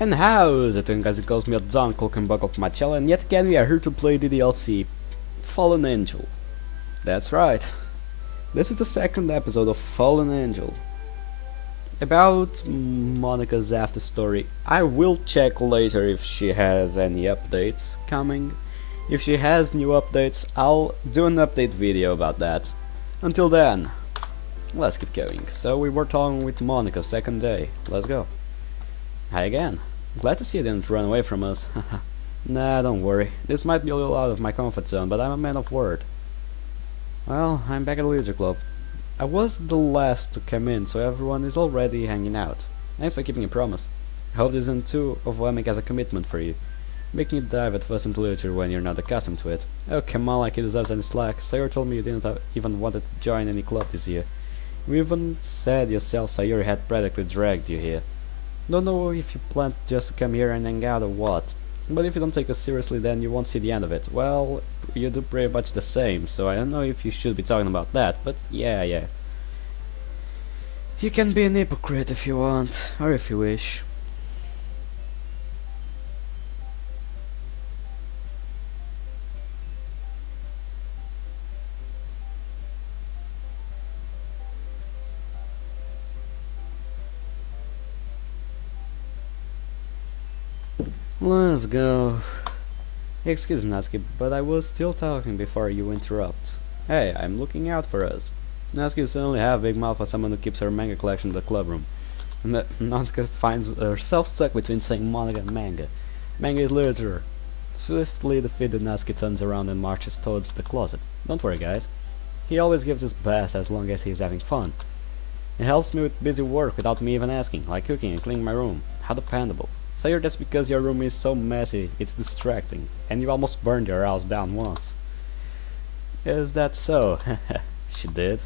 And how's it going, guys? It calls me a Don Cloak of my channel, and yet again we are here to play DDLC Fallen Angel. That's right. This is the second episode of Fallen Angel. About Monica's after story. I will check later if she has any updates coming. If she has new updates, I'll do an update video about that. Until then, let's keep going. So we were talking with Monica, second day. Let's go. Hi again. Glad to see you didn't run away from us. Nah, don't worry. This might be a little out of my comfort zone, but I'm a man of word. Well, I'm back at the Leisure Club. I was the last to come in, so everyone is already hanging out. Thanks for keeping a promise. I hope this isn't too overwhelming as a commitment for you. Making you dive at first into literature when you're not accustomed to it. Oh, come on, like he deserves any slack. Sayori told me you didn't even want to join any club this year. You even said yourself Sayori had practically dragged you here. Don't know if you plan just to come here and hang out or what, but if you don't take us seriously then you won't see the end of it. Well, you do pretty much the same, so I don't know if you should be talking about that, but yeah. You can be an hypocrite if you want, or if you wish. Let's go. Excuse me, Natsuki, but I was still talking before you interrupt. Hey, I'm looking out for us. Natsuki certainly have a big mouth for someone who keeps her manga collection in the club room. And Natsuki finds herself stuck between saying manga and manga. Manga is literature. Swiftly defeated, Natsuki turns around and marches towards the closet. Don't worry, guys. He always gives his best as long as he's having fun. It helps me with busy work without me even asking, like cooking and cleaning my room. How dependable. Sayori, that's because your room is so messy, it's distracting, and you almost burned your house down once. Is that so? She did.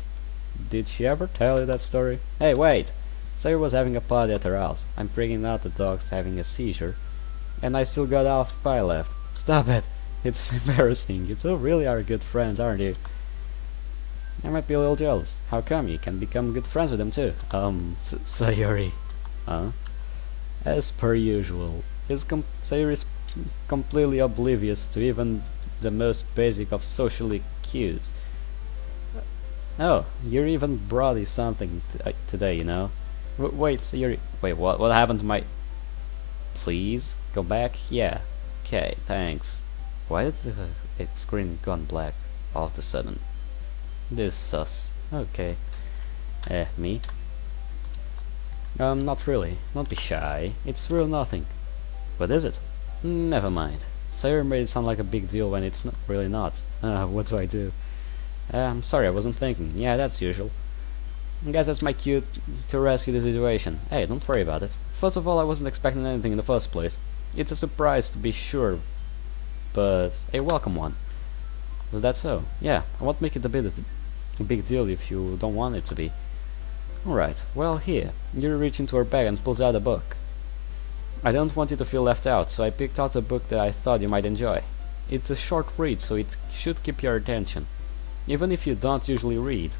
Did she ever tell you that story? Hey, wait! Sayori was having a party at her house. I'm freaking out, the dog's having a seizure, and I still got half pie left. Stop it! It's embarrassing. You two really are good friends, aren't you? I might be a little jealous. How come? You can become good friends with them too. Sayori. Huh? As per usual, Sayori is completely oblivious to even the most basic of social cues. Oh, you even brought you something today, you know? Wait, Sayori. Wait, what? What happened to my... Please? Go back? Yeah. Okay, thanks. Why did the screen gone black all of a sudden? This sus. Okay. Me? Not really. Don't be shy. It's real nothing. What is it? Never mind. Sayori made it sound like a big deal when it's really not. What do I do? I'm sorry, I wasn't thinking. Yeah, that's usual. I guess that's my cue to rescue the situation. Hey, don't worry about it. First of all, I wasn't expecting anything in the first place. It's a surprise to be sure, but a welcome one. Is that so? Yeah, I won't make it a big deal if you don't want it to be. Alright, well here, Yuri reaches into her bag and pulls out a book. I don't want you to feel left out, so I picked out a book that I thought you might enjoy. It's a short read, so it should keep your attention, even if you don't usually read.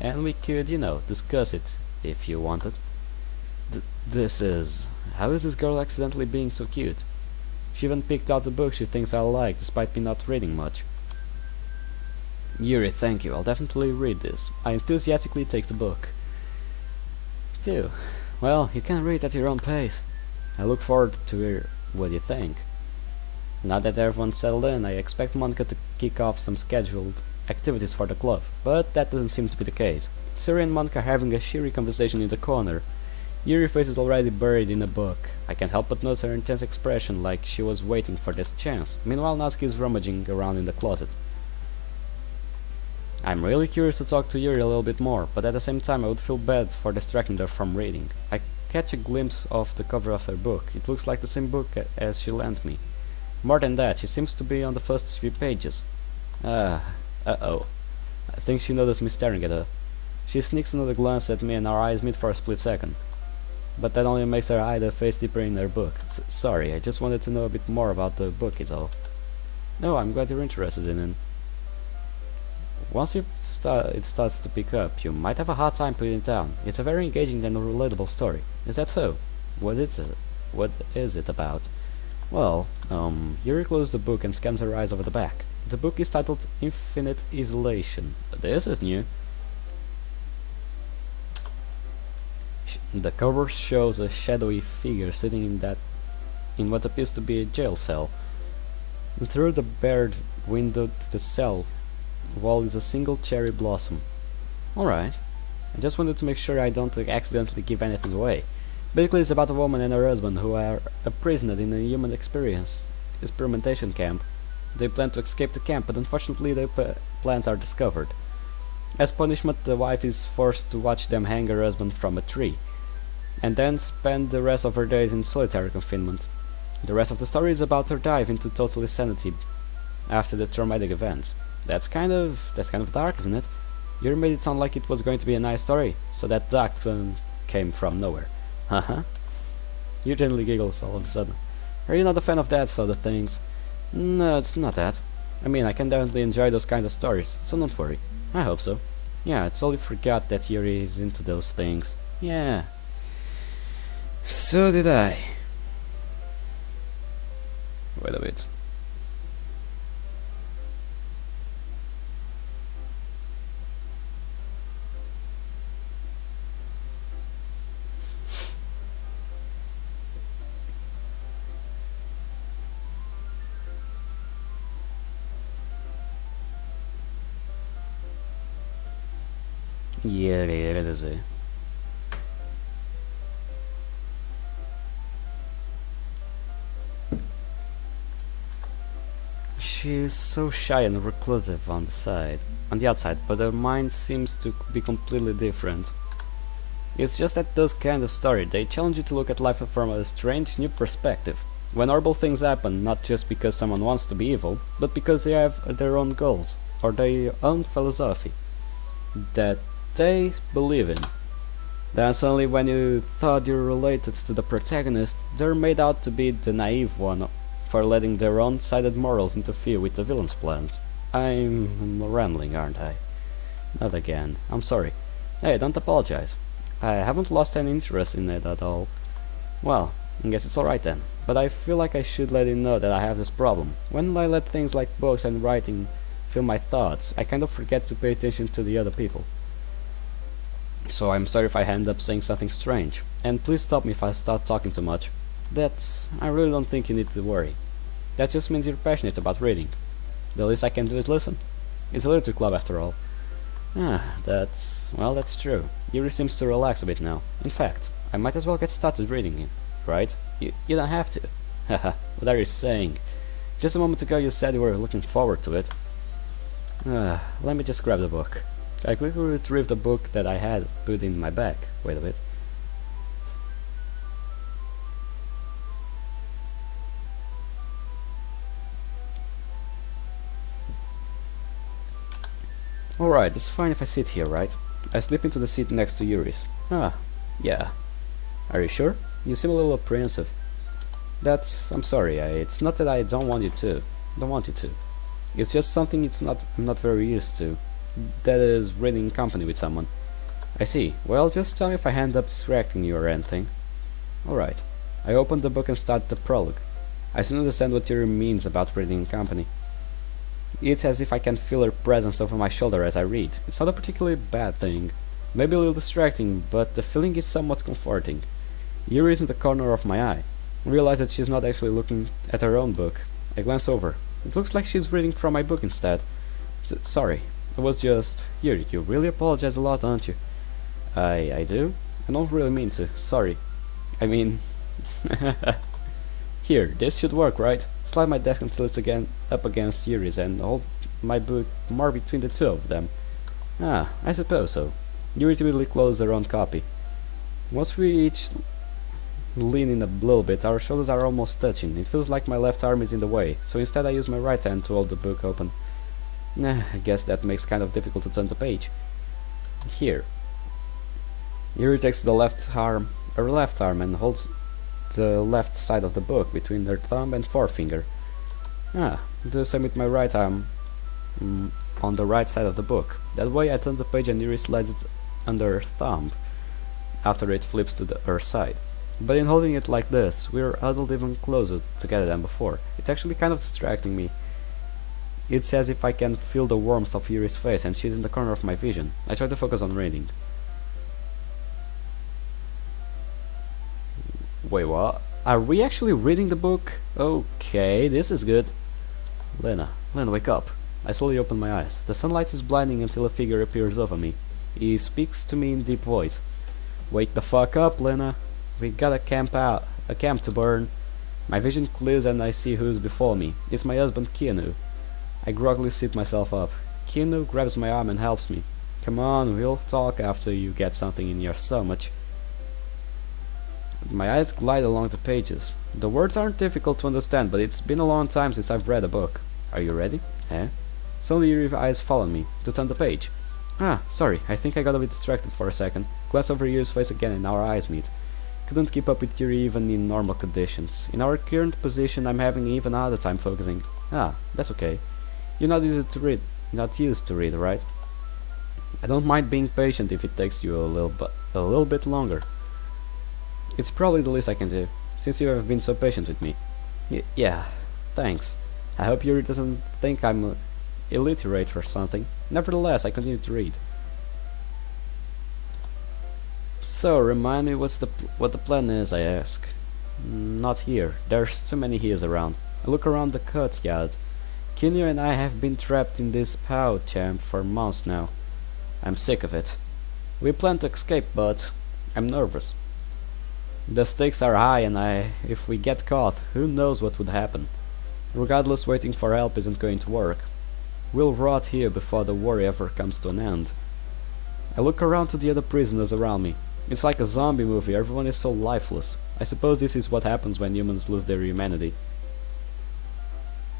And we could, you know, discuss it, if you wanted. This is... How is this girl accidentally being so cute? She even picked out a book she thinks I'll like, despite me not reading much. Yuri, thank you, I'll definitely read this. I enthusiastically take the book. Well, you can read at your own pace. I look forward to hear what you think. Now that everyone's settled in, I expect Monica to kick off some scheduled activities for the club, but that doesn't seem to be the case. Sayori and Monica are having a cheery conversation in the corner. Yuri's face is already buried in a book. I can't help but notice her intense expression, like she was waiting for this chance. Meanwhile, Natsuki is rummaging around in the closet. I'm really curious to talk to Yuri a little bit more, but at the same time I would feel bad for distracting her from reading. I catch a glimpse of the cover of her book. It looks like the same book as she lent me. More than that, she seems to be on the first few pages. Uh-oh. I think she noticed me staring at her. She sneaks another glance at me and our eyes meet for a split second. But that only makes her hide her face deeper in her book. Sorry, I just wanted to know a bit more about the book, is all. No, I'm glad you're interested in it. Once it starts to pick up, you might have a hard time putting it down. It's a very engaging and relatable story. Is that so? What is it? What is it about? Well, Yuri closes the book and scans her eyes over the back. The book is titled Infinite Isolation. This is new. The cover shows a shadowy figure sitting in what appears to be a jail cell. And through the barred window to the cell wall is a single cherry blossom. Alright. I just wanted to make sure I don't accidentally give anything away. Basically, it's about a woman and her husband who are imprisoned in a human experimentation camp. They plan to escape the camp, but unfortunately their plans are discovered. As punishment, the wife is forced to watch them hang her husband from a tree, and then spend the rest of her days in solitary confinement. The rest of the story is about her dive into total insanity after the traumatic events. That's kind of dark, isn't it? You made it sound like it was going to be a nice story, so that dark came from nowhere. Haha. You generally giggles all of a sudden. Are you not a fan of that sort of things? No, it's not that. I mean, I can definitely enjoy those kinds of stories, so don't worry. I hope so. Yeah, I totally forgot that Yuri is into those things. Yeah. So did I. Wait a bit. Yuri. She is so shy and reclusive on the outside, but her mind seems to be completely different. It's just that those kind of stories, they challenge you to look at life from a strange new perspective. When horrible things happen, not just because someone wants to be evil, but because they have their own goals, or their own philosophy that they believe in. Then suddenly when you thought you related to the protagonist, they're made out to be the naive one for letting their own-sided morals interfere with the villain's plans. I'm rambling, aren't I? Not again. I'm sorry. Hey, don't apologize. I haven't lost any interest in it at all. Well, I guess it's alright then. But I feel like I should let you know that I have this problem. When I let things like books and writing fill my thoughts, I kind of forget to pay attention to the other people. So I'm sorry if I end up saying something strange. And please stop me if I start talking too much. I really don't think you need to worry. That just means you're passionate about reading. The least I can do is listen. It's a literature club after all. That's true. Yuri seems to relax a bit now. In fact, I might as well get started reading it, right? You don't have to. Haha, what are you saying? Just a moment ago you said you were looking forward to it. Let me just grab the book. I quickly retrieved the book that I had put in my bag. Wait a bit. Alright, it's fine if I sit here, right? I slip into the seat next to Yuri's. Yeah. Are you sure? You seem a little apprehensive. I'm sorry, it's not that I don't want you to. It's just something I'm not very used to. That is reading in company with someone. I see. Well, just tell me if I end up distracting you or anything. Alright. I opened the book and started the prologue. I soon understand what Yuri means about reading in company. It's as if I can feel her presence over my shoulder as I read. It's not a particularly bad thing. Maybe a little distracting, but the feeling is somewhat comforting. Yuri is in the corner of my eye. I realize that she's not actually looking at her own book. I glance over. It looks like she's reading from my book instead. Sorry. It was just... Yuri, you really apologize a lot, don't you? I do? I don't really mean to. Sorry. I mean... Here, this should work, right? Slide my desk until it's again up against Yuri's and hold my book more between the two of them. I suppose so. Yuri immediately closed her own copy. Once we each lean in a little bit, our shoulders are almost touching. It feels like my left arm is in the way, so instead I use my right hand to hold the book open. I guess that makes it kind of difficult to turn the page. Here. Yuri takes her left arm and holds the left side of the book between her thumb and forefinger. Do the same with my right arm on the right side of the book. That way I turn the page and Yuri slides it under her thumb after it flips to her side. But in holding it like this, we're huddled even closer together than before. It's actually kind of distracting me. It's as if I can feel the warmth of Yuri's face and she's in the corner of my vision. I try to focus on reading. Wait, what? Are we actually reading the book? Okay, this is good. Lena, wake up. I slowly open my eyes. The sunlight is blinding until a figure appears over me. He speaks to me in deep voice. Wake the fuck up, Lena. We got a camp to burn. My vision clears and I see who's before me. It's my husband Keanu. I groggily sit myself up. Keanu grabs my arm and helps me. Come on, we'll talk after you get something in your stomach. My eyes glide along the pages. The words aren't difficult to understand, but it's been a long time since I've read a book. Are you ready? Eh? Suddenly your eyes follow me, to turn the page. Ah, sorry, I think I got a bit distracted for a second. Glass over Yuri's face again and our eyes meet. Couldn't keep up with Yuri even in normal conditions. In our current position I'm having even harder time focusing. Ah, that's okay. You're not used to read, right? I don't mind being patient if it takes you a little bit longer. It's probably the least I can do, since you have been so patient with me. Yeah, thanks. I hope Yuri doesn't think I'm illiterate or something. Nevertheless, I continue to read. So, remind me what the plan is, I ask. Not here. There's too many here's around. I look around the courtyard. Keanu and I have been trapped in this pow champ for months now. I'm sick of it. We plan to escape, but I'm nervous. The stakes are high and if we get caught, who knows what would happen. Regardless, waiting for help isn't going to work. We'll rot here before the worry ever comes to an end. I look around to the other prisoners around me. It's like a zombie movie, everyone is so lifeless. I suppose this is what happens when humans lose their humanity.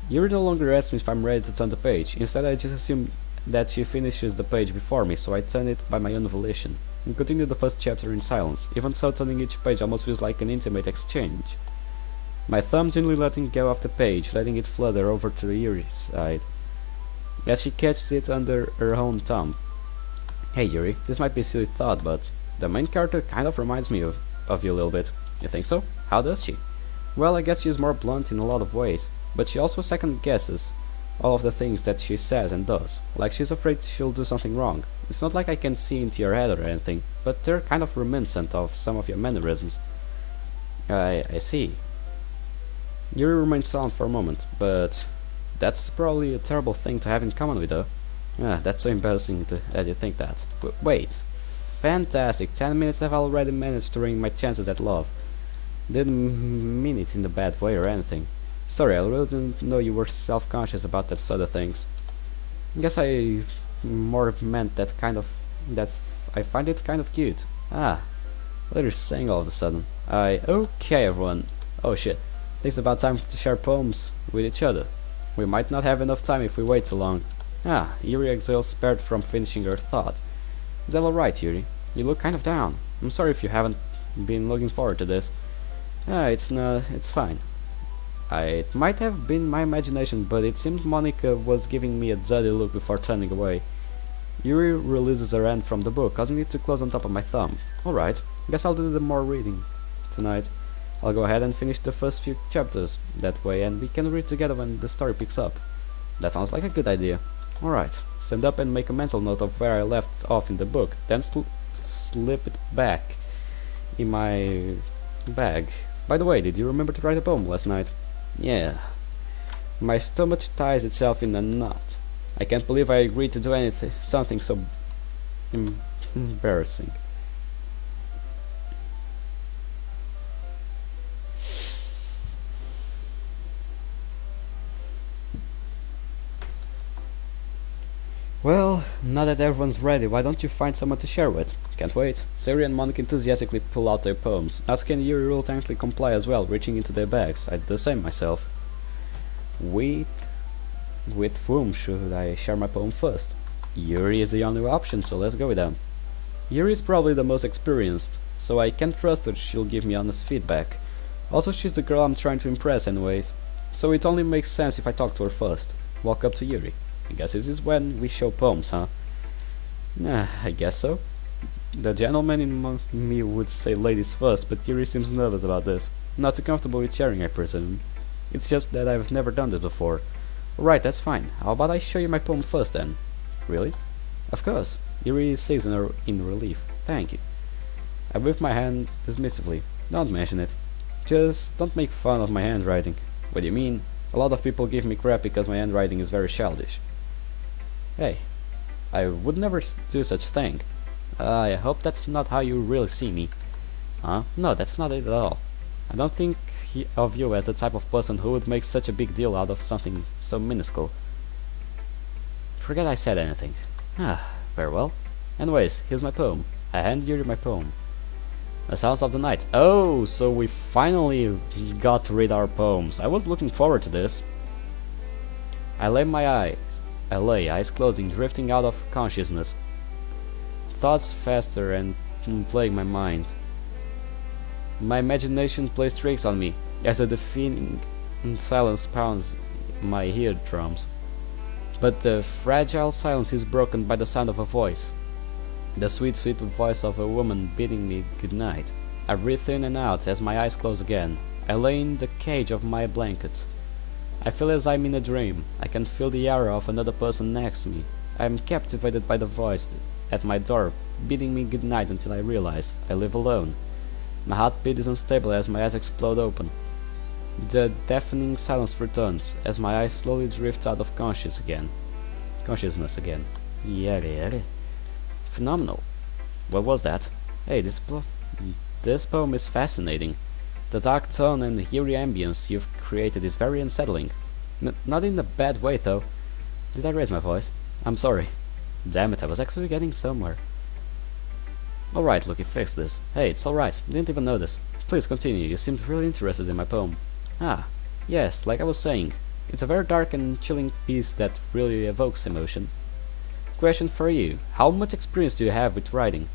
Yuri no longer asks me if I'm ready to turn the page. Instead, I just assume that she finishes the page before me, so I turn it by my own volition. And continue the first chapter in silence. Even so, turning each page almost feels like an intimate exchange. My thumb gently letting go of the page, letting it flutter over to Yuri's side, as she catches it under her own thumb. Hey Yuri, this might be a silly thought, but the main character kind of reminds me of you a little bit. You think so? How does she? Well, I guess she's more blunt in a lot of ways, but she also second guesses all of the things that she says and does, like she's afraid she'll do something wrong. It's not like I can see into your head or anything, but they're kind of reminiscent of some of your mannerisms. I see. Yuri remains silent for a moment, but that's probably a terrible thing to have in common with her. Ah, that's so embarrassing that you think that. Wait. Fantastic, 10 minutes have already managed to ruin my chances at love. Didn't mean it in a bad way or anything. Sorry, I really didn't know you were self-conscious about that sort of things. Guess I more meant that I find it kind of cute. Ah, what are you saying all of a sudden? Okay everyone. Oh shit, it's about time to share poems with each other. We might not have enough time if we wait too long. Ah, Yuri exhales, spared from finishing her thought. Is that alright, Yuri? You look kind of down. I'm sorry if you haven't been looking forward to this. Ah, it's fine. It might have been my imagination, but it seemed Monica was giving me a dirty look before turning away. Yuri releases her hand from the book, causing it to close on top of my thumb. Alright, guess I'll do the more reading tonight. I'll go ahead and finish the first few chapters that way, and we can read together when the story picks up. That sounds like a good idea. Alright, stand up and make a mental note of where I left off in the book, then slip it back in my bag. By the way, did you remember to write a poem last night? Yeah. My stomach ties itself in a knot. I can't believe I agreed to do something so embarrassing. Well, now that everyone's ready, why don't you find someone to share with? Can't wait. Sari and Monica enthusiastically pull out their poems. Natsuki and Yuri reluctantly comply as well, reaching into their bags. I do the same myself. With whom should I share my poem first? Yuri is the only option, so let's go with them. Yuri is probably the most experienced, so I can trust her she'll give me honest feedback. Also, she's the girl I'm trying to impress anyways, so it only makes sense if I talk to her first. Walk up to Yuri. I guess this is when we show poems, huh? Nah, I guess so. The gentleman in me would say ladies first, but Yuri seems nervous about this. Not too comfortable with sharing, I presume. It's just that I've never done this before. Right, that's fine. How about I show you my poem first then? Really? Of course. Yuri says in relief. Thank you. I wave my hand dismissively. Don't mention it. Just don't make fun of my handwriting. What do you mean? A lot of people give me crap because my handwriting is very childish. Hey, I would never do such thing. I hope that's not how you really see me. Huh? No, that's not it at all. I don't think of you as the type of person who would make such a big deal out of something so minuscule. Forget I said anything. Ah, very well. Anyways, here's my poem. I hand you my poem. The Sounds of the Night. Oh, so we finally got to read our poems. I was looking forward to this. I lay, eyes closing, drifting out of consciousness. Thoughts faster and plague my mind. My imagination plays tricks on me as a deafening silence pounds my eardrums. But the fragile silence is broken by the sound of a voice. The sweet, sweet voice of a woman bidding me good night. I breathe in and out as my eyes close again. I lay in the cage of my blankets. I feel as I'm in a dream. I can feel the aura of another person next to me. I am captivated by the voice at my door, bidding me good night until I realize I live alone. My heartbeat is unstable as my eyes explode open. The deafening silence returns as my eyes slowly drift out of consciousness again. Yare. Phenomenal. What was that? Hey, this poem is fascinating. The dark tone and the eerie ambience you've created is very unsettling. Not in a bad way, though. Did I raise my voice? I'm sorry. Damn it, I was actually getting somewhere. Alright, look, you fixed this. Hey, it's alright. Didn't even notice. Please continue. You seemed really interested in my poem. Ah, yes, like I was saying. It's a very dark and chilling piece that really evokes emotion. Question for you. How much experience do you have with writing?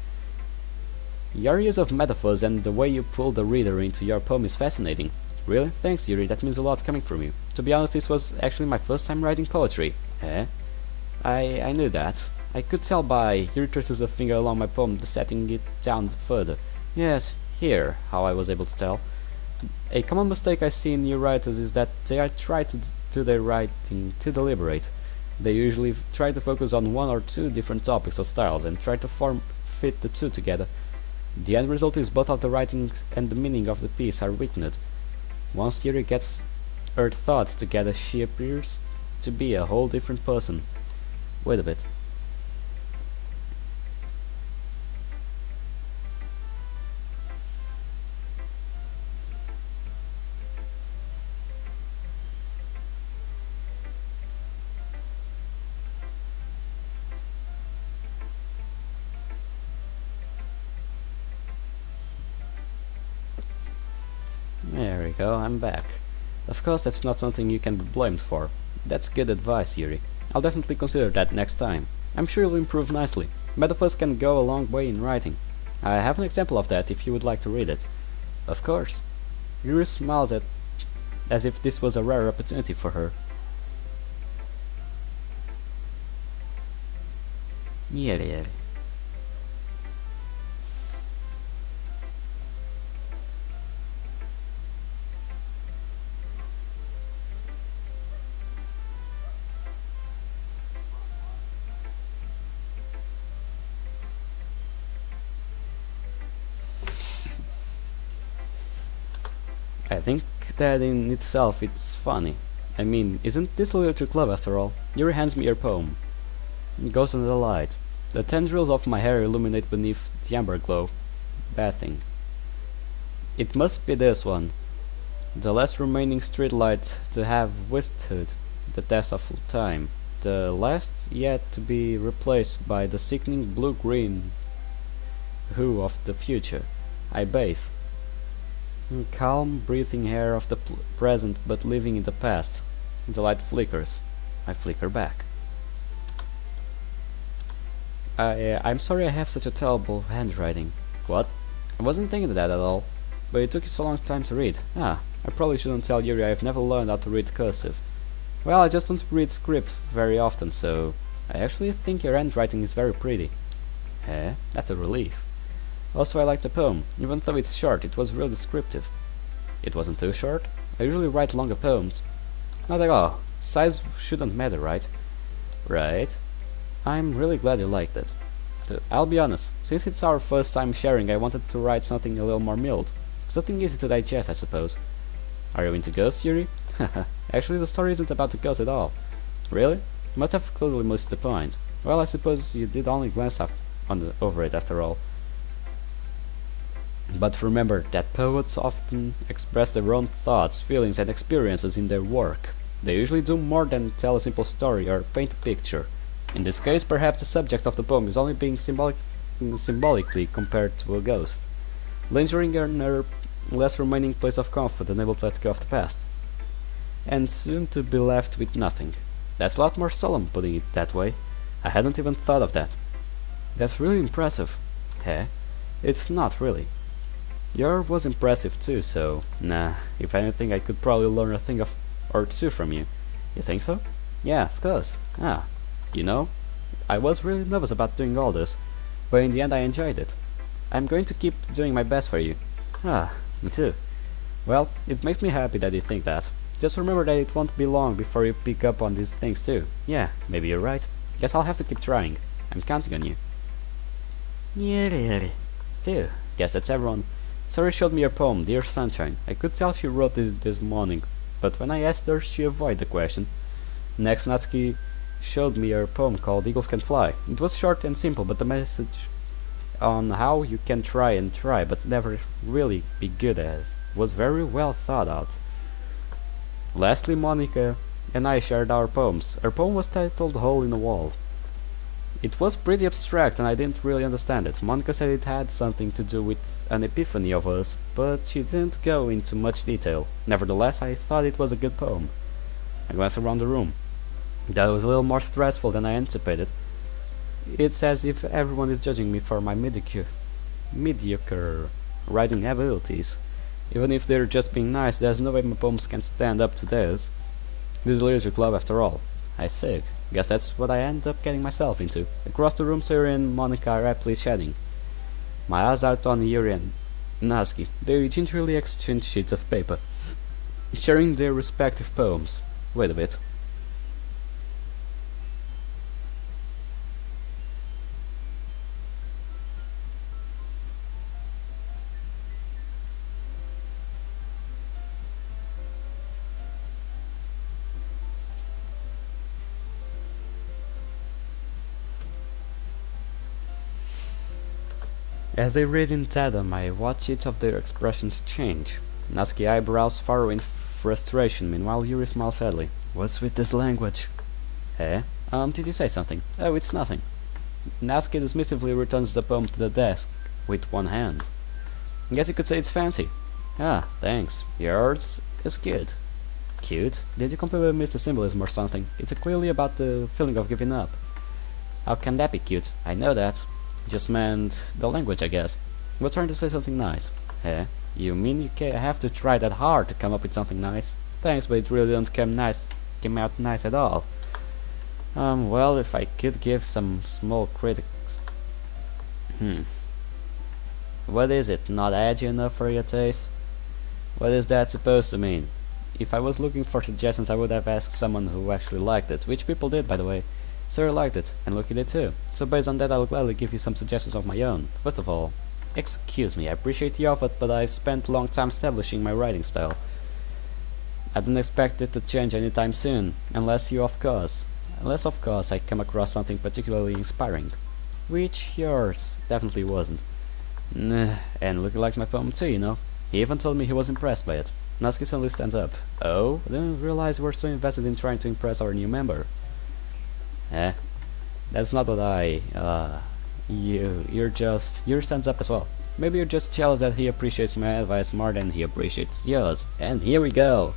Your use of metaphors and the way you pull the reader into your poem is fascinating. Really? Thanks, Yuri. That means a lot coming from you. To be honest, this was actually my first time writing poetry. Eh? I knew that. I could tell by Yuri traces a finger along my poem, setting it down further. Yes, here, how I was able to tell. A common mistake I see in new writers is that they try to do their writing too deliberate. They usually try to focus on one or two different topics or styles and try to fit the two together. The end result is both of the writing and the meaning of the piece are weakened. Once Yuri gets her thoughts together, she appears to be a whole different person. Wait a bit. There we go, I'm back. Of course, that's not something you can be blamed for. That's good advice, Yuri. I'll definitely consider that next time. I'm sure you'll improve nicely. Metaphors can go a long way in writing. I have an example of that if you would like to read it. Of course. Yuri smiles as if this was a rare opportunity for her. Yuri. I think that in itself it's funny. I mean, isn't this a literature club after all? Yuri hands me your poem. It goes under the light. The tendrils of my hair illuminate beneath the amber glow. Bathing. It must be this one. The last remaining streetlight to have withstood the test of time. The last yet to be replaced by the sickening blue-green hue of the future. I bathe. Calm, breathing air of the present but living in the past. The light flickers. I flicker back. I'm sorry I have such a terrible handwriting. What? I wasn't thinking that at all. But it took you so long time to read. Ah, I probably shouldn't tell Yuri I've never learned how to read cursive. Well, I just don't read script very often, so I actually think your handwriting is very pretty. Eh? That's a relief. Also, I liked the poem. Even though it's short, it was real descriptive. It wasn't too short. I usually write longer poems. Not at all. Size shouldn't matter, right? Right. I'm really glad you liked it. I'll be honest, since it's our first time sharing, I wanted to write something a little more mild. Something easy to digest, I suppose. Are you into ghosts, Yuri? Actually, the story isn't about the ghosts at all. Really? Must have totally missed the point. Well, I suppose you did only glance over it after all. But remember that poets often express their own thoughts, feelings, and experiences in their work. They usually do more than tell a simple story or paint a picture. In this case, perhaps the subject of the poem is only being symbolically compared to a ghost, lingering in her last remaining place of comfort, unable to let go of the past, and soon to be left with nothing. That's a lot more solemn, putting it that way. I hadn't even thought of that. That's really impressive. Eh? It's not really. Yours was impressive too, so nah, if anything I could probably learn a thing or two from you. You think so? Yeah, of course. Ah, you know, I was really nervous about doing all this, but in the end I enjoyed it. I'm going to keep doing my best for you. Ah, me too. Well, it makes me happy that you think that. Just remember that it won't be long before you pick up on these things too. Yeah, maybe you're right. Guess I'll have to keep trying. I'm counting on you. Really? Phew, guess that's everyone. Sarah showed me your poem, Dear Sunshine. I could tell she wrote this morning, but when I asked her, she avoided the question. Next, Natsuki showed me her poem called Eagles Can Fly. It was short and simple, but the message on how you can try and try, but never really be good as, was very well thought out. Lastly, Monica and I shared our poems. Her poem was titled Hole in the Wall. It was pretty abstract and I didn't really understand it. Monica said it had something to do with an epiphany of us, but she didn't go into much detail. Nevertheless, I thought it was a good poem. I glanced around the room. That was a little more stressful than I anticipated. It's as if everyone is judging me for my mediocre writing abilities. Even if they're just being nice, there's no way my poems can stand up to theirs. This is a literature club after all. I see. Guess that's what I end up getting myself into. Across the room, Siri and Monica are rapidly chatting. My eyes are on Yuri and Natsuki. They gingerly exchange sheets of paper, sharing their respective poems. Wait a bit. As they read in tandem, I watch each of their expressions change. Natsuki eyebrows furrow in frustration, meanwhile Yuri smiles sadly. What's with this language? Eh? Did you say something? Oh, it's nothing. Natsuki dismissively returns the poem to the desk with one hand. Guess you could say it's fancy. Ah, thanks. Yours is cute. Cute? Did you completely miss the symbolism or something? It's clearly about the feeling of giving up. How can that be cute? I know that. Just meant the language, I guess. Was trying to say something nice. Eh? You mean you have to try that hard to come up with something nice? Thanks, but it really didn't came out nice at all. Well, if I could give some small critics. What is it? Not edgy enough for your taste? What is that supposed to mean? If I was looking for suggestions, I would have asked someone who actually liked it, which people did, by the way. Sarah liked it, and Lucky did too. So based on that, I'll gladly give you some suggestions of my own. First of all, excuse me, I appreciate the offer, but I've spent a long time establishing my writing style. I don't expect it to change anytime soon, unless of course, I come across something particularly inspiring. Which yours definitely wasn't. Nah, and looking like my poem too, you know. He even told me he was impressed by it. Natsuki suddenly stands up. Oh, I didn't realize we're so invested in trying to impress our new member. Eh? That's not what Your stands up as well. Maybe you're just jealous that he appreciates my advice more than he appreciates yours. And here we go!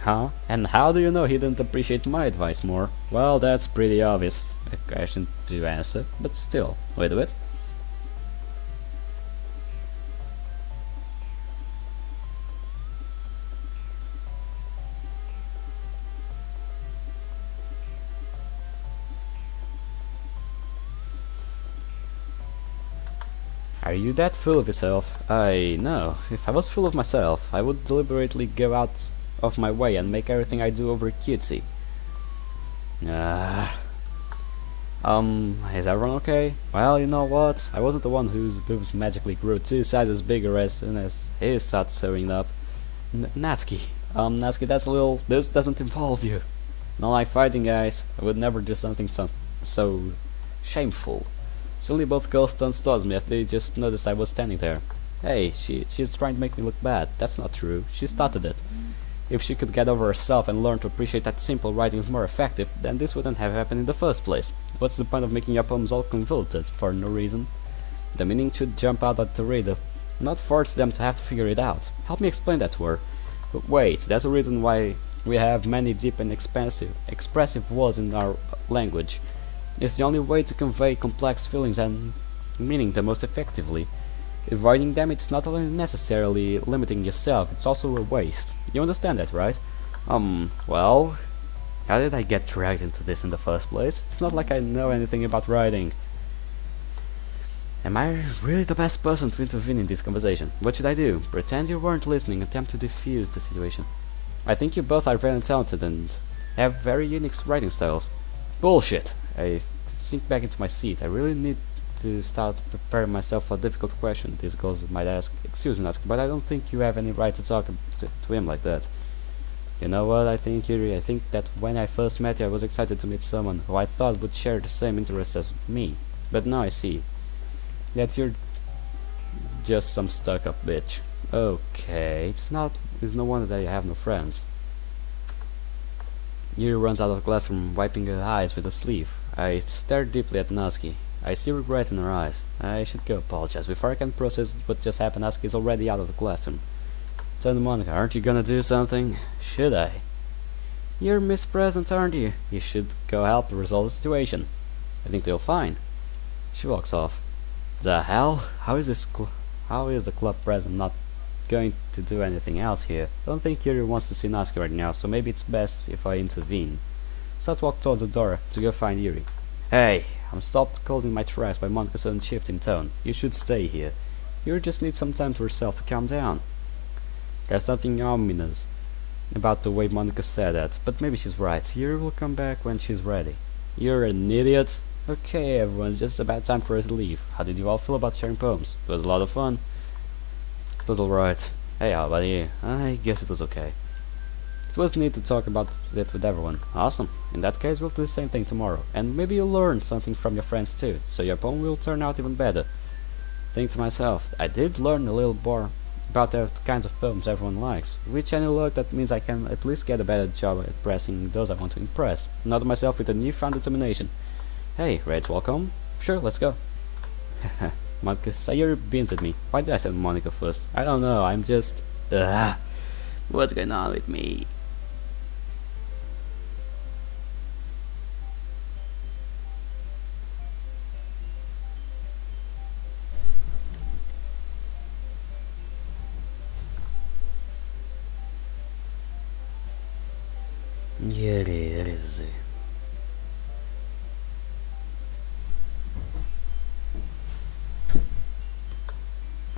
Huh? And how do you know he didn't appreciate my advice more? Well, that's pretty obvious. A question to answer, but still. Wait a bit. Are you that full of yourself? I know. If I was full of myself, I would deliberately go out of my way and make everything I do over cutesy. Ah. Is everyone okay? Well, you know what? I wasn't the one whose boobs magically grew 2 sizes bigger as soon as he started sewing up. Natsuki. Natsuki, that's a little. This doesn't involve you. Not like fighting, guys. I would never do something so shameful. Suddenly both girls turned towards me after they just noticed I was standing there. Hey, she's trying to make me look bad. That's not true. She started it. If she could get over herself and learn to appreciate that simple writing is more effective, then this wouldn't have happened in the first place. What's the point of making your poems all convoluted for no reason? The meaning should jump out at the reader, not force them to have to figure it out. Help me explain that to her. But wait, there's a reason why we have many deep and expressive words in our language. It's the only way to convey complex feelings and meaning the most effectively. Avoiding them, it's not only necessarily limiting yourself, it's also a waste. You understand that, right? Well, how did I get dragged into this in the first place? It's not like I know anything about writing. Am I really the best person to intervene in this conversation? What should I do? Pretend you weren't listening, attempt to diffuse the situation. I think you both are very talented and have very unique writing styles. Bullshit! I sink back into my seat. I really need to start preparing myself for a difficult question these girls might ask. Excuse me, Natsuki, but I don't think you have any right to talk to him like that. You know what I think, Yuri? I think that when I first met you, I was excited to meet someone who I thought would share the same interests as me. But now I see that you're just some stuck-up bitch. Okay, it's no wonder that you have no friends. Yuri runs out of the classroom, wiping her eyes with a sleeve. I stare deeply at Natsuki. I see regret in her eyes. I should go apologize. Before I can process what just happened, Natsuki is already out of the classroom. Turn to Monika. Aren't you gonna do something? Should I? You're Miss Present, aren't you? You should go help resolve the situation. I think they'll fine. She walks off. The hell? How is the club president not going to do anything else here? I don't think Yuri wants to see Natsuki right now, so maybe it's best if I intervene. Sat walked towards the door to go find Yuri. Hey, I'm stopped cold my tracks by Monika's sudden shift in tone. You should stay here. Yuri just needs some time to herself to calm down. There's nothing ominous about the way Monika said that, but maybe she's right. Yuri will come back when she's ready. You're an idiot. Okay, everyone, it's just about time for us to leave. How did you all feel about sharing poems? It was a lot of fun. It was alright. Hey, how about you? I guess it was okay. It was neat to talk about it with everyone. Awesome. In that case, we'll do the same thing tomorrow. And maybe you'll learn something from your friends too, so your poem will turn out even better. Think to myself, I did learn a little more about the kinds of poems everyone likes. With any luck, that means I can at least get a better job at impressing those I want to impress. Nod myself with a newfound determination. Hey, ready to walk home? Sure, let's go. Monika, Sayuri beams at me. Why did I say Monika first? I don't know, I'm just... What's going on with me? Dagerous.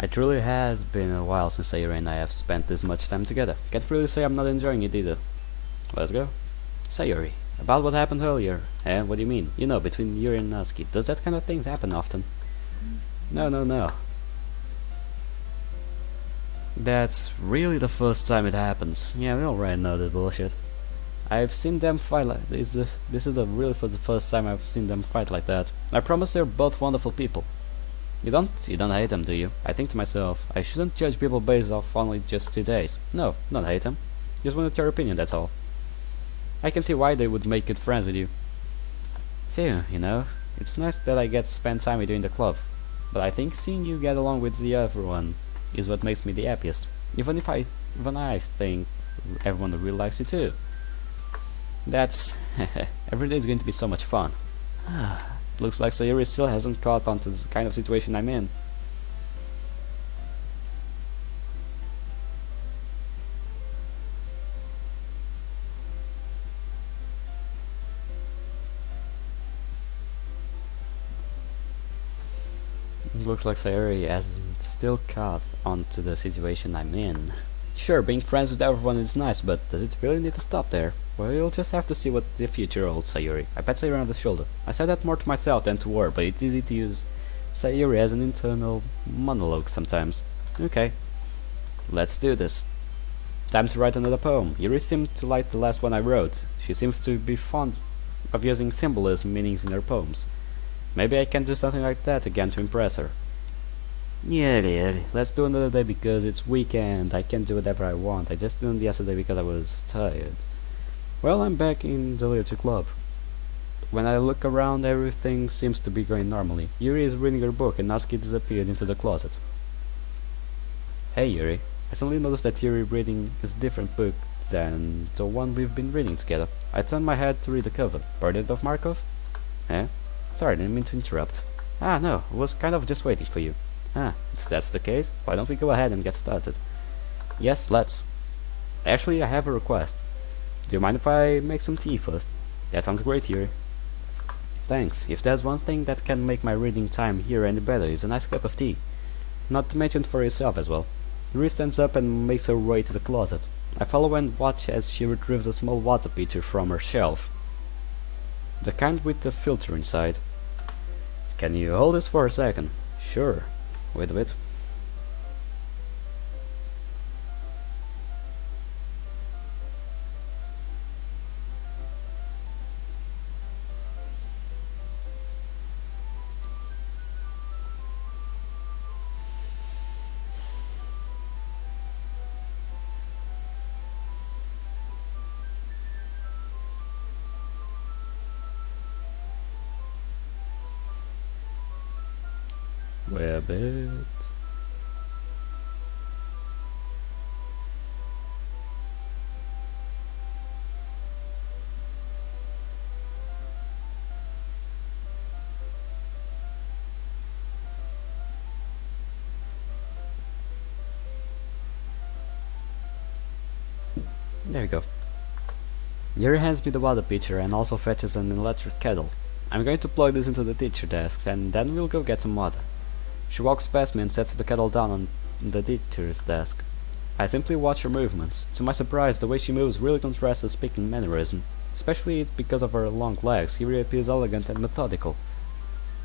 It truly has been a while since Sayuri and I have spent this much time together. Can't really say I'm not enjoying it either. Let's go. Sayuri, about what happened earlier. And what do you mean? You know, between Yuri and Natsuki. Does that kind of thing happen often? No. That's really the first time it happens. Yeah, we already know this bullshit. I've seen them fight like this. This is really for the first time I've seen them fight like that. I promise they're both wonderful people. You don't hate them, do you? I think to myself, I shouldn't judge people based off only just 2 days. No, don't hate them. Just wanted your opinion, that's all. I can see why they would make good friends with you. Phew, you know, it's nice that I get to spend time with you in the club. But I think seeing you get along with the everyone is what makes me the happiest. Even I think everyone really likes you too. That's... every day is going to be so much fun. Looks like Sayuri still hasn't caught on to the kind of situation I'm in. looks like Sayuri hasn't still caught on to the situation I'm in. Sure, being friends with everyone is nice, but does it really need to stop there? Well, you'll just have to see what the future holds, Sayuri. I pat Sayuri on the shoulder. I said that more to myself than to her, but it's easy to use Sayuri as an internal monologue sometimes. Okay, let's do this. Time to write another poem. Yuri seemed to like the last one I wrote. She seems to be fond of using symbolism meanings in her poems. Maybe I can do something like that again to impress her. Yeah, let's do another day because it's weekend. I can do whatever I want. I just did it yesterday because I was tired. Well, I'm back in the literature club. When I look around, everything seems to be going normally. Yuri is reading her book and Natsuki disappeared into the closet. Hey Yuri, I suddenly noticed that Yuri reading is a different book than the one we've been reading together. I turned my head to read the cover. Portrait of Markov? Eh? Sorry, I didn't mean to interrupt. Ah, no, I was kind of just waiting for you. Ah, if that's the case, why don't we go ahead and get started? Yes, let's. Actually, I have a request. Do you mind if I make some tea first? That sounds great, Yuri. Thanks. If there's one thing that can make my reading time here any better, is a nice cup of tea. Not to mention for yourself as well. Yuri stands up and makes her way to the closet. I follow and watch as she retrieves a small water pitcher from her shelf. The kind with the filter inside. Can you hold this for a second? Sure. Wait a bit. Wait a bit. There we go. Yuri hands me the water pitcher and also fetches an electric kettle. I'm going to plug this into the teacher desks and then we'll go get some water. She walks past me and sets the kettle down on the teacher's desk. I simply watch her movements. To my surprise, the way she moves really contrasts with speaking mannerism. Especially because of her long legs, Yuri appears elegant and methodical.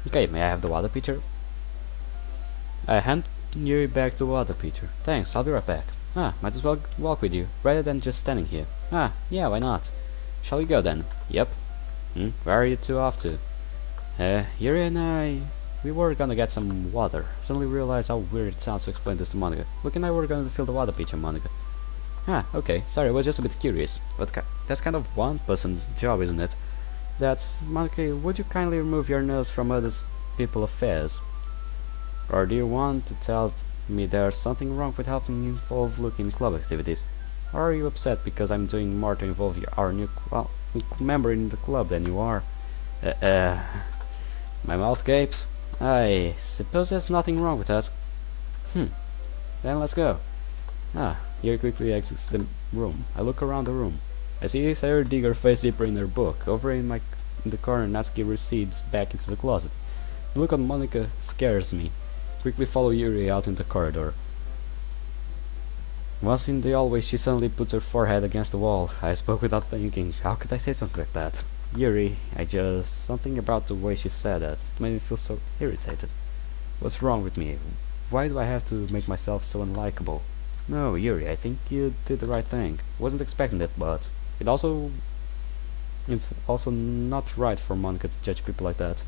Okay, may I have the water pitcher? I hand Yuri back the water pitcher. Thanks, I'll be right back. Ah, might as well walk with you, rather than just standing here. Ah, yeah, why not? Shall we go then? Yep. Where are you two off to? Yuri and we were gonna get some water. Suddenly realized how weird it sounds to explain this to Monica. Luke and I were gonna fill the water pitcher, Monica. Ah, okay, sorry, I was just a bit curious. But that's kind of one-person job, isn't it? That's... Monica, would you kindly remove your nose from other people's affairs? Or do you want to tell me there's something wrong with helping involve Luke in club activities? Or are you upset because I'm doing more to involve our new member in the club than you are? My mouth gapes. I suppose there's nothing wrong with that. Then let's go. Ah, Yuri quickly exits the room. I look around the room. I see Sayuri dig her face deeper in her book. Over in the corner, Natsuki recedes back into the closet. The look on Monica scares me. Quickly follow Yuri out in the corridor. Once in the hallway, she suddenly puts her forehead against the wall. I spoke without thinking. How could I say something like that? Yuri, something about the way she said that. It made me feel so irritated. What's wrong with me? Why do I have to make myself so unlikable? No, Yuri, I think you did the right thing. Wasn't expecting it, but it's also not right for Monica to judge people like that.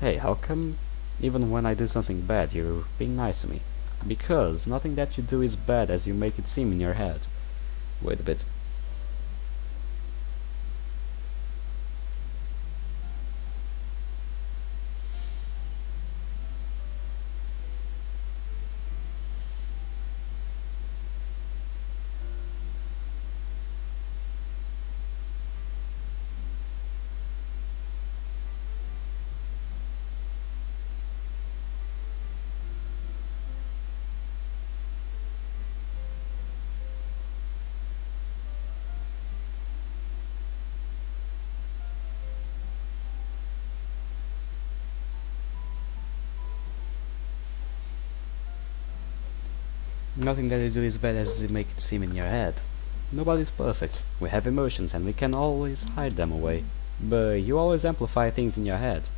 Hey, how come even when I do something bad, you're being nice to me? Because nothing that you do is bad as you make it seem in your head. Wait a bit. Nothing that you do is bad as you make it seem in your head. Nobody's perfect. We have emotions and we can always hide them away. But you always amplify things in your head.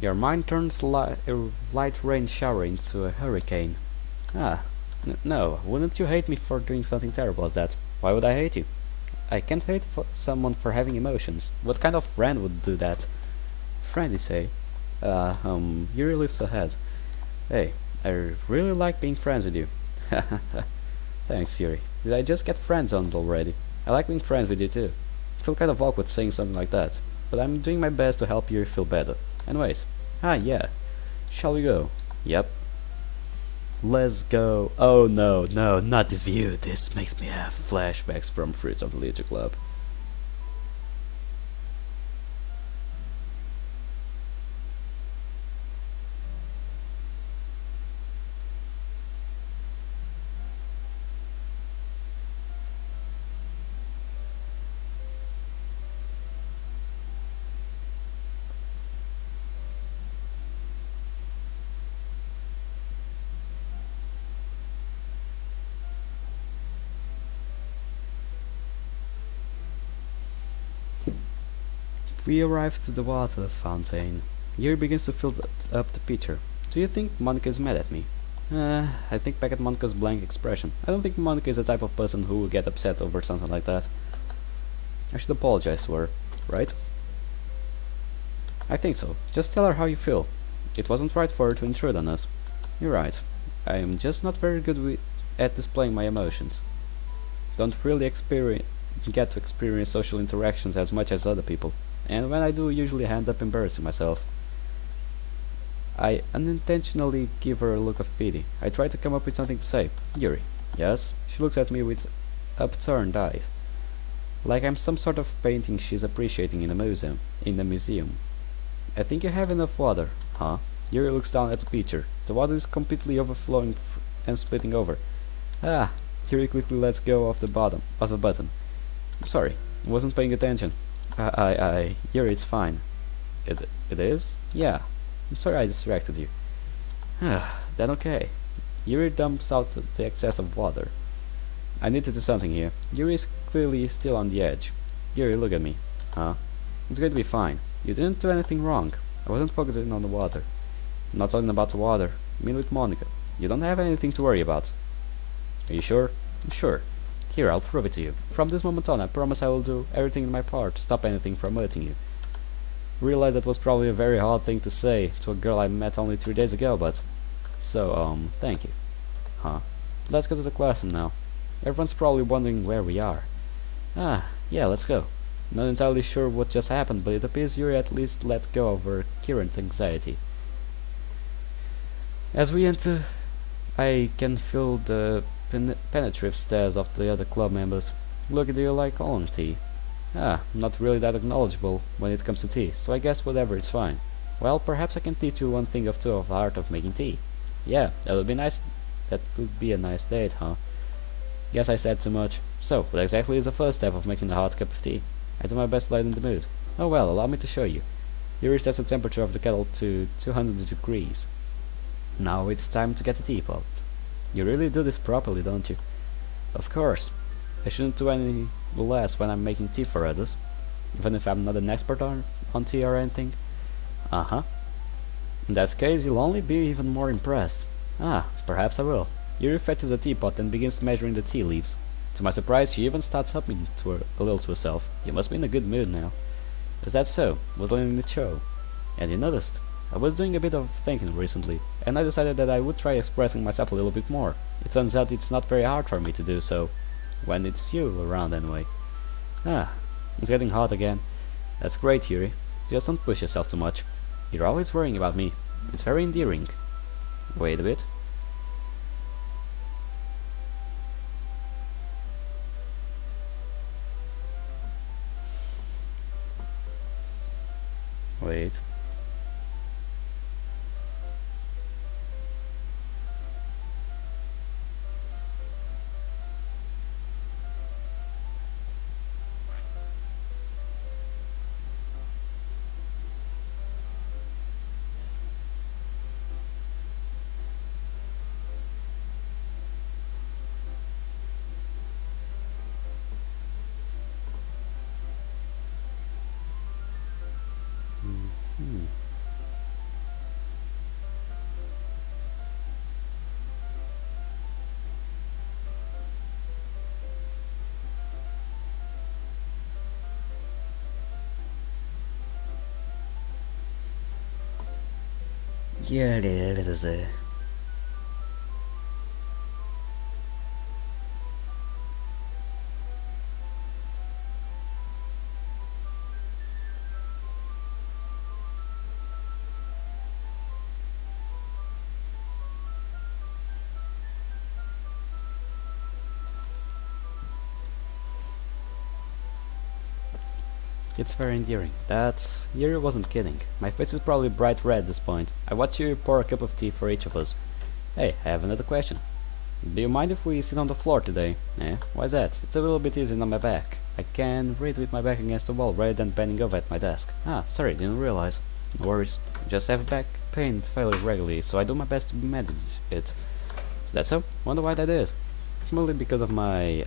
Your mind turns a light rain shower into a hurricane. Ah, no, wouldn't you hate me for doing something terrible as that? Why would I hate you? I can't hate someone for having emotions. What kind of friend would do that? Friend, you say? Yuri lifts her head. Hey, I really like being friends with you. Thanks, Yuri. Did I just get friends on it already? I like being friends with you too. I feel kind of awkward saying something like that, but I'm doing my best to help Yuri feel better. Anyways, yeah. Shall we go? Yep. Let's go. Oh no, no, not this view. This makes me have flashbacks from Fruits of the Leisure Club. We arrive to the water fountain. Yuri begins to fill up the pitcher. Do you think Monica is mad at me? I think back at Monica's blank expression. I don't think Monica is the type of person who would get upset over something like that. I should apologize to her, right? I think so. Just tell her how you feel. It wasn't right for her to intrude on us. You're right. I am just not very good at displaying my emotions. Don't really get to experience social interactions as much as other people. And when I do, usually I end up embarrassing myself. I unintentionally give her a look of pity. I try to come up with something to say. Yuri. Yes? She looks at me with upturned eyes. Like I'm some sort of painting she's appreciating in a museum. I think you have enough water. Huh? Yuri looks down at the pitcher. The water is completely overflowing and splitting over. Ah! Yuri quickly lets go of the button. I'm sorry. I wasn't paying attention. Yuri, it's fine. It is? Yeah. I'm sorry I distracted you. Then okay. Yuri dumps out the excess of water. I need to do something here. Yuri is clearly still on the edge. Yuri, look at me. Huh? It's going to be fine. You didn't do anything wrong. I wasn't focusing on the water. I'm not talking about the water. I mean with Monica. You don't have anything to worry about. Are you sure? I'm sure. Here, I'll prove it to you. From this moment on, I promise I will do everything in my power to stop anything from hurting you. Realize that was probably a very hard thing to say to a girl I met only 3 days ago, but... So, thank you. Huh? Let's go to the classroom now. Everyone's probably wondering where we are. Yeah, let's go. Not entirely sure what just happened, but it appears Yuri at least let go of her current anxiety. As we enter, I can feel the penetrative stares of the other club members. Look, do you like own tea? Not really that acknowledgeable when it comes to tea, so I guess whatever, it's fine. Well, perhaps I can teach you one thing or two of the art of making tea. Yeah, that would be nice. That would be a nice date, huh? Guess I said too much. So, what exactly is the first step of making a hot cup of tea? I do my best to lighten the mood. Oh well, allow me to show you. Yuri sets the temperature of the kettle to 200 degrees. Now it's time to get the teapot. You really do this properly, don't you? Of course. I shouldn't do any less when I'm making tea for others, even if I'm not an expert on tea or anything. Uh-huh. In that case, you'll only be even more impressed. Perhaps I will. Yuri fetches a teapot and begins measuring the tea leaves. To my surprise, she even starts humming a little to herself. You must be in a good mood now. Is that so? Was letting it show. And you noticed? I was doing a bit of thinking recently, and I decided that I would try expressing myself a little bit more. It turns out it's not very hard for me to do so. When it's you around, anyway. It's getting hot again. That's great, Yuri. Just don't push yourself too much. You're always worrying about me. It's very endearing. Wait a bit. Wait. Yeah, it is. It's very endearing. That's... Yuri wasn't kidding. My face is probably bright red at this point. I watch you pour a cup of tea for each of us. Hey, I have another question. Do you mind if we sit on the floor today? Eh? Why's that? It's a little bit easier on my back. I can read with my back against the wall rather than bending over at my desk. Ah, sorry, didn't realize. No worries. Just have back pain fairly regularly, so I do my best to manage it. So that's so? Wonder why that is. Probably because of my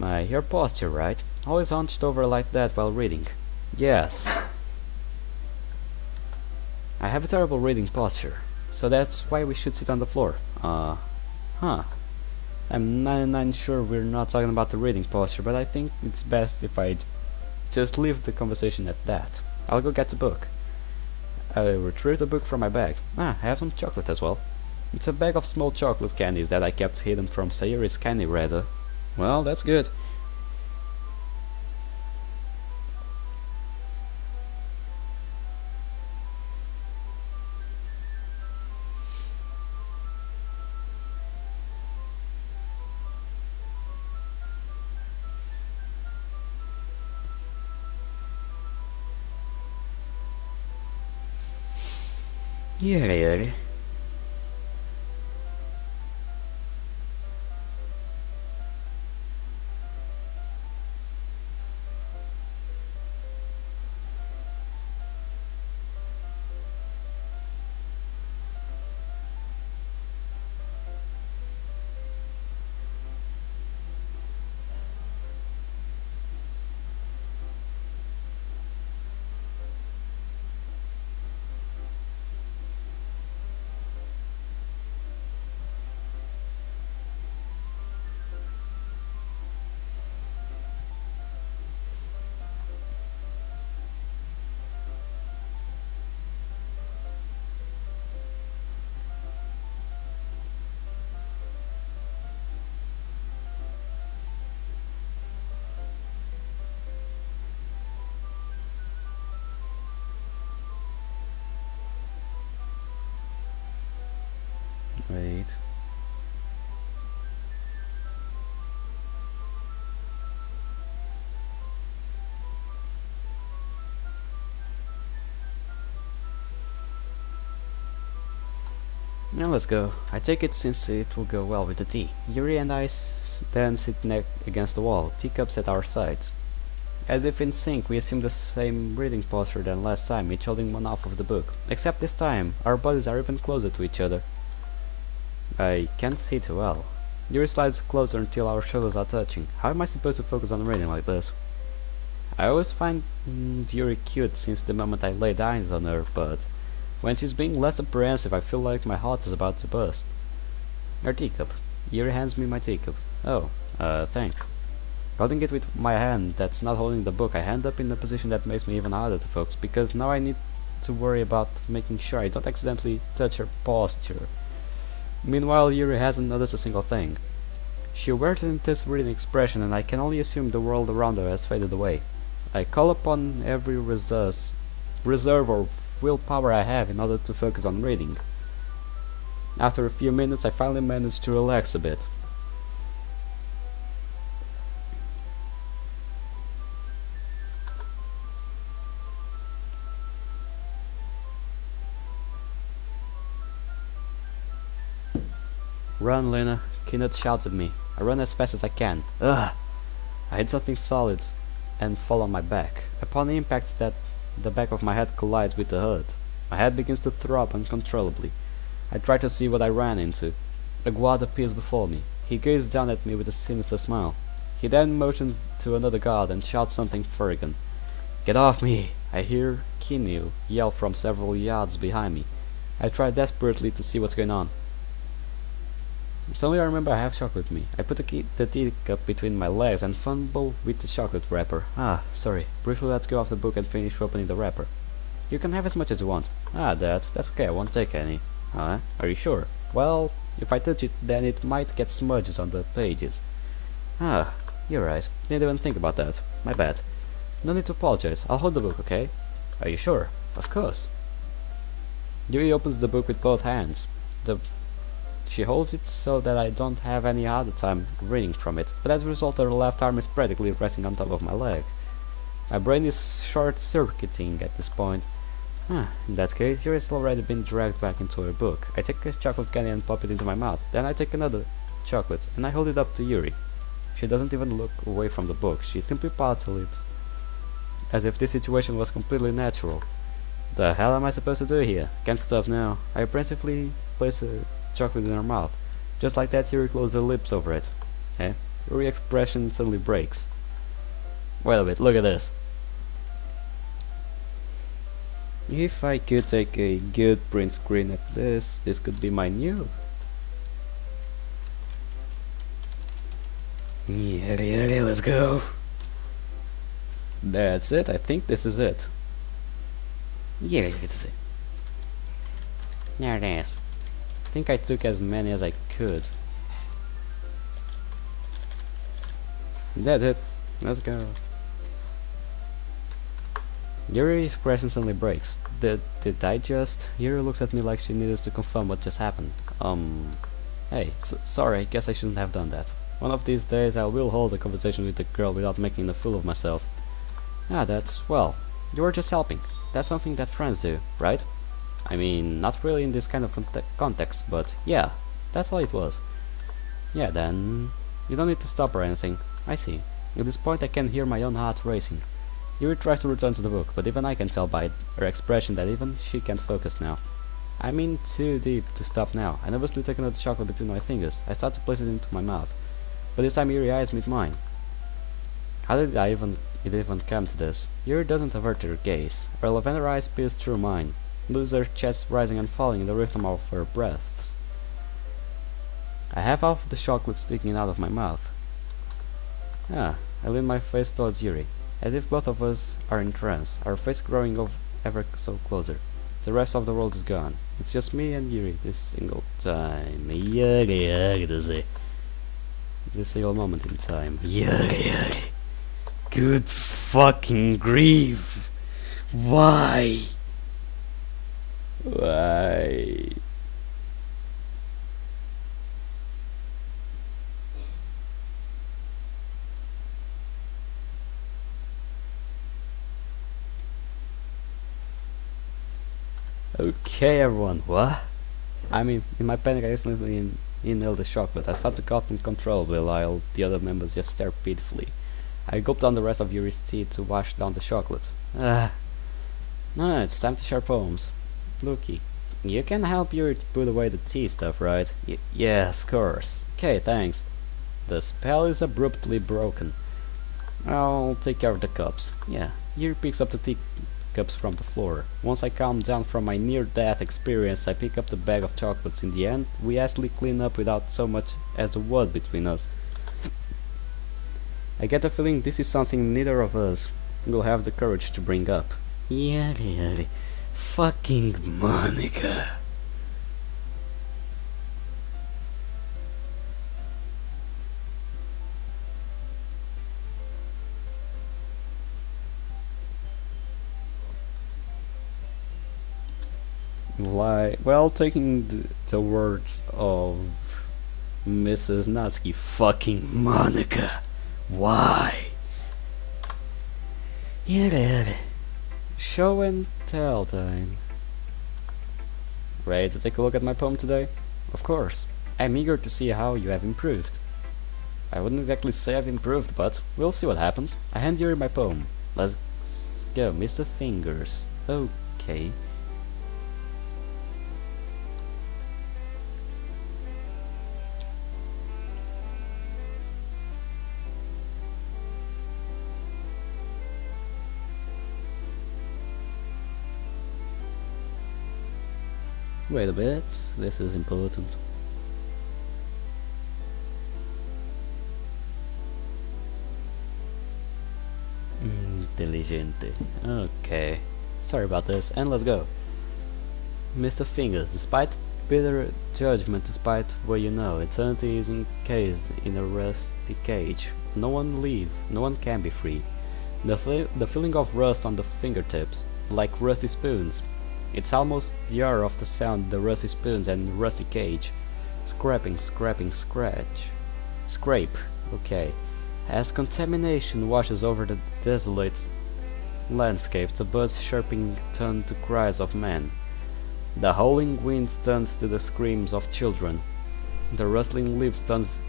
hair posture, right? Always hunched over like that while reading. Yes. I have a terrible reading posture, so that's why we should sit on the floor. Huh. I'm 99 sure we're not talking about the reading posture, but I think it's best if I just leave the conversation at that. I'll go get the book. I retrieved the book from my bag. Ah, I have some chocolate as well. It's a bag of small chocolate candies that I kept hidden from Sayuri's candy rather. Well, that's good. Yeah. Wait. Now let's go. I take it since it will go well with the tea. Yuri and I then sit neck against the wall, teacups at our sides. As if in sync, we assume the same reading posture than last time, each holding one half of the book. Except this time, our bodies are even closer to each other. I can't see too well. Yuri slides closer until our shoulders are touching. How am I supposed to focus on reading like this? I always find Yuri cute since the moment I laid eyes on her, but when she's being less apprehensive, I feel like my heart is about to burst. Her teacup. Yuri hands me my teacup. Oh, thanks. Holding it with my hand that's not holding the book, I hand up in a position that makes me even harder to focus, because now I need to worry about making sure I don't accidentally touch her posture. Meanwhile, Yuri hasn't noticed a single thing. She wears an intense reading expression, and I can only assume the world around her has faded away. I call upon every reserve or willpower I have in order to focus on reading. After a few minutes, I finally manage to relax a bit. Run, Lena. Kenneth shouts at me. I run as fast as I can. Ugh! I hit something solid and fall on my back. Upon impact, the back of my head collides with the hood. My head begins to throb uncontrollably. I try to see what I ran into. A guard appears before me. He gazes down at me with a sinister smile. He then motions to another guard and shouts something Furrigan. Get off me! I hear Kinyu yell from several yards behind me. I try desperately to see what's going on. Suddenly I remember I have chocolate with me. I put the teacup between my legs and fumble with the chocolate wrapper. Ah, sorry. Briefly let's go off the book and finish opening the wrapper. You can have as much as you want. Ah, that's okay, I won't take any. Huh? Are you sure? Well, if I touch it, then it might get smudges on the pages. Ah, you're right. Didn't even think about that. My bad. No need to apologize. I'll hold the book, okay? Are you sure? Of course. Yuri opens the book with both hands. She holds it so that I don't have any harder time reading from it, but as a result her left arm is practically resting on top of my leg. My brain is short-circuiting at this point. In that case, Yuri has already been dragged back into her book. I take a chocolate candy and pop it into my mouth. Then I take another chocolate and I hold it up to Yuri. She doesn't even look away from the book. She simply pouts her lips, as if this situation was completely natural. The hell am I supposed to do here? Can't stop now. I apprehensively place a chocolate in her mouth. Just like that, Yuri closes her lips over it. Yuri's expression suddenly breaks. Wait a bit, look at this. If I could take a good print screen at this could be my new. Yeah, let's go. That's it, I think this is it. Yeah, it's it. There it is. I think I took as many as I could. That's it. Let's go. Yuri's expression suddenly breaks. Did I just? Yuri looks at me like she needs to confirm what just happened. Hey, sorry, I guess I shouldn't have done that. One of these days I will hold a conversation with the girl without making a fool of myself. Well, you were just helping. That's something that friends do, right? I mean, not really in this kind of context, but yeah, that's all it was. Yeah, then, you don't need to stop or anything. I see. At this point I can hear my own heart racing. Yuri tries to return to the book, but even I can tell by her expression that even she can't focus now. I'm in too deep to stop now. I nervously take another chocolate between my fingers. I start to place it into my mouth, but this time Yuri eyes meet mine. How did it even come to this? Yuri doesn't avert her gaze. Her lavender eyes pierce through mine. Notice her chest rising and falling in the rhythm of her breaths. I have half of the chocolate sticking out of my mouth. I lean my face towards Yuri, as if both of us are in trance, our face growing ever so closer. The rest of the world is gone. It's just me and Yuri this single time. This single moment in time. Good fucking grief. Why? Why? Okay, everyone, what? I mean, in my panic I instantly inhaled the chocolate. I start to cough uncontrollably while the other members just stare pitifully. I gulp down the rest of Yuri's tea to wash down the chocolate. It's time to share poems. Looky, you can help Yuri to put away the tea stuff, right? Yeah, of course. Okay, thanks. The spell is abruptly broken. I'll take care of the cups. Yeah, Yuri picks up the tea cups from the floor. Once I calm down from my near-death experience, I pick up the bag of chocolates. In the end, we hastily clean up without so much as a word between us. I get the feeling this is something neither of us will have the courage to bring up. Yeah, fucking Monica. Well, taking the words of Mrs. Natsuki, fucking Monica. Why? Yeah, show and tell time. Ready to take a look at my poem today? Of course. I'm eager to see how you have improved. I wouldn't exactly say I've improved, but we'll see what happens. I hand you my poem. Let's go, Mr. Fingers. Okay. Wait a bit, this is important. Inteligente. Okay. Sorry about this, and let's go. Mr. Fingers, despite bitter judgment, despite what you know, eternity is encased in a rusty cage. No one can be free. The feeling of rust on the fingertips, like rusty spoons. It's almost the aura of the sound, the rusty spoons and rusty cage. Scraping, scraping, scrape, okay. As contamination washes over the desolate landscape, the birds chirping turn to cries of men. The howling wind turns to the screams of children. The rustling leaves turns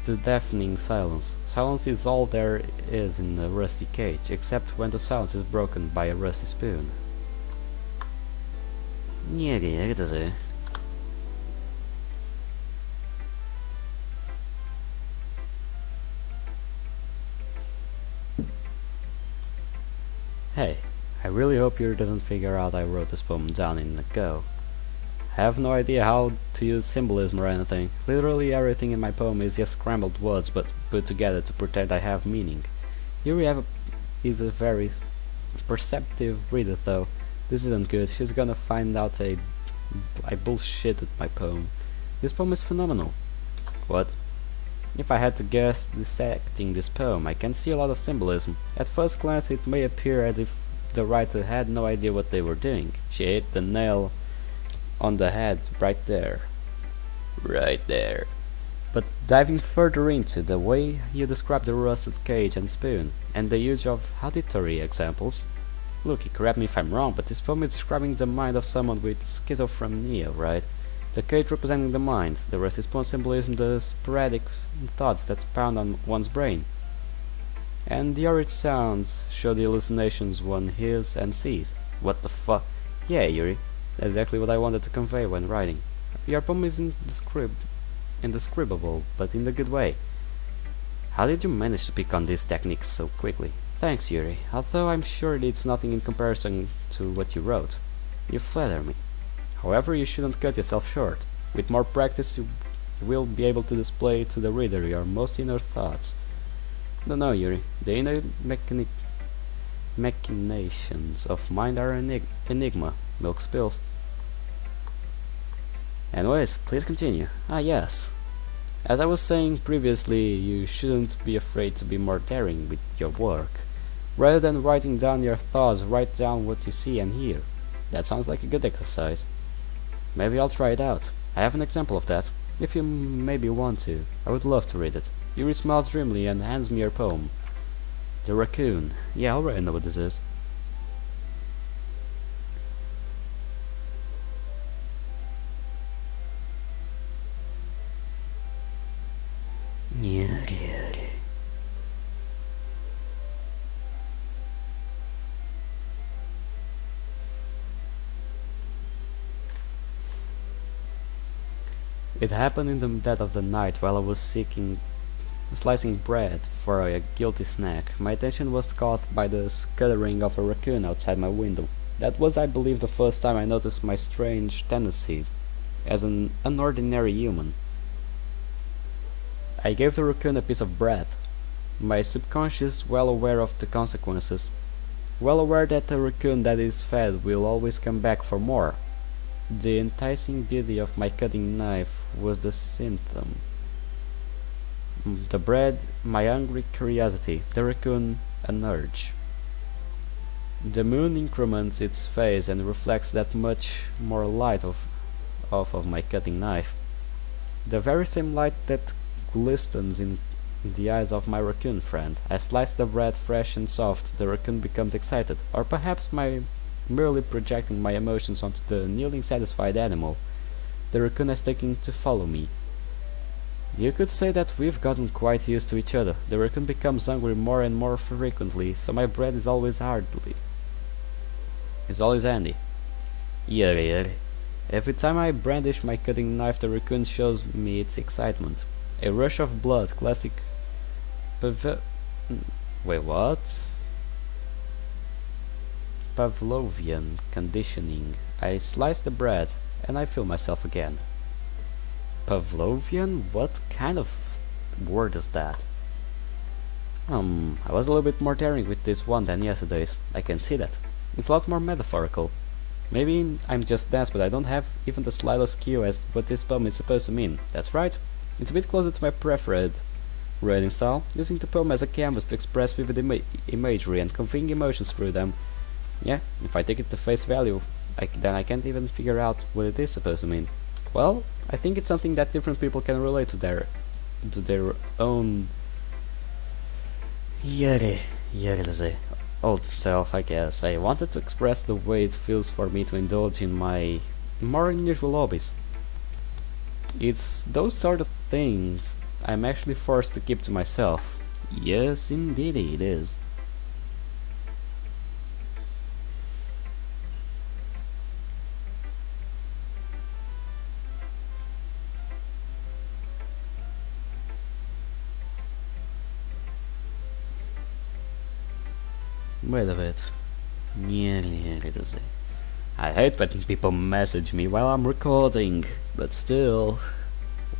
to deafening silence. Silence is all there is in a rusty cage, except when the silence is broken by a rusty spoon. Hey, I really hope you doesn't figure out I wrote this poem down in a go. I have no idea how to use symbolism or anything. Literally everything in my poem is just scrambled words but put together to pretend I have meaning. Yuri is a very perceptive reader though. This isn't good. She's gonna find out I bullshitted my poem. This poem is phenomenal. What? If I had to guess dissecting this poem, I can see a lot of symbolism. At first glance it may appear as if the writer had no idea what they were doing. She hit the nail on the head right there. But diving further into the way you describe the rusted cage and spoon, and the use of auditory examples. Look, correct me if I'm wrong, but this poem is describing the mind of someone with schizophrenia, right? The cage representing the mind, the rusty spoon symbolism the sporadic thoughts that pound on one's brain. And the horrid sounds show the hallucinations one hears and sees. What the fuck? Yeah, Yuri. Exactly what I wanted to convey when writing. Your poem is indescribable, but in the good way. How did you manage to pick on these techniques so quickly? Thanks, Yuri, although I'm sure it's nothing in comparison to what you wrote. You flatter me. However, you shouldn't cut yourself short. With more practice you will be able to display to the reader your most inner thoughts. No, Yuri, the inner machinations of mind are an enigma. Milk spills. Anyways, please continue. Yes. As I was saying previously, you shouldn't be afraid to be more daring with your work. Rather than writing down your thoughts, write down what you see and hear. That sounds like a good exercise. Maybe I'll try it out. I have an example of that. If you maybe want to, I would love to read it. Yuri smiles dreamily and hands me your poem. The raccoon. Yeah, I already know what this is. It happened in the dead of the night while I was slicing bread for a guilty snack. My attention was caught by the scuttering of a raccoon outside my window. That was, I believe, the first time I noticed my strange tendencies as an unordinary human. I gave the raccoon a piece of bread, my subconscious well aware of the consequences, well aware that the raccoon that is fed will always come back for more. The enticing beauty of my cutting knife was the symptom. The bread, my hungry curiosity, the raccoon, an urge. The moon increments its phase and reflects that much more light off of my cutting knife. The very same light that glistens in the eyes of my raccoon friend. I slice the bread fresh and soft, the raccoon becomes excited, or perhaps merely projecting my emotions onto the kneeling satisfied animal. The raccoon has taken to follow me. You could say that we've gotten quite used to each other. The raccoon becomes hungry more and more frequently, so my bread is always handy. Every time I brandish my cutting knife, the raccoon shows me its excitement. A rush of blood, classic Wait, what? Pavlovian conditioning. I slice the bread, and I feel myself again. Pavlovian? What kind of word is that? I was a little bit more daring with this one than yesterday's. I can see that. It's a lot more metaphorical. Maybe I'm just dense, but I don't have even the slightest clue as to what this poem is supposed to mean. That's right. It's a bit closer to my preferred writing style, using the poem as a canvas to express vivid imagery and conveying emotions through them. Yeah, if I take it to face value, then I can't even figure out what it is supposed to mean. Well, I think it's something that different people can relate to their own yeri old self, I guess. I wanted to express the way it feels for me to indulge in my more unusual hobbies. It's those sort of things I'm actually forced to keep to myself. Yes, indeed it is. Wait a bit. Nyeri. I hate when people message me while I'm recording, but still.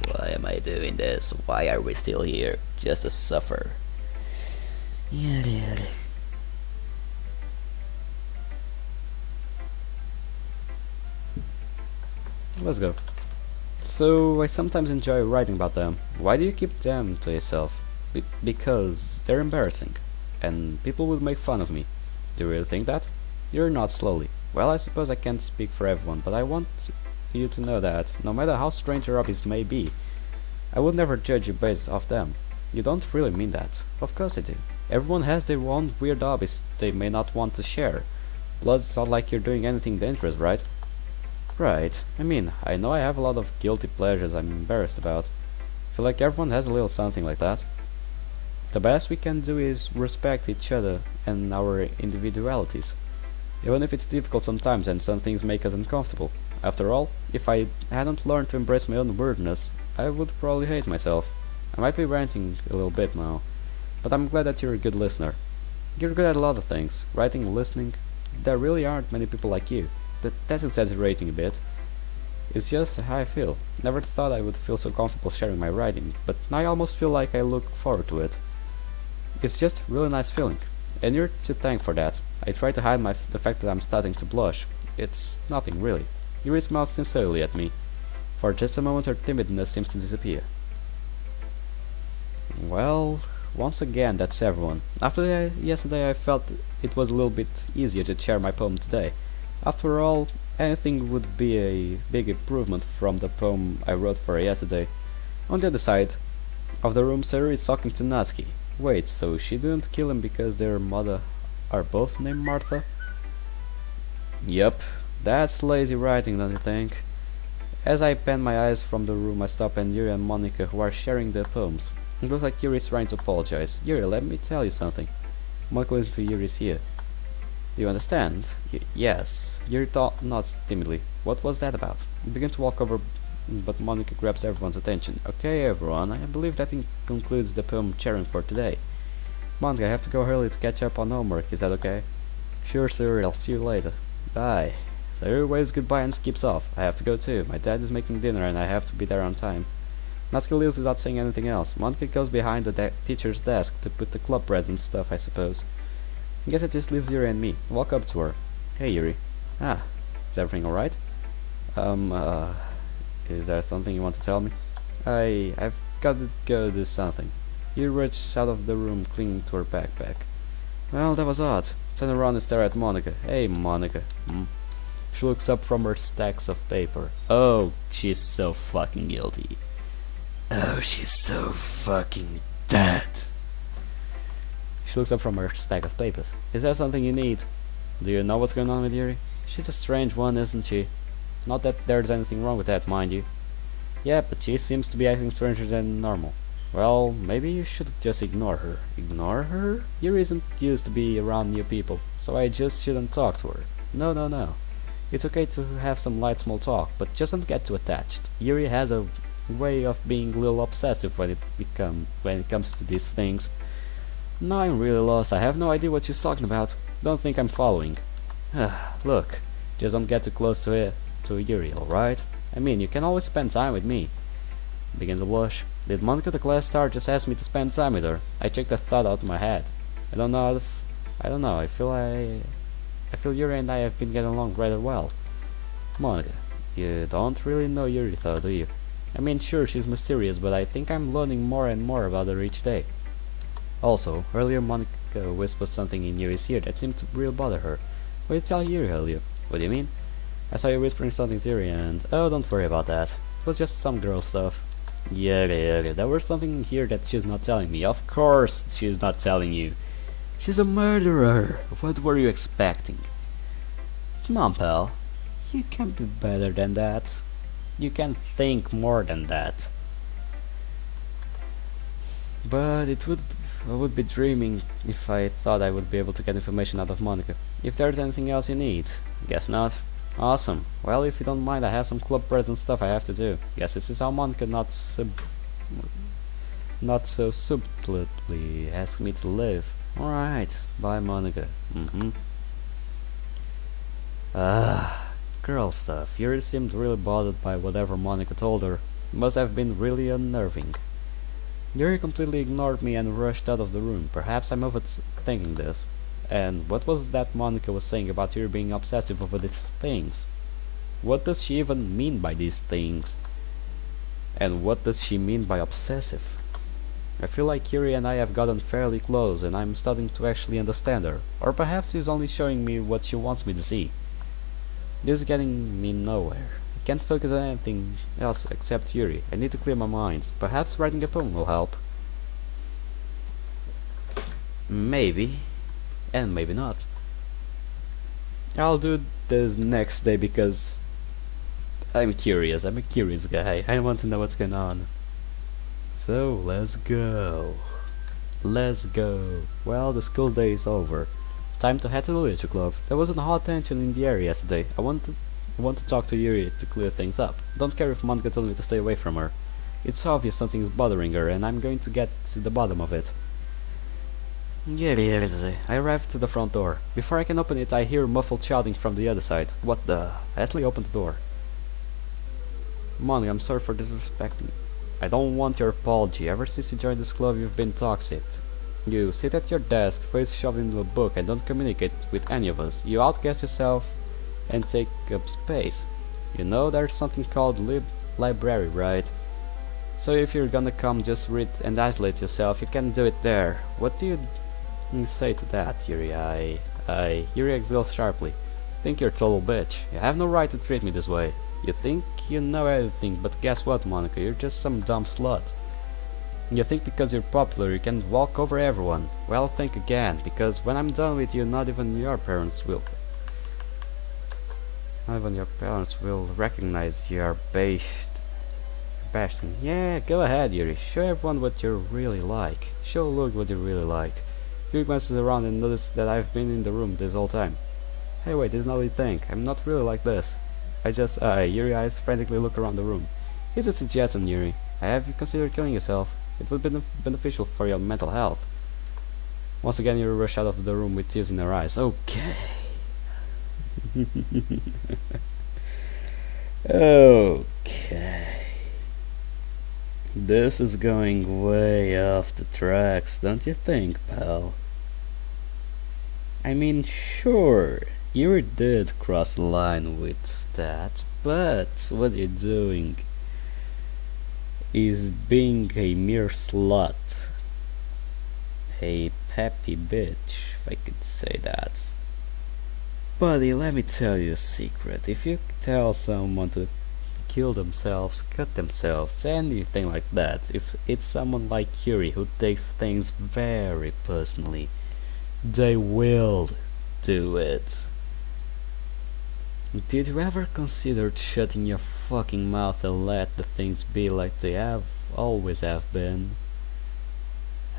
Why am I doing this? Why are we still here? Just to suffer. Nyeri. Let's go. So, I sometimes enjoy writing about them. Why do you keep them to yourself? Because they're embarrassing, and people would make fun of me. Do you really think that? You're not slowly. Well, I suppose I can't speak for everyone, but I want you to know that, no matter how strange your hobbies may be, I would never judge you based off them. You don't really mean that. Of course I do. Everyone has their own weird hobbies they may not want to share. Plus, it's not like you're doing anything dangerous, right? Right. I mean, I know I have a lot of guilty pleasures I'm embarrassed about. I feel like everyone has a little something like that. The best we can do is respect each other and our individualities, even if it's difficult sometimes and some things make us uncomfortable. After all, if I hadn't learned to embrace my own weirdness, I would probably hate myself. I might be ranting a little bit now, but I'm glad that you're a good listener. You're good at a lot of things, writing and listening. There really aren't many people like you. That's exaggerating a bit. It's just how I feel. Never thought I would feel so comfortable sharing my writing, but now I almost feel like I look forward to it. It's just a really nice feeling, and you're to thank for that. I try to hide the fact that I'm starting to blush. It's nothing really. Yuri smiles sincerely at me. For just a moment her timidness seems to disappear. Well, once again, that's everyone. After yesterday I felt it was a little bit easier to share my poem today. After all, anything would be a big improvement from the poem I wrote for yesterday. On the other side of the room, Sayuri is talking to Natsuki. Wait, so she didn't kill him because their mother are both named Martha? Yep, that's lazy writing, don't you think? As I pan my eyes from the room, I stop at Yuri and Monica, who are sharing their poems. It looks like Yuri is trying to apologize. Yuri, let me tell you something. Monica listens to Yuri's ear. Do you understand? Yes. Yuri thought nods timidly. What was that about? We begin to walk over, but Monica grabs everyone's attention. Okay, everyone, I believe that concludes the poem sharing for today. Monica, I have to go early to catch up on homework. Is that okay? Sure, sir. I'll see you later. Bye. Sayuri waves goodbye and skips off. I have to go too. My dad is making dinner and I have to be there on time. Natsuki leaves without saying anything else. Monica goes behind the teacher's desk to put the club bread and stuff, I suppose. I guess it just leaves Yuri and me. Walk up to her. Hey, Yuri. Ah, is everything alright? Is there something you want to tell me? I've got to go do something. Yuri rushes out of the room, clinging to her backpack. Well, that was odd. Turn around and stare at Monica. Hey, Monica. She looks up from her stacks of paper. Oh, she's so fucking guilty. Oh, she's so fucking dead. She looks up from her stack of papers. Is there something you need? Do you know what's going on with Yuri? She's a strange one, isn't she? Not that there's anything wrong with that, mind you. Yeah, but she seems to be acting stranger than normal. Well, maybe you should just ignore her. Ignore her? Yuri isn't used to be around new people, so I just shouldn't talk to her. No. It's okay to have some light small talk, but just don't get too attached. Yuri has a way of being a little obsessive when it comes to these things. No, I'm really lost. I have no idea what she's talking about. Don't think I'm following. Look, just don't get too close to Yuri, alright? I mean, you can always spend time with me. Begin to blush. Did Monica the class star just ask me to spend time with her? I checked the thought out of my head. I don't know if I don't know, I feel Yuri and I have been getting along rather well. Monica, you don't really know Yuri though, do you? I mean, sure, she's mysterious, but I think I'm learning more and more about her each day. Also, earlier Monica whispered something in Yuri's ear that seemed to really bother her. What did you tell Yuri earlier? What do you mean? I saw you whispering something to Yuri and... Oh, don't worry about that. It was just some girl stuff. Yeah, there was something here that she's not telling me. Of course she's not telling you. She's a murderer. What were you expecting? Come on, pal. You can be better than that. You can think more than that. But I would be dreaming if I thought I would be able to get information out of Monica. If there's anything else you need. Guess not. Awesome. Well, if you don't mind, I have some club present stuff I have to do. Guess this is how Monica not so subtly asked me to live. Alright. Bye, Monica. Girl stuff. Yuri seemed really bothered by whatever Monica told her. It must have been really unnerving. Yuri completely ignored me and rushed out of the room. Perhaps I'm overthinking this. And what was that Monica was saying about Yuri being obsessive over these things? What does she even mean by these things? And what does she mean by obsessive? I feel like Yuri and I have gotten fairly close and I'm starting to actually understand her. Or perhaps she's only showing me what she wants me to see. This is getting me nowhere. I can't focus on anything else except Yuri. I need to clear my mind. Perhaps writing a poem will help. Maybe. And maybe not. I'll do this next day because I'm curious. I'm a curious guy. I want to know what's going on. So, let's go. Let's go. Well, the school day is over. Time to head to the literature club. There wasn't a hot tension in the area yesterday. I want to talk to Yuri to clear things up. Don't care if Monica told me to stay away from her. It's obvious something is bothering her and I'm going to get to the bottom of it. I arrived to the front door. Before I can open it, I hear muffled shouting from the other side. What the? Ashley opened the door. Monica, I'm sorry for disrespecting. I don't want your apology. Ever since you joined this club, you've been toxic. You sit at your desk, face shoved into a book, and don't communicate with any of us. You outcast yourself and take up space. You know there's something called library, right? So if you're gonna come just read and isolate yourself, you can do it there. What do you say to that, Yuri? Yuri exhales sharply. Think you're a total bitch. You have no right to treat me this way. You think you know everything, but guess what, Monica? You're just some dumb slut. You think because you're popular you can walk over everyone. Well, think again, because when I'm done with you, not even your parents will recognize you are bashed. Yeah, go ahead, Yuri. Show everyone what you're really like. Show Luke what you're really like. Yuri glances around and notices that I've been in the room this whole time. Hey, wait, this is not what you think. I'm not really like this. Yuri eyes frantically look around the room. Here's a suggestion, Yuri. Have you considered killing yourself? It would be beneficial for your mental health. Once again, Yuri rushed out of the room with tears in her eyes. Okay. Okay. This is going way off the tracks, don't you think, pal? I mean, sure, you did cross the line with that, but what you're doing is being a mere slut. A peppy bitch, if I could say that. Buddy, let me tell you a secret. If you tell someone to kill themselves, cut themselves, anything like that, if it's someone like Yuri who takes things very personally, they will do it. Did you ever consider shutting your fucking mouth and let the things be like they always have been?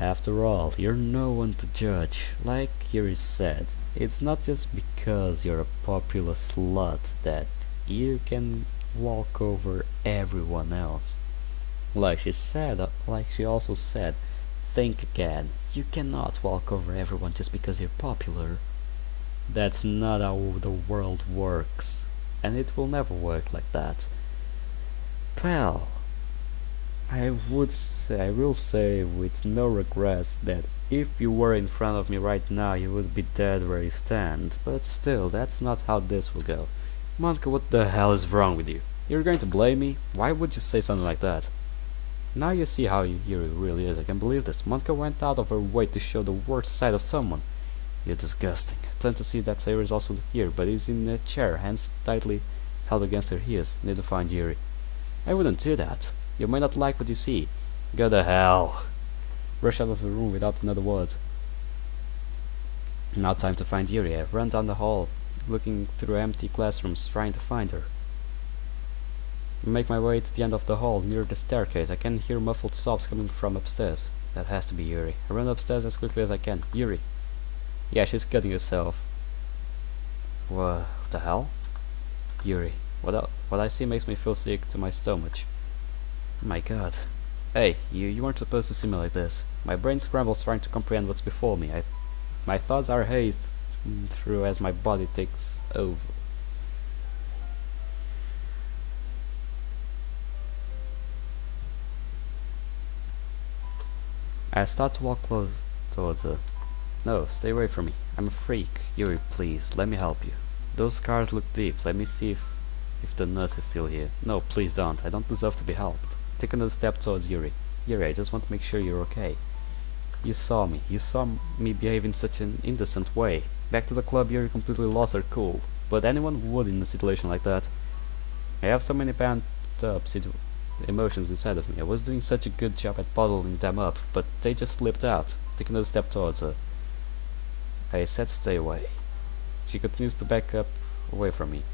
After all, you're no one to judge. Like Yuri said, it's not just because you're a popular slut that you can walk over everyone else. Like she also said, think again. You cannot walk over everyone just because you're popular. That's not how the world works, and it will never work like that. Pal, I will say with no regrets that if you were in front of me right now, you would be dead where you stand. But still, that's not how this will go. Monica, what the hell is wrong with you? You're going to blame me? Why would you say something like that? Now you see how Yuri really is. I can't believe this. Monica went out of her way to show the worst side of someone. You're disgusting. Turn to see that Sayre is also here, but he's in a chair, hands tightly held against her ears. Need to find Yuri. I wouldn't do that. You might not like what you see. Go to hell. Rush out of the room without another word. Now time to find Yuri. I run down the hall, looking through empty classrooms, trying to find her. I make my way to the end of the hall, near the staircase. I can hear muffled sobs coming from upstairs. That has to be Yuri. I run upstairs as quickly as I can. Yuri. Yeah, she's cutting herself. What the hell? Yuri. What I see makes me feel sick to my stomach. My god. Hey, you weren't supposed to see me like this. My brain scrambles trying to comprehend what's before me. My thoughts are hazed through as my body takes over. I start to walk close towards her. No, stay away from me. I'm a freak. Yuri, please, let me help you. Those scars look deep. Let me see if the nurse is still here. No, please don't. I don't deserve to be helped. Take another step towards Yuri. Yuri, I just want to make sure you're okay. You saw me. You saw me behave in such an indecent way. Back to the club, Yuri completely lost her cool. But anyone would in a situation like that. I have so many pent up emotions inside of me. I was doing such a good job at bottling them up, but they just slipped out. Take another step towards her. I said stay away. She continues to back up away from me.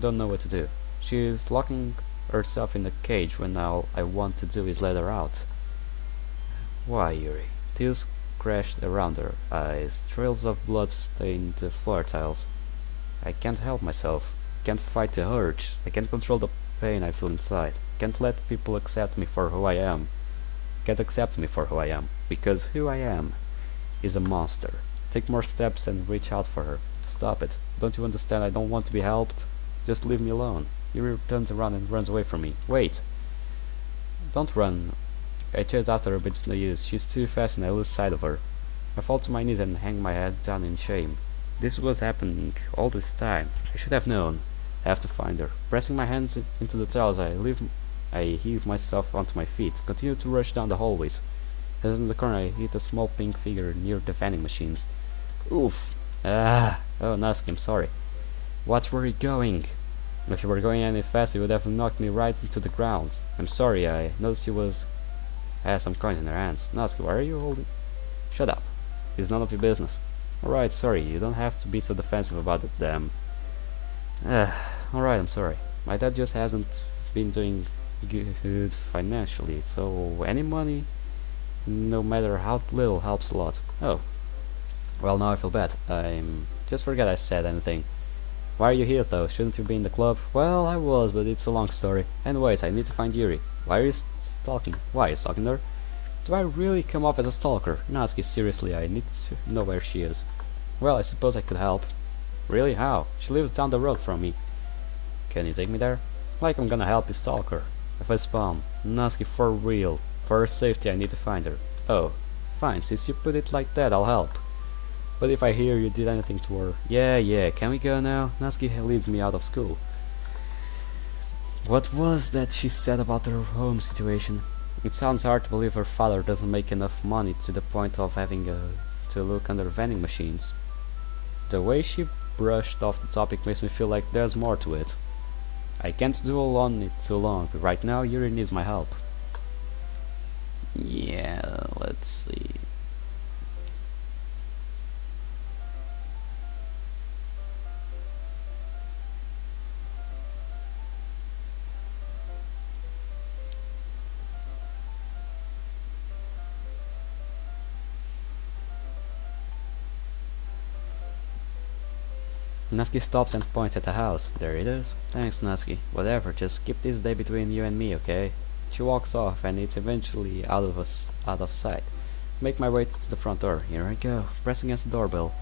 Don't know what to do. She is locking herself in a cage when all I want to do is let her out. Why, Yuri? Tears crashed around her eyes, trails of blood stained the floor tiles. I can't help myself. Can't fight the urge. I can't control the pain I feel inside. Can't let people accept me for who I am. Can't accept me for who I am, because who I am is a monster. Take more steps and reach out for her. Stop it. Don't you understand I don't want to be helped? Just leave me alone. Yuri turns around and runs away from me. Wait! Don't run. I chase after her, but it's no use. She's too fast and I lose sight of her. I fall to my knees and hang my head down in shame. This was happening all this time. I should have known. I have to find her. Pressing my hands into the tiles, I heave myself onto my feet. Continue to rush down the hallways. As in the corner, I hit a small pink figure near the vending machines. Oof! Ah! Oh, Naski, I'm sorry. What were you going? If you were going any faster, you would have knocked me right into the ground. I'm sorry, I noticed you had some coins in her hands. Naski, why are you holding? Shut up. It's none of your business. Alright, sorry, you don't have to be so defensive about it, damn. Alright, I'm sorry. My dad just hasn't been doing good financially, so any money, no matter how little, helps a lot. Oh. Well, now I feel bad. Just forget I said anything. Why are you here, though? Shouldn't you be in the club? Well, I was, but it's a long story. Anyways, I need to find Yuri. Why are you stalking? Why are you stalking her? Do I really come off as a stalker? Natsuki, seriously, I need to know where she is. Well, I suppose I could help. Really? How? She lives down the road from me. Can you take me there? Like I'm gonna help you stalk her. If I spawn. Natsuki, for real. For her safety, I need to find her. Oh, fine, since you put it like that, I'll help. But if I hear you did anything to her... Yeah, can we go now? Natsuki leads me out of school. What was that she said about her home situation? It sounds hard to believe her father doesn't make enough money to the point of having to look under vending machines. The way she brushed off the topic makes me feel like there's more to it. I can't dwell on it too long. Right now, Yuri needs my help. Yeah, let's see. Natsuki stops and points at the house. There it is. Thanks, Natsuki. Whatever, just keep this day between you and me, okay? She walks off and it's eventually out of sight. Make my way to the front door. Here I go, pressing against the doorbell.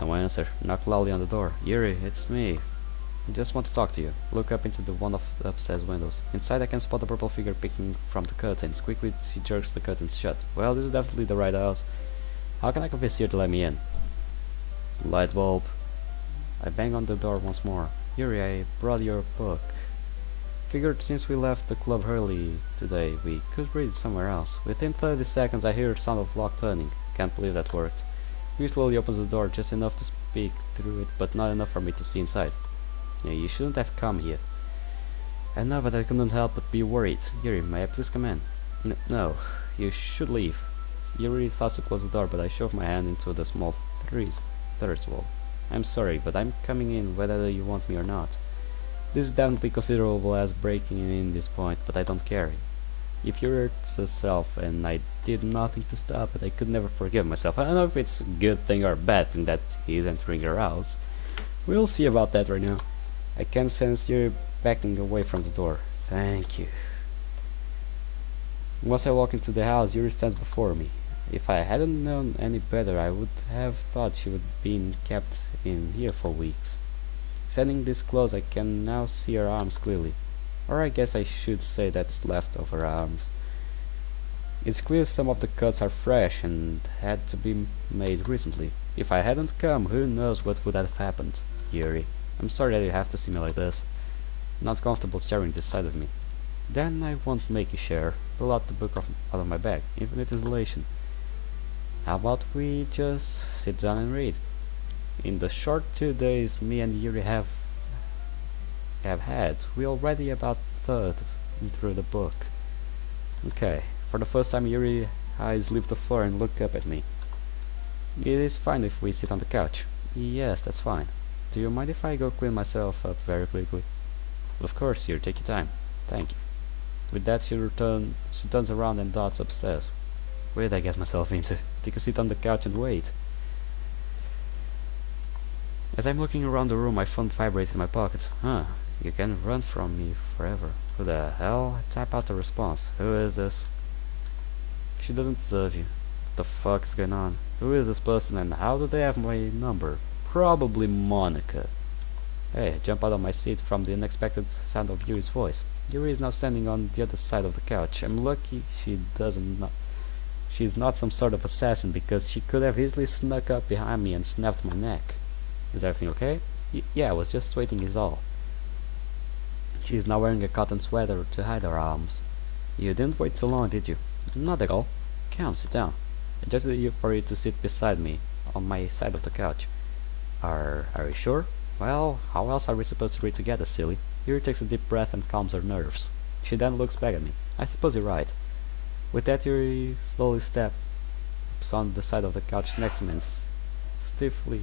No answer. Knock loudly on the door. Yuri, it's me. I just want to talk to you. Look up into the one of the upstairs windows. Inside I can spot a purple figure peeking from the curtains. Quickly she jerks the curtains shut. Well, this is definitely the right house. How can I convince you to let me in? Light bulb. I bang on the door once more. Yuri, I brought your book. Figured since we left the club early today, we could read it somewhere else. Within 30 seconds I hear the sound of lock turning. Can't believe that worked. He slowly opens the door, just enough to speak through it, but not enough for me to see inside. Yeah, you shouldn't have come here. I know, but I couldn't help but be worried. Yuri, may I please come in? No, you should leave. Yuri starts to close the door, but I shove my hand into the small thirds wall. I'm sorry, but I'm coming in whether you want me or not. This is definitely considerable as breaking in this point, but I don't care. If you hurt yourself and I did nothing to stop it, I could never forgive myself. I don't know if it's a good thing or a bad thing that he's entering your house. We'll see about that right now. I can sense you backing away from the door. Thank you. Once I walk into the house, Yuri stands before me. If I hadn't known any better, I would have thought she would be kept in here for weeks. Standing this close, I can now see her arms clearly. Or I guess I should say that's left of her arms. It's clear some of the cuts are fresh and had to be made recently. If I hadn't come, who knows what would have happened. Yuri, I'm sorry that you have to see me like this. Not comfortable sharing this side of me. Then I won't make you share. Pull out the book out of my bag. Infinite isolation. How about we just sit down and read? In the short 2 days me and Yuri have had, we already about third through the book. Okay, for the first time Yuri's eyes leave the floor and look up at me. It is fine if we sit on the couch. Yes, that's fine. Do you mind if I go clean myself up very quickly? Of course, Yuri, take your time. Thank you. With that she turns around and darts upstairs. Where did I get myself into? Take a seat on the couch and wait. As I'm looking around the room, my phone vibrates in my pocket. Huh, you can run from me forever. Who the hell? I type out a response. Who is this? She doesn't deserve you. What the fuck's going on? Who is this person and how do they have my number? Probably Monica. Hey, I jump out of my seat from the unexpected sound of Yuri's voice. Yuri is now standing on the other side of the couch. I'm lucky she's not some sort of assassin, because she could have easily snuck up behind me and snapped my neck. Is everything okay? Yeah, I was just waiting is all. She is now wearing a cotton sweater to hide her arms. You didn't wait so long, did you? Not at all. Come, sit down. I just waited for you to sit beside me, on my side of the couch. Are you sure? Well, how else are we supposed to read together, silly? Yuri takes a deep breath and calms her nerves. She then looks back at me. I suppose you're right. With that, Yuri slowly steps on the side of the couch next to me and stiffly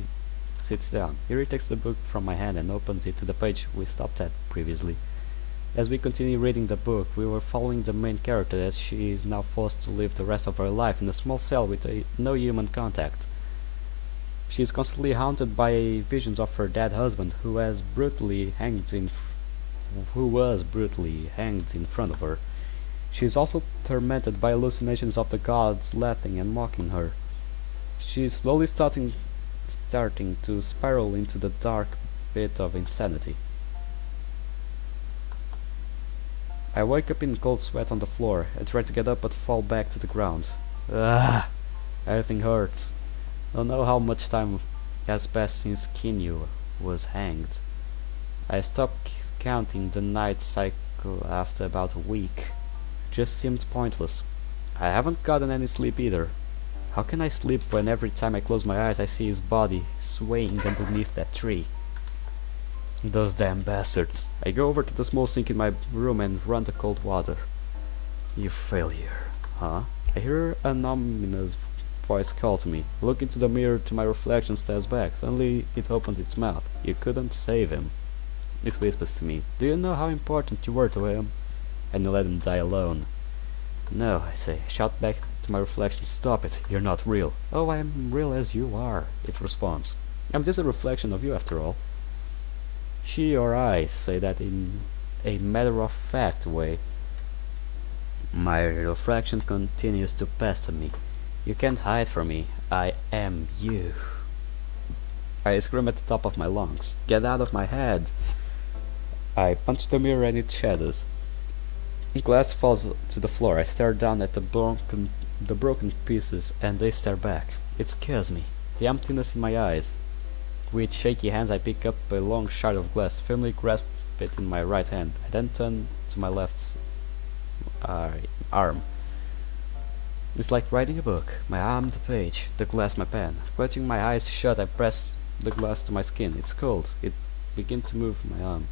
sits down. Yuri takes the book from my hand and opens it to the page we stopped at previously. As we continue reading the book, we were following the main character as she is now forced to live the rest of her life in a small cell with no human contact. She is constantly haunted by visions of her dead husband, who was brutally hanged in front of her. She is also tormented by hallucinations of the gods laughing and mocking her. She is slowly starting to spiral into the dark pit of insanity. I wake up in cold sweat on the floor. I try to get up but fall back to the ground. Ugh, everything hurts. Don't know how much time has passed since Kinyu was hanged. I stopped counting the night cycle after about a week. Just seemed pointless. I haven't gotten any sleep either. How can I sleep when every time I close my eyes I see his body swaying underneath that tree? Those damn bastards. I go over to the small sink in my room and run the cold water. You failure. Huh? I hear an ominous voice call to me. Look into the mirror to my reflection stares back. Suddenly it opens its mouth. You couldn't save him. It whispers to me. Do you know how important you were to him? And you let him die alone. No, I say. I shout back to my reflection. Stop it. You're not real. Oh, I am real as you are, it responds. I'm just a reflection of you after all. She or I say that in a matter-of-fact way. My reflection continues to pester me. You can't hide from me. I am you. I scream at the top of my lungs. Get out of my head. I punch the mirror and it shatters. Glass falls to the floor. I stare down at the broken pieces and they stare back. It scares me. The emptiness in my eyes. With shaky hands I pick up a long shard of glass, firmly grasp it in my right hand. I then turn to my left arm. It's like writing a book. My arm the page, the glass my pen. Clutching my eyes shut, I press the glass to my skin. It's cold. It begins to move my arm.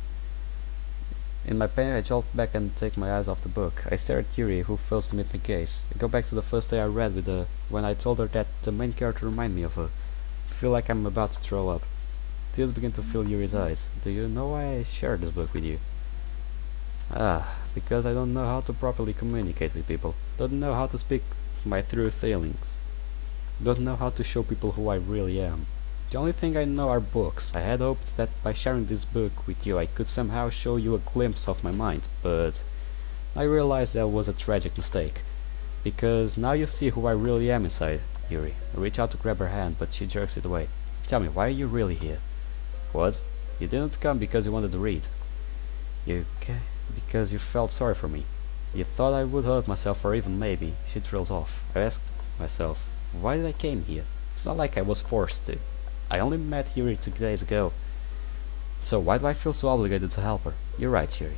In my pain I jolt back and take my eyes off the book. I stare at Yuri, who fails to meet my gaze. I go back to the first day I read with her, when I told her that the main character reminded me of her. I feel like I'm about to throw up. Tears begin to fill Yuri's eyes. Do you know why I share this book with you? Because I don't know how to properly communicate with people. Don't know how to speak my true feelings. Don't know how to show people who I really am. The only thing I know are books. I had hoped that by sharing this book with you I could somehow show you a glimpse of my mind, but I realized that was a tragic mistake. Because now you see who I really am inside, Yuri. I reach out to grab her hand, but she jerks it away. Tell me, why are you really here? What? You didn't come because you wanted to read. Because you felt sorry for me. You thought I would hurt myself, or even maybe. She trails off. I ask myself, why did I came here? It's not like I was forced to. I only met Yuri 2 days ago. So why do I feel so obligated to help her? You're right, Yuri.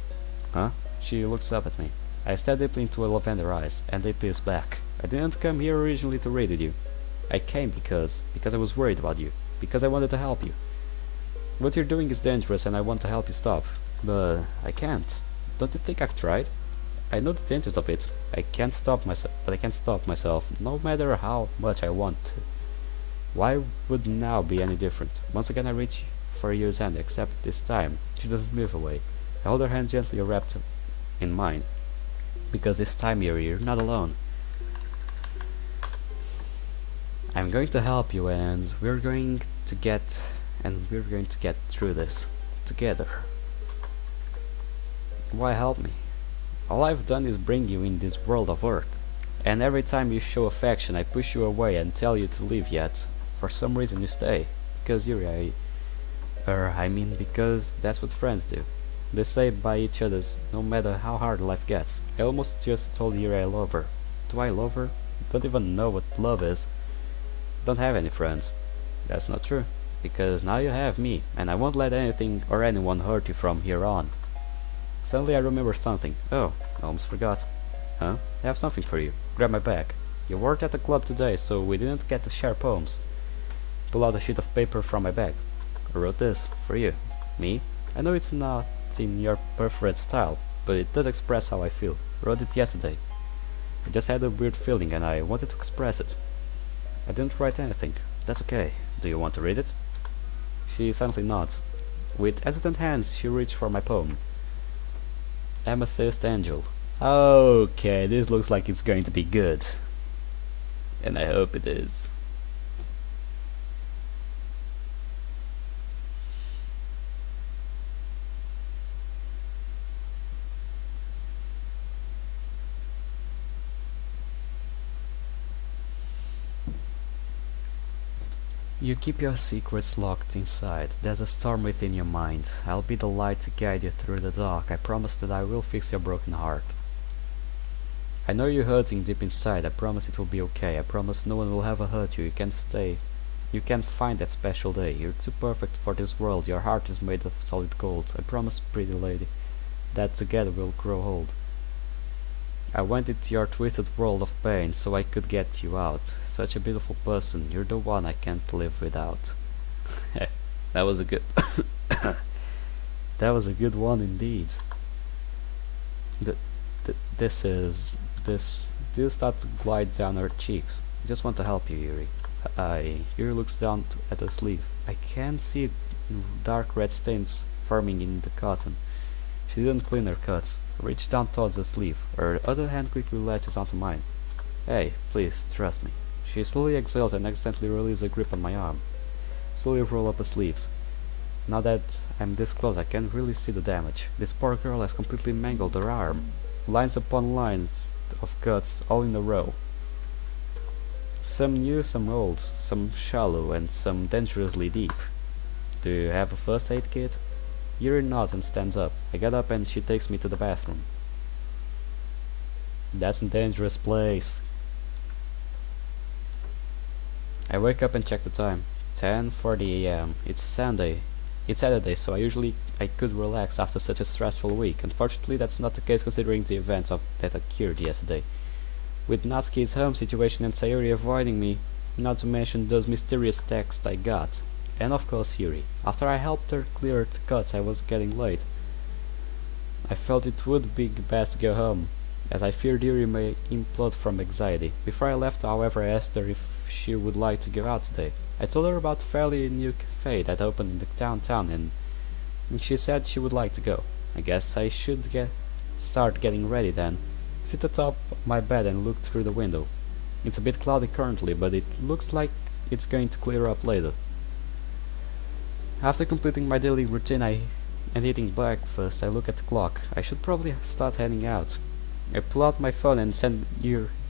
Huh? She looks up at me. I stare deeply into her lavender eyes, and they pierce back. I didn't come here originally to read with you. I came because I was worried about you. Because I wanted to help you. What you're doing is dangerous and I want to help you stop. But I can't. Don't you think I've tried? I know the dangers of it. I can't stop myself, no matter how much I want to. Why would now be any different? Once again I reach for Yuri's hand, except this time she doesn't move away. I hold her hand gently wrapped in mine. Because this time, Yuri, you're not alone. I'm going to help you, and we're going to get through this together. Why help me? All I've done is bring you in this world of hurt, and every time you show affection I push you away and tell you to leave, yet for some reason you stay. Because Yuri, because that's what friends do. They stay by each other's no matter how hard life gets. I almost just told Yuri I love her. Do I love her? Don't even know what love is. Don't have any friends. That's not true, because now you have me, and I won't let anything or anyone hurt you from here on. Suddenly I remember something. Oh, I almost forgot. Huh? I have something for you. Grab my bag. You worked at the club today, so we didn't get to share poems. Pull out a sheet of paper from my bag. I wrote this, for you. Me? I know it's not in your preferred style, but it does express how I feel. Wrote it yesterday. I just had a weird feeling and I wanted to express it. I didn't write anything. That's okay. Do you want to read it? She silently nods. With hesitant hands she reached for my poem. Amethyst Angel. Okay, this looks like it's going to be good. And I hope it is. You keep your secrets locked inside. There's a storm within your mind. I'll be the light to guide you through the dark. I promise that I will fix your broken heart. I know you're hurting deep inside. I promise it will be okay. I promise no one will ever hurt you. You can stay. You can find that special day. You're too perfect for this world. Your heart is made of solid gold. I promise, pretty lady, that together we'll grow old. I went into your twisted world of pain so I could get you out. Such a beautiful person. You're the one I can't live without. That was a good that was a good one indeed. This starts to glide down her cheeks. I just want to help you, Yuri. Yuri looks down at her sleeve. I can see dark red stains forming in the cotton. She didn't clean her cuts. Reached down towards the sleeve. Her other hand quickly latches onto mine. Hey, please, trust me. She slowly exhales and accidentally releases a grip on my arm. Slowly roll up her sleeves. Now that I'm this close, I can really see the damage. This poor girl has completely mangled her arm. Lines upon lines of cuts, all in a row. Some new, some old, some shallow, and some dangerously deep. Do you have a first aid kit? Yuri nods and stands up. I get up and she takes me to the bathroom. That's a dangerous place. I wake up and check the time. 10:40 a.m. It's Sunday. It's Saturday, so I could relax after such a stressful week. Unfortunately, that's not the case considering the events that occurred yesterday. With Natsuki's home situation and Sayuri avoiding me, not to mention those mysterious texts I got. And of course Yuri. After I helped her clear the cuts, I was getting late. I felt it would be best to go home, as I feared Yuri may implode from anxiety. Before I left, however, I asked her if she would like to go out today. I told her about a fairly new cafe that opened in the downtown and she said she would like to go. I guess I should start getting ready then. Sit atop my bed and look through the window. It's a bit cloudy currently, but it looks like it's going to clear up later. After completing my daily routine and eating breakfast, I look at the clock. I should probably start heading out. I pull out my phone and send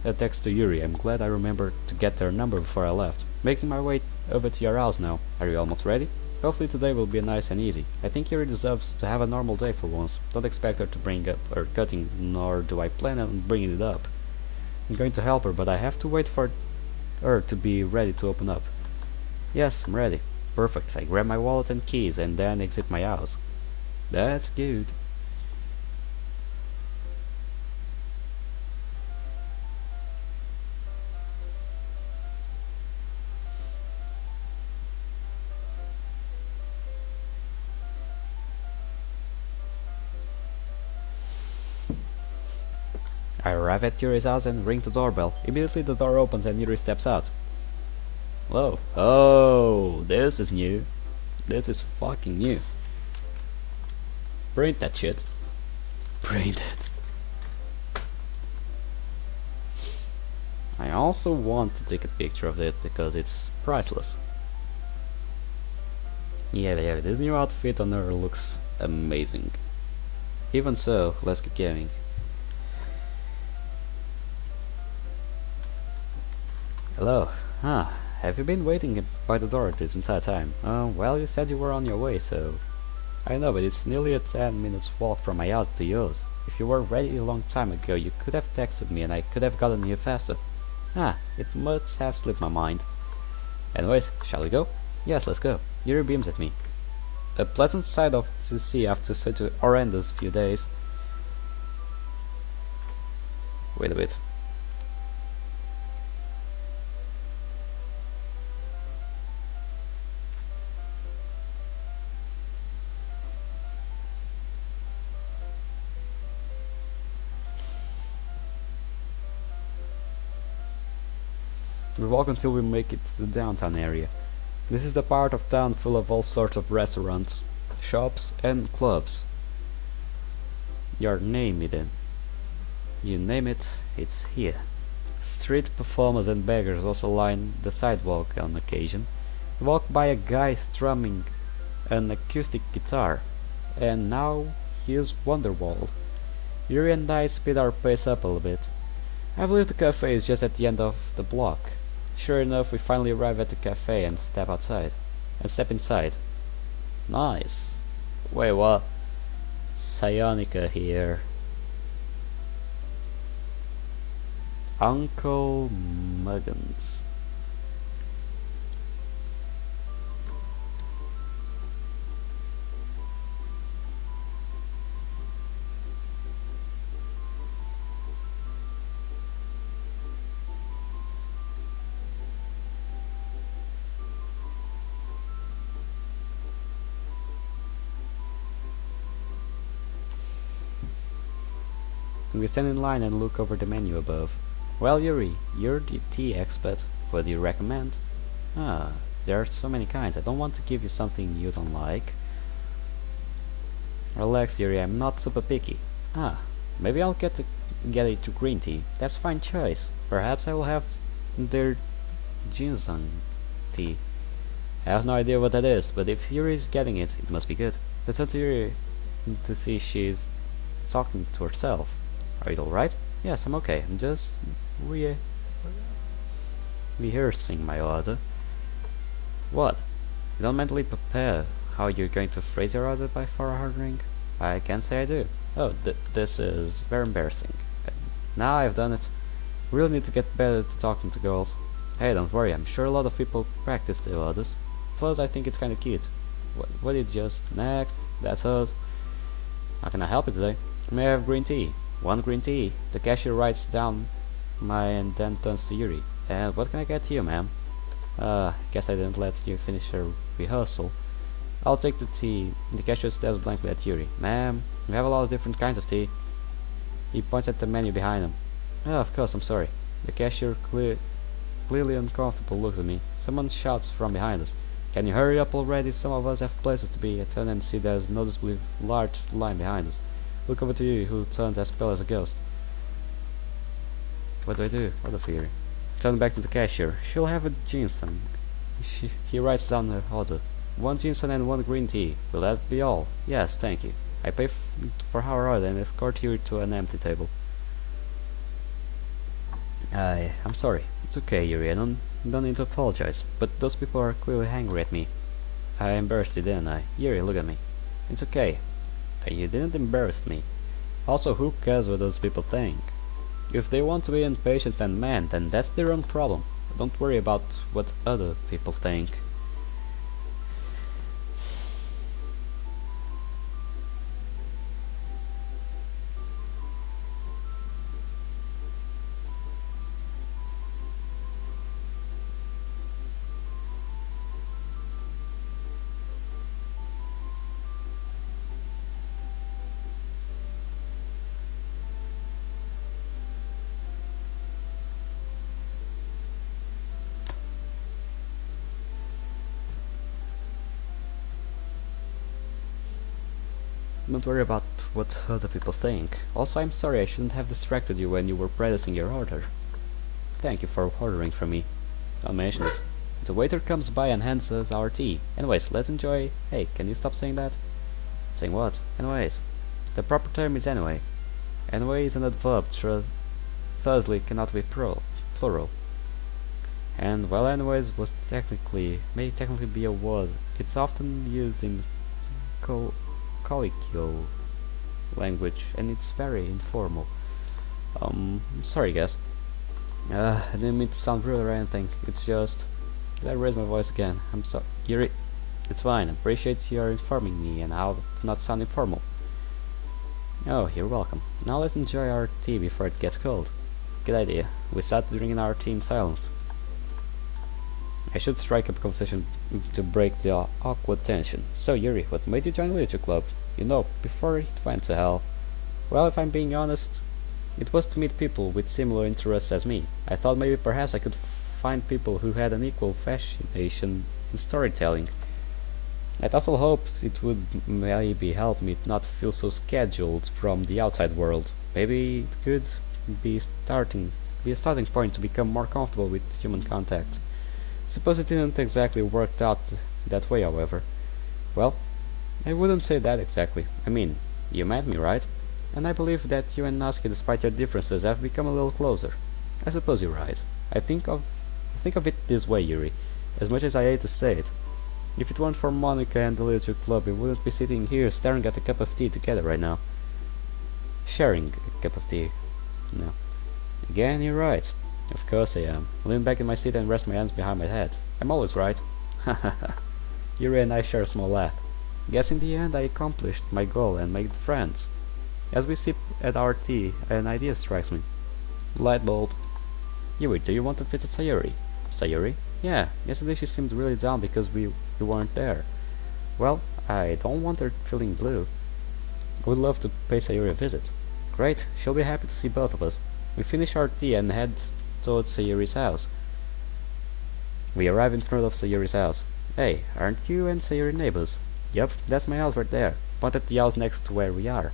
a text to Yuri. I'm glad I remembered to get their number before I left. Making my way over to your house now. Are you almost ready? Hopefully today will be nice and easy. I think Yuri deserves to have a normal day for once. Don't expect her to bring up her cutting, nor do I plan on bringing it up. I'm going to help her, but I have to wait for her to be ready to open up. Yes, I'm ready. Perfect. I grab my wallet and keys and then exit my house. That's good. I arrive at Yuri's house and ring the doorbell. Immediately the door opens and Yuri steps out. Hello. Oh, this is new. This is fucking new. Print that shit. Print it. I also want to take a picture of it because it's priceless. Yeah, this new outfit on her looks amazing. Even so, let's keep going. Hello. Have you been waiting by the door this entire time? Well, you said you were on your way, so... I know, but it's nearly a 10 minutes walk from my house to yours. If you were ready a long time ago, you could have texted me and I could have gotten here faster. It must have slipped my mind. Anyways, shall we go? Yes, let's go. Yuri beams at me. A pleasant sight to see after such a horrendous few days. Wait a bit. We walk until we make it to the downtown area. This is the part of town full of all sorts of restaurants, shops and clubs. You name it, it's here. Street performers and beggars also line the sidewalk on occasion. We walk by a guy strumming an acoustic guitar, and now here's Wonderwall. Yuri and I speed our pace up a little bit. I believe the cafe is just at the end of the block. Sure enough, we finally arrive at the cafe and step inside. Nice. Wait, what? Psionica here. Uncle Muggins. We stand in line and look over the menu above. Well, Yuri, you're the tea expert. What do you recommend? There are so many kinds. I don't want to give you something you don't like. Relax, Yuri, I'm not super picky. Maybe I'll get it to green tea. That's a fine choice. Perhaps I will have their ginseng tea. I have no idea what that is, but if Yuri is getting it, it must be good. I turn to Yuri to see she's talking to herself. Are you alright? Yes, I'm okay. I'm just rehearsing my order. What? You don't mentally prepare how you're going to phrase your order by far ordering? I can't say I do. Oh, this is very embarrassing. Now I've done it. Really need to get better at talking to girls. Hey, don't worry, I'm sure a lot of people practice the orders. Plus, I think it's kinda cute. What did just next? That's us. How can I help you today? May I have green tea? One green tea. The cashier writes down my and then turns to Yuri. And what can I get you, ma'am? Guess I didn't let you finish your rehearsal. I'll take the tea. The cashier stares blankly at Yuri. Ma'am, we have a lot of different kinds of tea. He points at the menu behind him. Oh, of course, I'm sorry. The cashier clearly uncomfortable looks at me. Someone shouts from behind us. Can you hurry up already? Some of us have places to be. I turn and see there's a noticeably large line behind us. Look over to Yuri, who turns as pale as a ghost. What do I do? What a Yuri. Turn back to the cashier. She'll have a ginseng. He writes down her order. One ginseng and one green tea. Will that be all? Yes, thank you. I pay for our order and escort Yuri to an empty table. I'm sorry. It's okay, Yuri. I don't need to apologize. But those people are clearly angry at me. I embarrassed you, didn't I? Yuri, look at me. It's okay. You didn't embarrass me. Also, who cares what those people think? If they want to be impatient and mad, then that's their own problem. Don't worry about what other people think. Don't worry about what other people think. Also, I'm sorry I shouldn't have distracted you when you were practicing your order. Thank you for ordering from me. Don't mention it. The waiter comes by and hands us our tea. Anyways, let's enjoy. Hey, can you stop saying that? Saying what? Anyways. The proper term is anyway. Anyway is an adverb, thusly cannot be plural. And while anyways may technically be a word, it's often used in colloquial language, and it's very informal. Sorry guys. I didn't mean to sound rude or anything. It's just did I raise my voice again? I'm sorry. Yuri, it's fine. I appreciate your informing me and how to not sound informal. Oh, you're welcome. Now let's enjoy our tea before it gets cold. Good idea. We sat drinking our tea in silence. I should strike up a conversation to break the awkward tension. So Yuri, what made you join the literature club? You know, before it went to hell. Well, if I'm being honest, it was to meet people with similar interests as me. I thought maybe perhaps I could find people who had an equal fascination in storytelling. I also hoped it would maybe help me not feel so scheduled from the outside world. Maybe it could be a starting point to become more comfortable with human contact. Suppose it didn't exactly work out that way, however. Well, I wouldn't say that exactly. I mean, you met me, right? And I believe that you and Natsuki, despite your differences, have become a little closer. I suppose you're right. I think of it this way, Yuri. As much as I hate to say it, if it weren't for Monica and the literature club, we wouldn't be sitting here staring at a cup of tea together right now. Sharing a cup of tea. No. Again, you're right. Of course I am. I lean back in my seat and rest my hands behind my head. I'm always right. Hahaha. Yuri and I share a small laugh. Guess in the end I accomplished my goal and made friends. As we sip at our tea, an idea strikes me. Light bulb. Yuri, do you want to visit Sayuri? Sayuri? Yeah, yesterday she seemed really down because you weren't there. Well, I don't want her feeling blue. I would love to pay Sayuri a visit. Great, she'll be happy to see both of us. We finish our tea and head towards Sayuri's house. We arrive in front of Sayuri's house. Hey, aren't you and Sayuri neighbors? Yup, that's my house right there. Point at the house next to where we are.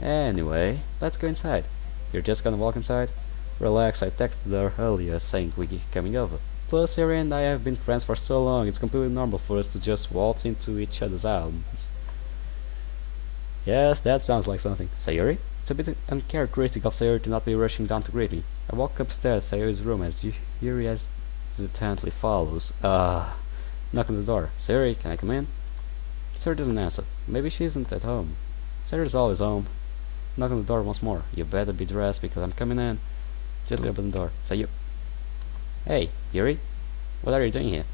Anyway, let's go inside. You're just gonna walk inside? Relax, I texted her earlier saying we're coming over. Plus, Sayuri and I have been friends for so long, it's completely normal for us to just waltz into each other's arms. Yes, that sounds like something. Sayuri? It's a bit uncharacteristic of Sayuri to not be rushing down to greet me. I walk upstairs Sayuri's room as Yuri hesitantly follows. Knock on the door. Sayuri, can I come in? Sarah doesn't answer. Maybe she isn't at home. Sarah's always home. Knock on the door once more. You better be dressed because I'm coming in. Gently open the door. Say you. Hey, Yuri. What are you doing here?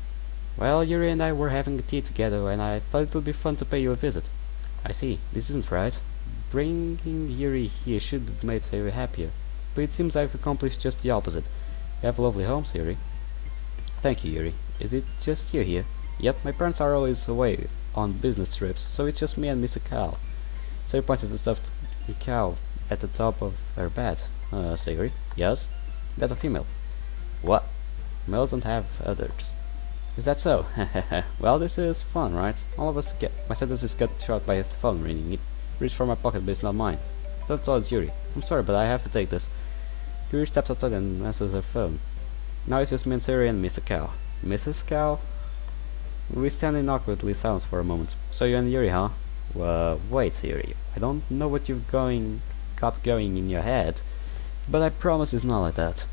Well, Yuri and I were having a tea together and I thought it would be fun to pay you a visit. I see. This isn't right. Bringing Yuri here should have made Sarah happier. But it seems I've accomplished just the opposite. You have a lovely home, Yuri. Thank you, Yuri. Is it just you here? Yep, my parents are always away on business trips, so it's just me and Mr. Cow. Sarah points at the stuffed cow at the top of her bed. Yuri? Yes? That's a female. What? Males don't have others. Is that so? Well, this is fun, right? All of us get. My sentences got shot by a phone ringing. It reached for my pocket, but it's not mine. Don't tell it's Yuri. I'm sorry, but I have to take this. Yuri steps outside and answers her phone. Now it's just me and Siri and Mr. Cow. Mrs. Cow? We stand in awkwardly silence for a moment. So you and Yuri, huh? Wait, Siri. I don't know what you've got going in your head, but I promise it's not like that.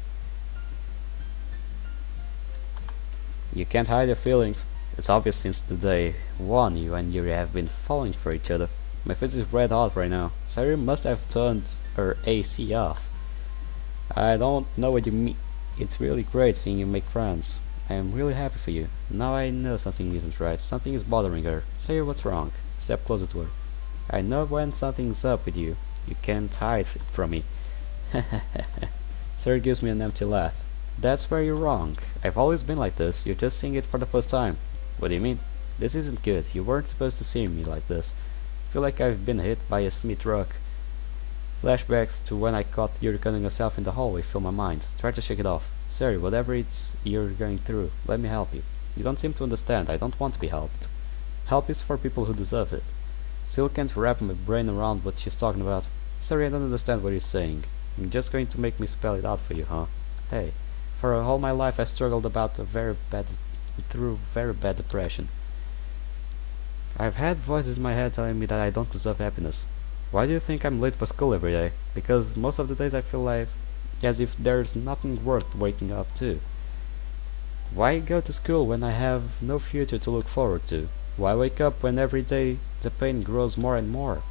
You can't hide your feelings. It's obvious since the day one you and Yuri have been falling for each other. My face is red hot right now. Siri must have turned her AC off. I don't know what you mean. It's really great seeing you make friends. I am really happy for you. Now I know something isn't right. Something is bothering her. Say what's wrong. Step closer to her. I know when something's up with you. You can't hide it from me. Sarah gives me an empty laugh. That's where you're wrong. I've always been like this. You're just seeing it for the first time. What do you mean? This isn't good. You weren't supposed to see me like this. I feel like I've been hit by a Smith truck. Flashbacks to when I caught Yuri cutting herself in the hallway fill my mind. Try to shake it off. Sorry, whatever it's you're going through, let me help you. You don't seem to understand. I don't want to be helped. Help is for people who deserve it. Still can't wrap my brain around what she's talking about. Sorry, I don't understand what you're saying. You're just going to make me spell it out for you, huh? Hey, for all my life I struggled through very bad depression. I've had voices in my head telling me that I don't deserve happiness. Why do you think I'm late for school every day? Because most of the days I feel like as if there's nothing worth waking up to. Why go to school when I have no future to look forward to? Why wake up when every day the pain grows more and more?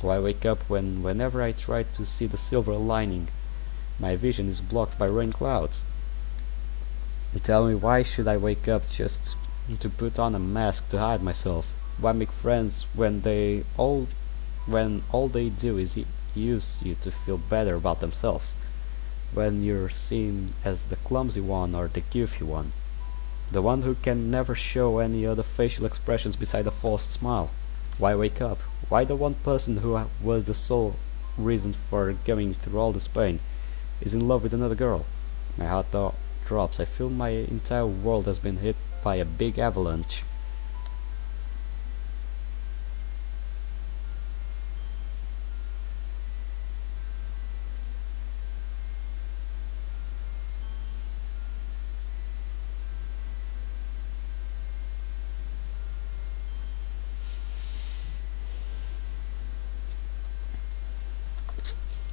Why wake up when whenever I try to see the silver lining, my vision is blocked by rain clouds? You tell me, why should I wake up just to put on a mask to hide myself? Why make friends when all they do is use you to feel better about themselves? When you're seen as the clumsy one or the goofy one, the one who can never show any other facial expressions beside a forced smile. Why wake up? Why the one person who was the sole reason for going through all this pain is in love with another girl? My heart drops. I feel my entire world has been hit by a big avalanche.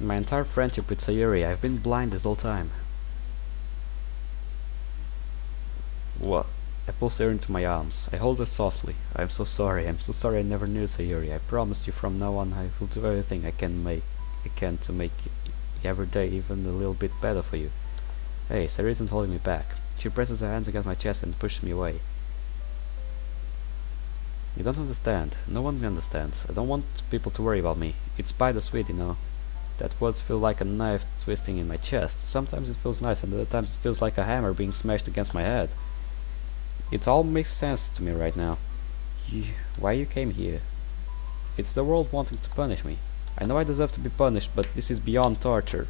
My entire friendship with Sayuri, I've been blind this whole time. What? I pull Sayuri into my arms. I hold her softly. I'm so sorry I never knew Sayuri. I promise you from now on I will do everything I can to make every day even a little bit better for you. Hey, Sayuri isn't holding me back. She presses her hands against my chest and pushes me away. You don't understand. No one understands. I don't want people to worry about me. It's bittersweet, you know. That words feel like a knife twisting in my chest. Sometimes it feels nice and other times it feels like a hammer being smashed against my head. It all makes sense to me right now. Why you came here? It's the world wanting to punish me. I know I deserve to be punished, but this is beyond torture.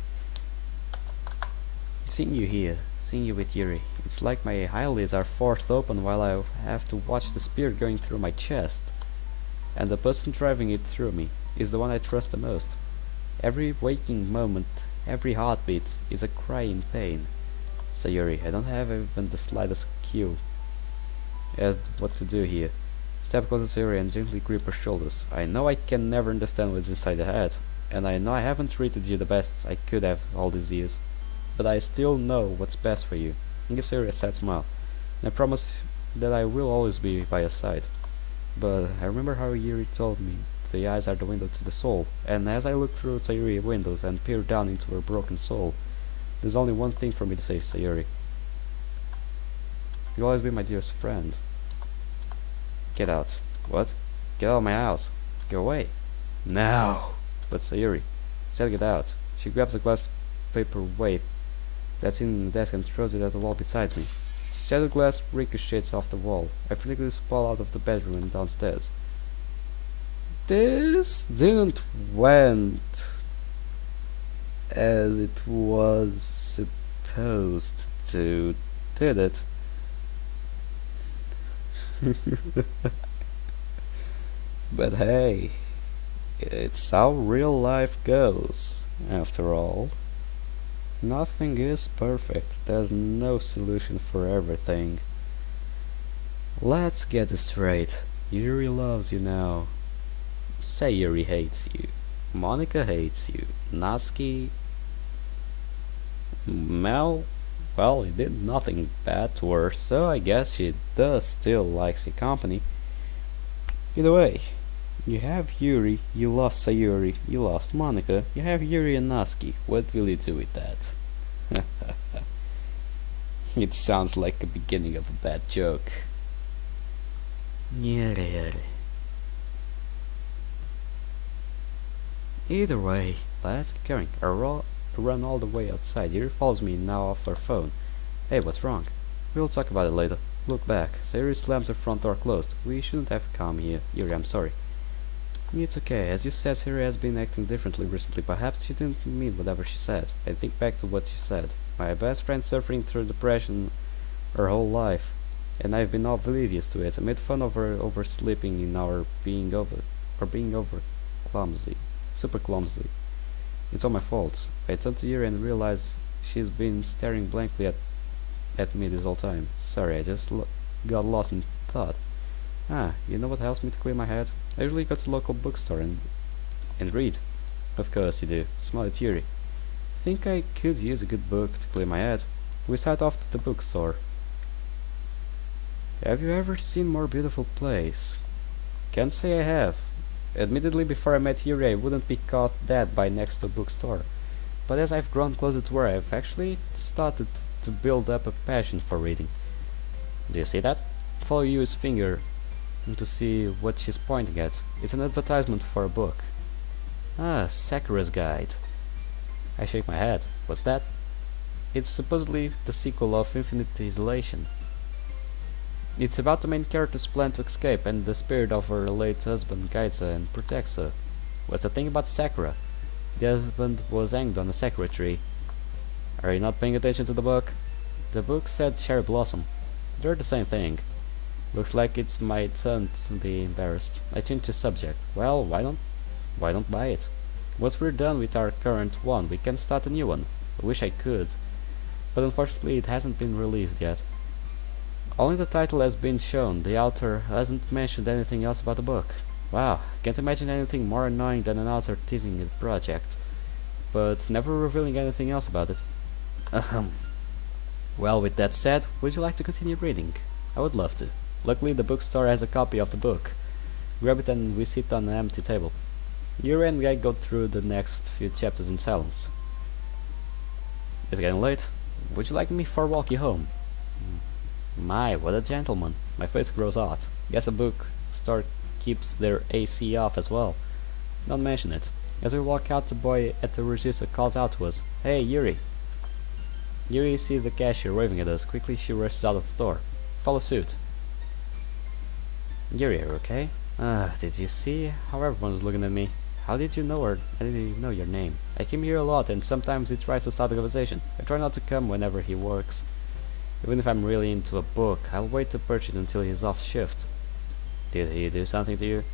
Seeing you here, seeing you with Yuri, it's like my eyelids are forced open while I have to watch the spear going through my chest. And the person driving it through me is the one I trust the most. Every waking moment, every heartbeat is a cry in pain. Sayuri, I don't have even the slightest clue as what to do here. Step closer to Sayuri and gently grip her shoulders. I know I can never understand what's inside your head, and I know I haven't treated you the best I could have all these years, but I still know what's best for you. Give Sayuri a sad smile, and I promise that I will always be by your side. But I remember how Yuri told me the eyes are the window to the soul, and as I looked through Sayuri windows and peered down into her broken soul, there's only one thing for me to say, Sayuri. You'll always be my dearest friend. Get out. What? Get out of my house. Go away. Now. But Sayuri said get out. She grabs a glass paperweight that's in the desk and throws it at the wall beside me. Shattered glass ricochets off the wall. I frantically sprawl out of the bedroom and downstairs. This didn't went as it was supposed to, did it? But hey, it's how real life goes, after all. Nothing is perfect, there's no solution for everything. Let's get this straight. Yuri loves you now. Sayuri hates you. Monica hates you. Natsuki... Mel... Well, he did nothing bad to her, so I guess she does still likes your company. Either way, you have Yuri, you lost Sayuri, you lost Monica, you have Yuri and Natsuki. What will you do with that? It sounds like the beginning of a bad joke. Yuri. Either way, let's get going. I run all the way outside. Yuri follows me now off her phone. Hey, what's wrong? We'll talk about it later. Look back. Sayuri slams her front door closed. We shouldn't have come here. Yuri, I'm sorry. It's okay. As you said, Sayuri has been acting differently recently. Perhaps she didn't mean whatever she said. I think back to what she said. My best friend suffering through depression her whole life, and I've been oblivious to it. I made fun of her oversleeping in our being over clumsy. Super clumsy. It's all my fault. I turned to Yuri and realized she's been staring blankly at me this whole time. Sorry, I just got lost in thought. You know what helps me to clear my head? I usually go to the local bookstore and read. Of course you do. Smile at Yuri. Think I could use a good book to clear my head. We start off to the bookstore. Have you ever seen more beautiful place? Can't say I have. Admittedly, before I met Yuri, I wouldn't be caught dead by next to a bookstore. But as I've grown closer to her, I've actually started to build up a passion for reading. Do you see that? Follow Yuri's finger to see what she's pointing at. It's an advertisement for a book. Sakura's Guide. I shake my head. What's that? It's supposedly the sequel of Infinite Isolation. It's about the main character's plan to escape, and the spirit of her late husband guides her and protects her. What's the thing about Sakura? The husband was hanged on a sakura tree. Are you not paying attention to the book? The book said cherry blossom. They're the same thing. Looks like it's my turn to be embarrassed. I changed the subject. Well, why don't buy it? Once we're done with our current one, we can start a new one. I wish I could, but unfortunately it hasn't been released yet. Only the title has been shown. The author hasn't mentioned anything else about the book. Wow, can't imagine anything more annoying than an author teasing a project, but never revealing anything else about it. Well, with that said, would you like to continue reading? I would love to. Luckily, the bookstore has a copy of the book. Grab it and we sit on an empty table. Yuri and I go through the next few chapters in silence. It's getting late. Would you like me for a walk you home? My, what a gentleman. My face grows hot. Guess a bookstore keeps their AC off as well. Don't mention it. As we walk out, the boy at the register calls out to us. Hey, Yuri. Yuri sees the cashier waving at us. Quickly, she rushes out of the store. Follow suit. Yuri, are you okay? Did you see how everyone was looking at me? How did you know her? I didn't know your name. I came here a lot, and sometimes he tries to start a conversation. I try not to come whenever he works. Even if I'm really into a book, I'll wait to purchase it until he's off shift. Did he do something to you?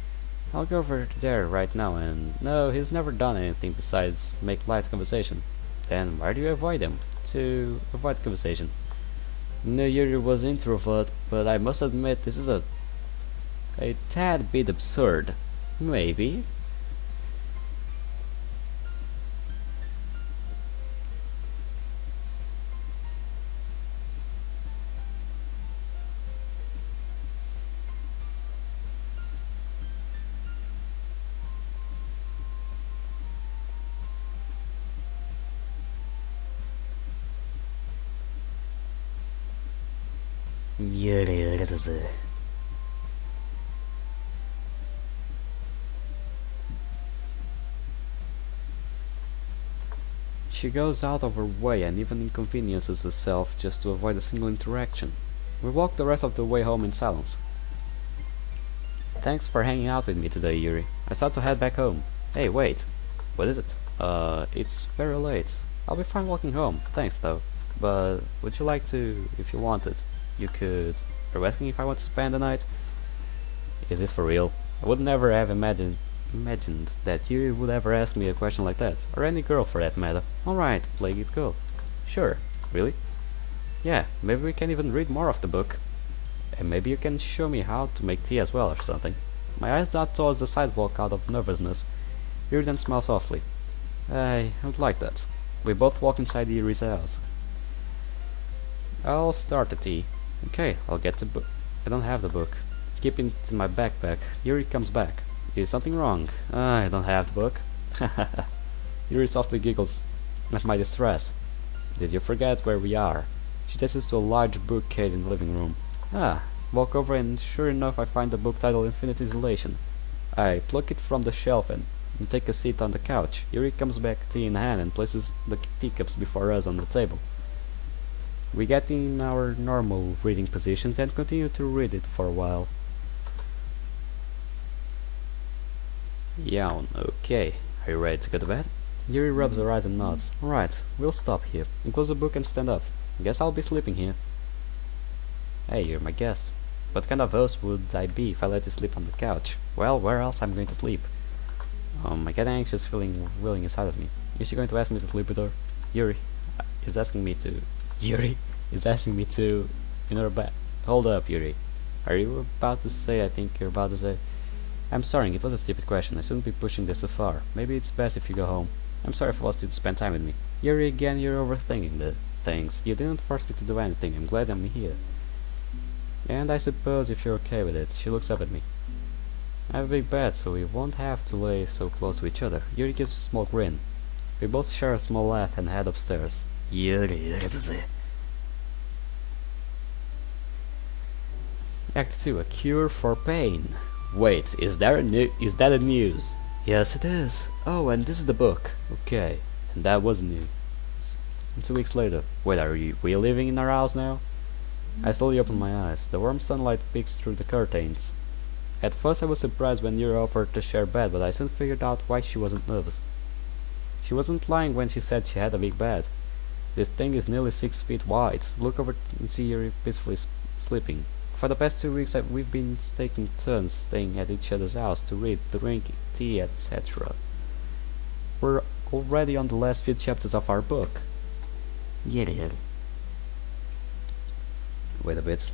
I'll go over there right now and... No, he's never done anything besides make light conversation. Then why do you avoid him? To avoid conversation. No, Yuri was introvert, but I must admit this is a tad bit absurd. Maybe. She goes out of her way and even inconveniences herself just to avoid a single interaction. We walk the rest of the way home in silence. Thanks for hanging out with me today, Yuri. I thought to head back home. Hey, wait. What is it? It's very late. I'll be fine walking home. Thanks, though. But would you like to, if you wanted, you could... Are you asking if I want to spend the night? Is this for real? I would never have imagined that Yuri would ever ask me a question like that, or any girl for that matter. Alright, play it go. Sure. Really? Yeah, maybe we can even read more of the book. And maybe you can show me how to make tea as well or something. My eyes dart towards the sidewalk out of nervousness. Yuri then smiles softly. I would like that. We both walk inside Yuri's house. I'll start the tea. Okay, I'll get the book. I don't have the book. Keeping it in my backpack. Yuri comes back. Is something wrong? I don't have the book. Yuri softly giggles at my distress. Did you forget where we are? She takes us to a large bookcase in the living room. Walk over and sure enough I find the book titled Infinite Isolation. I pluck it from the shelf and take a seat on the couch. Yuri comes back, tea in hand, and places the teacups before us on the table. We get in our normal reading positions and continue to read it for a while. Yawn, okay. Are you ready to go to bed? Yuri rubs her eyes and nods. Alright, we'll stop here. And close the book and stand up. Guess I'll be sleeping here. Hey, you're my guest. What kind of host would I be if I let you sleep on the couch? Well, where else I'm going to sleep? I get an anxious feeling willing inside of me. Is she going to ask me to sleep with her? Yuri is asking me to... Yuri is asking me to... in her bed. Hold up, Yuri. Are you about to say I think you're about to say... I'm sorry, it was a stupid question. I shouldn't be pushing this so far. Maybe it's best if you go home. I'm sorry if I asked you to spend time with me. Yuri, again, you're overthinking the things. You didn't force me to do anything. I'm glad I'm here. And I suppose if you're okay with it. She looks up at me. I have a big bed, so we won't have to lay so close to each other. Yuri gives a small grin. We both share a small laugh and head upstairs. Yuri, Act 2, a cure for pain. Wait, is that a news? Yes, it is. Oh, and this is the book. Okay, and that was news. And 2 weeks later. Wait, are we living in our house now? I slowly open my eyes. The warm sunlight peeks through the curtains. At first I was surprised when Yuri offered to share bed, but I soon figured out why she wasn't nervous. She wasn't lying when she said she had a big bed. This thing is nearly 6 feet wide. Look over and see Yuri peacefully sleeping. For the past 2 weeks we've been taking turns staying at each other's house to read, drink tea, etc. We're already on the last few chapters of our book. Wait a bit.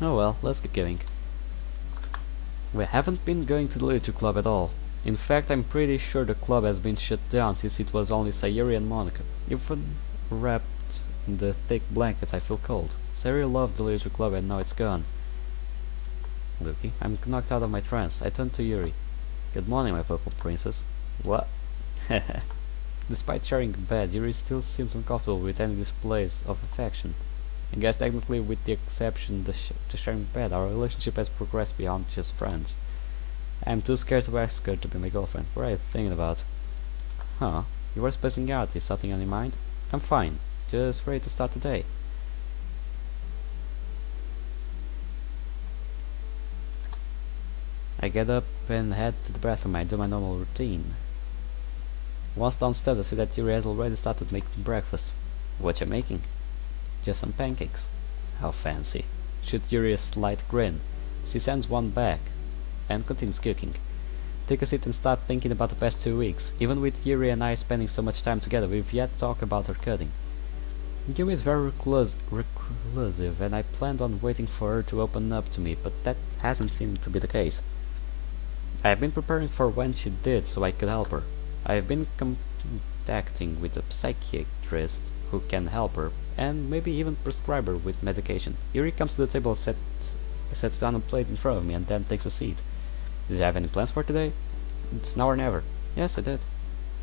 Oh well, let's get going. We haven't been going to the literature club at all. In fact, I'm pretty sure the club has been shut down since it was only Sayuri and Monica. Even wrapped in the thick blankets I feel cold. Sayuri loved the literature club and now it's gone. Lucky, I'm knocked out of my trance. I turn to Yuri. Good morning, my purple princess. What? Despite sharing a bed, Yuri still seems uncomfortable with any displays of affection. I guess technically, with the exception to sharing bed, our relationship has progressed beyond just friends. I'm too scared to ask her to be my girlfriend. What are you thinking about? Huh? You were spacing out. Is something on your mind? I'm fine. Just ready to start the day. I get up and head to the bathroom. I do my normal routine. Once downstairs, I see that Yuri has already started making breakfast. What you making? Just some pancakes. How fancy. Shoots Yuri a slight grin. She sends one back and continues cooking. Take a seat and start thinking about the past 2 weeks. Even with Yuri and I spending so much time together, we've yet talked about her cutting. Yumi is very reclusive, and I planned on waiting for her to open up to me, but that hasn't seemed to be the case. I have been preparing for when she did so I could help her. I have been contacting with a psychiatrist who can help her, and maybe even prescribe her with medication. Yuri comes to the table, sets down a plate in front of me, and then takes a seat. Did you have any plans for today? It's now or never. Yes, I did.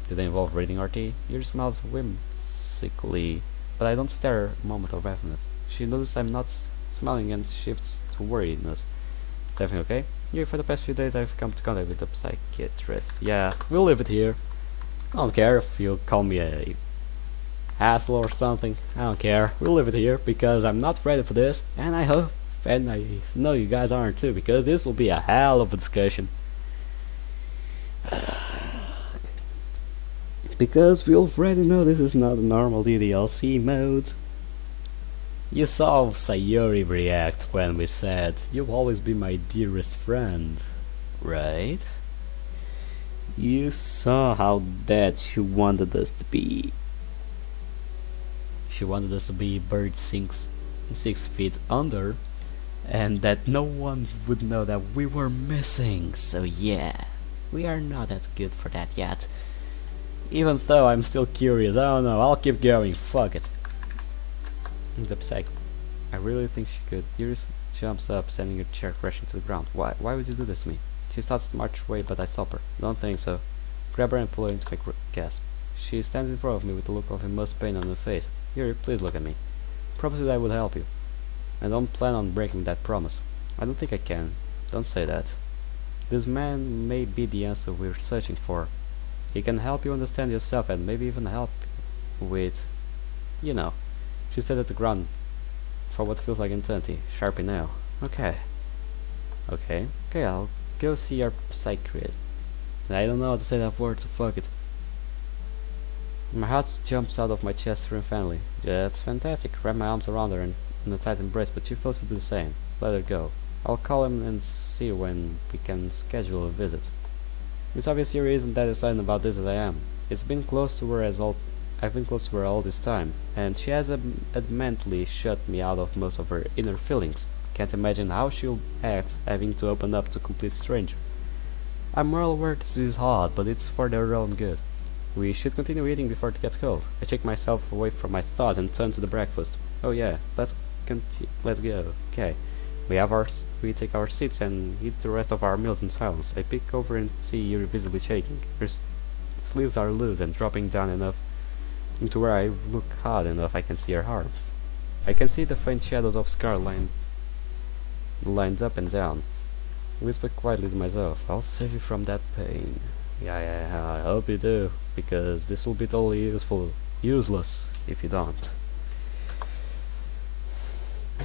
Did they involve reading our tea? Yuri smiles whimsically, but I don't stare a moment of happiness. She notices I'm not smiling and shifts to worriedness. Is everything okay? Yeah, for the past few days I've come to contact with a psychiatrist. Yeah, we'll leave it here. I don't care if you call me a hassle or something. I don't care. We'll leave it here because I'm not ready for this, and I hope and I know you guys aren't too, because this will be a hell of a discussion. Because we already know this is not a normal DDLC mode. You saw Sayori react when we said, "You'll always be my dearest friend," right? You saw how dead she wanted us to be. She wanted us to be bird 6 feet under, and that no one would know that we were missing. So yeah, we are not that good for that yet. Even though I'm still curious, I don't know, I'll keep going, fuck it. The psych. I really think she could. Iris jumps up, sending her chair crashing to the ground. Why would you do this to me? She starts to march away, but I stop her. Don't think so. Grab her and pull her into my gasp. She stands in front of me with a look of immense pain on her face. Yuri, please look at me. Promise that I would help you. I don't plan on breaking that promise. I don't think I can. Don't say that. This man may be the answer we're searching for. He can help you understand yourself and maybe even help with, you know. She stares at the ground for what feels like eternity. Sharpie now. Okay, I'll go see our psychiatrist. I don't know how to say that word, so fuck it. My heart jumps out of my chest triumphantly. That's fantastic. Wrap my arms around her in a tight embrace, but she fails to do the same. Let her go. I'll call him and see when we can schedule a visit. It's obvious Yuri isn't that excited about this as I am. I've been close to her all this time, and she has adamantly shut me out of most of her inner feelings. Can't imagine how she'll act having to open up to a complete stranger. I'm well aware this is hard, but it's for their own good. We should continue eating before it gets cold. I shake myself away from my thoughts and turn to the breakfast. Oh yeah, let's go. Okay. We take our seats and eat the rest of our meals in silence. I peek over and see Yuri visibly shaking. Her sleeves are loose and dropping down enough into where I look hard enough I can see her arms. I can see the faint shadows of scar lined up and down. I whisper quietly to myself, I'll save you from that pain. Yeah, I hope you do, because this will be totally useless if you don't.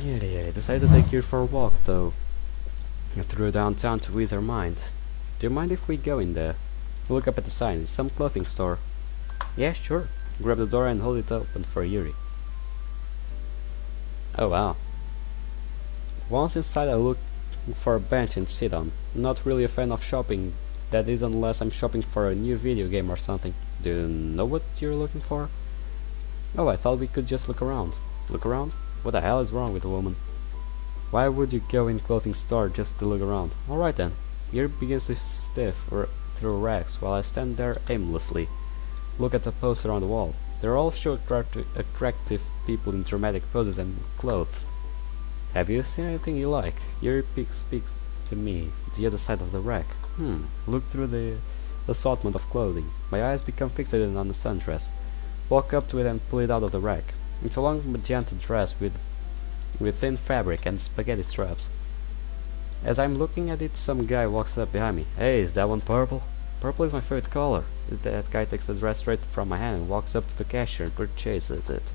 Yeah, I decided to take you for a walk, though. Through downtown to ease her mind. Do you mind if we go in there? Look up at the sign. It's some clothing store. Yeah, sure. Grab the door and hold it open for Yuri. Oh wow. Once inside, I look for a bench and sit on. Not really a fan of shopping, that is, unless I'm shopping for a new video game or something. Do you know what you're looking for? Oh, I thought we could just look around. Look around? What the hell is wrong with a woman? Why would you go in a clothing store just to look around? Alright then. Yuri begins to sniff through racks while I stand there aimlessly. Look at the poster on the wall. They're all so attractive people in dramatic poses and clothes. Have you seen anything you like? Yuri speaks to me, the other side of the rack. Look through the assortment of clothing. My eyes become fixated on the sundress. Walk up to it and pull it out of the rack. It's a long magenta dress with thin fabric and spaghetti straps. As I'm looking at it, some guy walks up behind me. Hey, is that one purple? Purple is my favorite color. That guy takes the dress straight from my hand and walks up to the cashier and purchases it.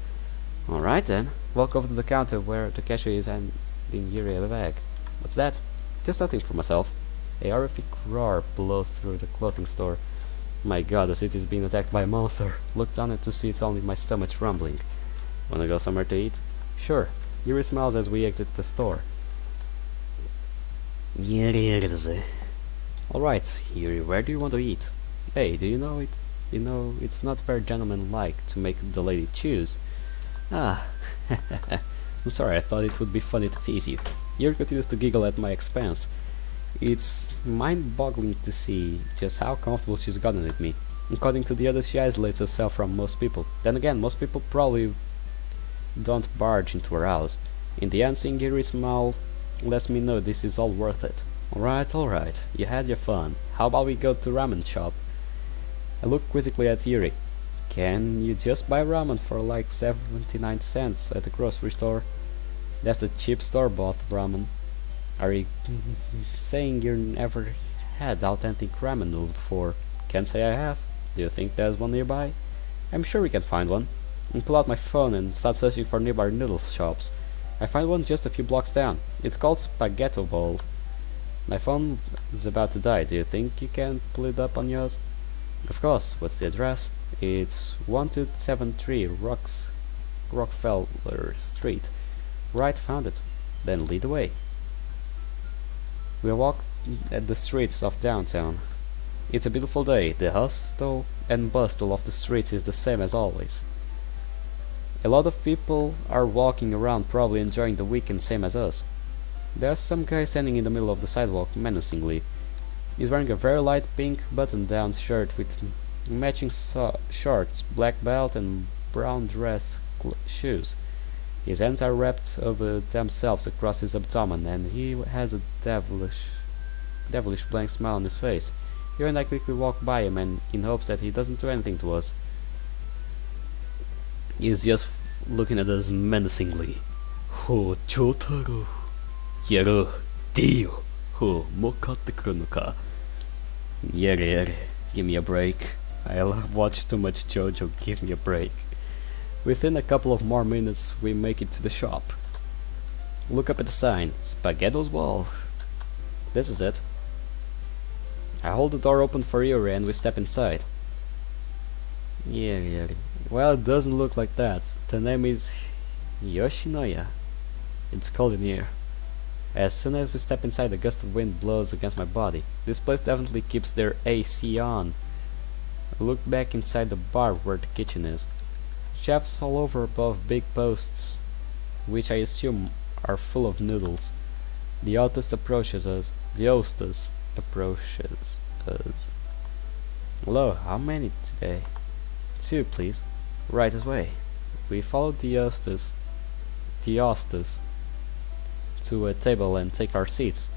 Alright then. Walk over to the counter where the cashier is handing Yuri a bag. What's that? Just something for myself. A horrific roar blows through the clothing store. My god, the city is being attacked by a monster. Look down and to see it's only my stomach rumbling. Wanna go somewhere to eat? Sure. Yuri smiles as we exit the store. Alright, Yuri, where do you want to eat? Hey, do you know it? You know, it's not very gentlemanlike to make the lady choose. Ah, I'm sorry, I thought it would be funny to tease you. Yuri continues to giggle at my expense. It's mind-boggling to see just how comfortable she's gotten with me. According to the others, she isolates herself from most people. Then again, most people probably don't barge into her house. In the end, seeing Yuri's smile lets me know this is all worth it. Alright, you had your fun. How about we go to ramen shop? I look quizzically at Yuri. Can you just buy ramen for like 79 cents at the grocery store? That's the cheap store-bought ramen. Are you saying you never had authentic ramen noodles before? Can't say I have. Do you think there's one nearby? I'm sure we can find one. I pull out my phone and start searching for nearby noodle shops. I find one just a few blocks down. It's called Spaghetto Bowl. My phone is about to die. Do you think you can pull it up on yours? Of course. What's the address? It's 1273 Rockefeller Street. Right, found it. Then lead the way. We walk at the streets of downtown. It's a beautiful day. The hustle and bustle of the streets is the same as always. A lot of people are walking around, probably enjoying the weekend same as us. There's some guy standing in the middle of the sidewalk menacingly. He's wearing a very light pink button-down shirt with matching shorts, black belt and brown dress shoes. His hands are wrapped over themselves across his abdomen and he has a devilish blank smile on his face. You and I quickly walk by him and in hopes that he doesn't do anything to us. He's just looking at us menacingly. Ho, Chotaro. Yero, Dio. Ho, mokatte kuru no ka. Yere, give me a break. I've watched too much JoJo, give me a break. Within a couple of more minutes, we make it to the shop. Look up at the sign, Spaghetto's Wall. This is it. I hold the door open for Yuri and we step inside. Yeah. Well, it doesn't look like that. The name is Yoshinoya. It's cold in here. As soon as we step inside, a gust of wind blows against my body. This place definitely keeps their AC on. I look back inside the bar where the kitchen is. Chefs all over above big posts, which I assume are full of noodles. The hostess approaches us. Hello, how many today? 2, please. Right this way. We follow the hostess to a table and take our seats.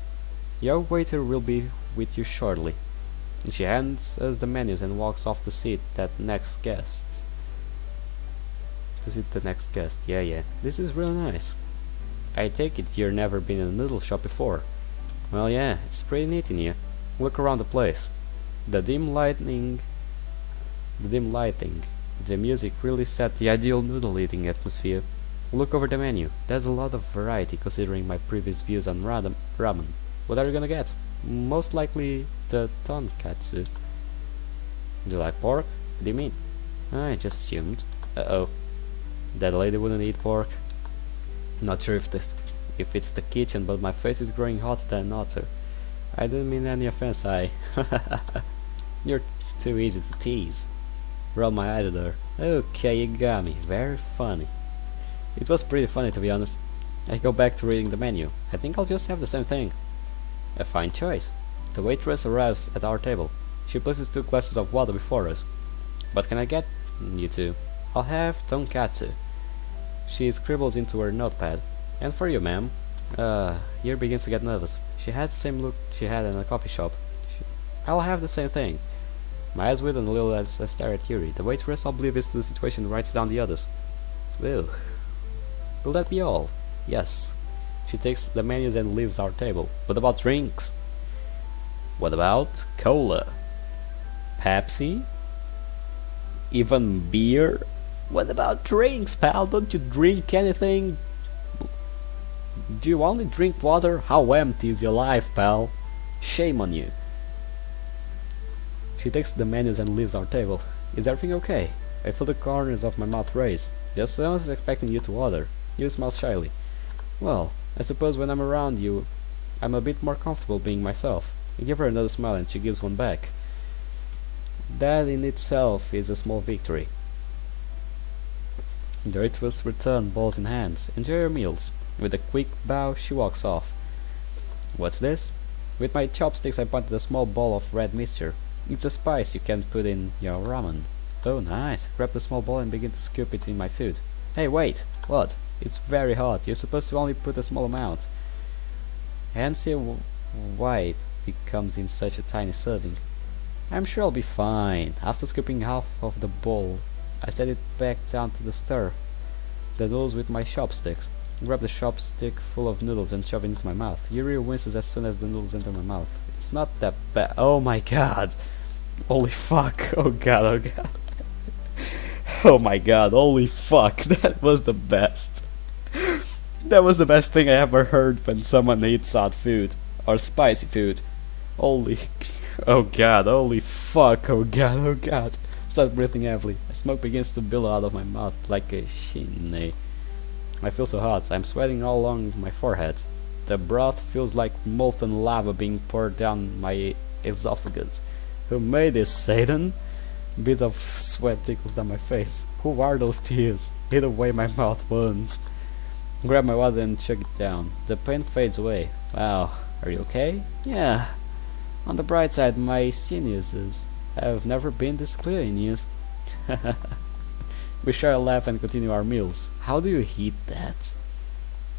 Your waiter will be with you shortly. And she hands us the menus and walks off to sit the next guest. Yeah. This is really nice. I take it you've never been in a noodle shop before. Well, yeah, it's pretty neat in here. Look around the place. The dim lighting, the music really set the ideal noodle eating atmosphere. Look over the menu. There's a lot of variety considering my previous views on ramen. What are you gonna get? Most likely the tonkatsu. Do you like pork? What do you mean? I just assumed. Uh-oh. That lady wouldn't eat pork. Not sure if it's the kitchen, but my face is growing hotter than hotter. I didn't mean any offense, You're too easy to tease. Roll my eyes at her. Okay, you got me. Very funny. It was pretty funny, to be honest. I go back to reading the menu. I think I'll just have the same thing. A fine choice. The waitress arrives at our table. She places 2 glasses of water before us. What can I get you two? I'll have tonkatsu. She scribbles into her notepad. And for you, ma'am. Here begins to get nervous. She has the same look she had in a coffee shop. I'll have the same thing. My eyes widen a little as I stare at Yuri. The waitress, oblivious to the situation, writes down the others. Will that be all? Yes. She takes the menus and leaves our table. What about drinks? What about cola? Pepsi? Even beer? What about drinks, pal? Don't you drink anything? Do you only drink water? How empty is your life, pal? Shame on you. She takes the menus and leaves our table. Is everything okay? I feel the corners of my mouth raise. Just as I was expecting you to order. You smile shyly. Well, I suppose when I'm around you, I'm a bit more comfortable being myself. I give her another smile and she gives one back. That in itself is a small victory. The rituals return, balls in hands. Enjoy your meals. With a quick bow, she walks off. What's this? With my chopsticks I pointed a small ball of red mixture. It's a spice you can put in your ramen. Oh nice. Grab the small ball and begin to scoop it in my food. Hey wait! What? It's very hot. You're supposed to only put a small amount. I can't see why it comes in such a tiny serving. I'm sure I'll be fine. After scooping half of the bowl, I set it back down to the stir the noodles with my chopsticks. Grab the chopstick full of noodles and shove it into my mouth. Yuri winces as soon as the noodles enter my mouth. It's not that bad. Oh my god. Holy fuck. Oh god, oh god. Oh my god, holy fuck. That was the best. That was the best thing I ever heard when someone eats hot food. Or spicy food. Holy... Oh god, holy fuck, oh god, oh god. Start breathing heavily. Smoke begins to billow out of my mouth like a chimney. I feel so hot. I'm sweating all along my forehead. The broth feels like molten lava being poured down my esophagus. Who made this, Satan? Bits of sweat tickles down my face. Who are those tears? Either way my mouth burns. Grab my water and chug it down. The pain fades away. Wow, are you okay? Yeah. On the bright side, my sinuses have never been this clear in years. We share a laugh and continue our meals. How do you eat that?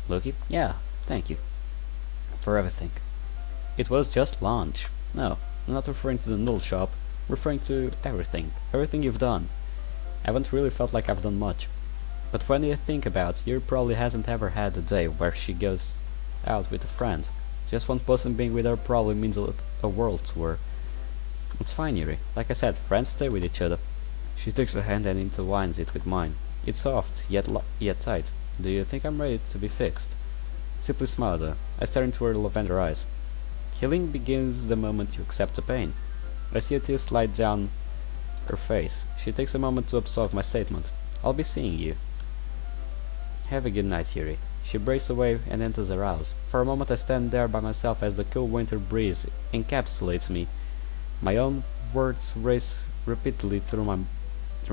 Loki? Yeah, thank you. For everything. It was just lunch. No, I'm not referring to the noodle shop. I'm referring to everything. Everything you've done. I haven't really felt like I've done much. But when you think about it, Yuri probably hasn't ever had a day where she goes out with a friend. Just one person being with her probably means a world to her. It's fine, Yuri. Like I said, friends stay with each other. She takes her hand and intertwines it with mine. It's soft, yet tight. Do you think I'm ready to be fixed? Simply smile at her. I stare into her lavender eyes. Healing begins the moment you accept the pain. I see a tear slide down her face. She takes a moment to absorb my statement. I'll be seeing you. Have a good night, Yuri. She breaks away and enters her house. For a moment I stand there by myself as the cool winter breeze encapsulates me. My own words race repeatedly through my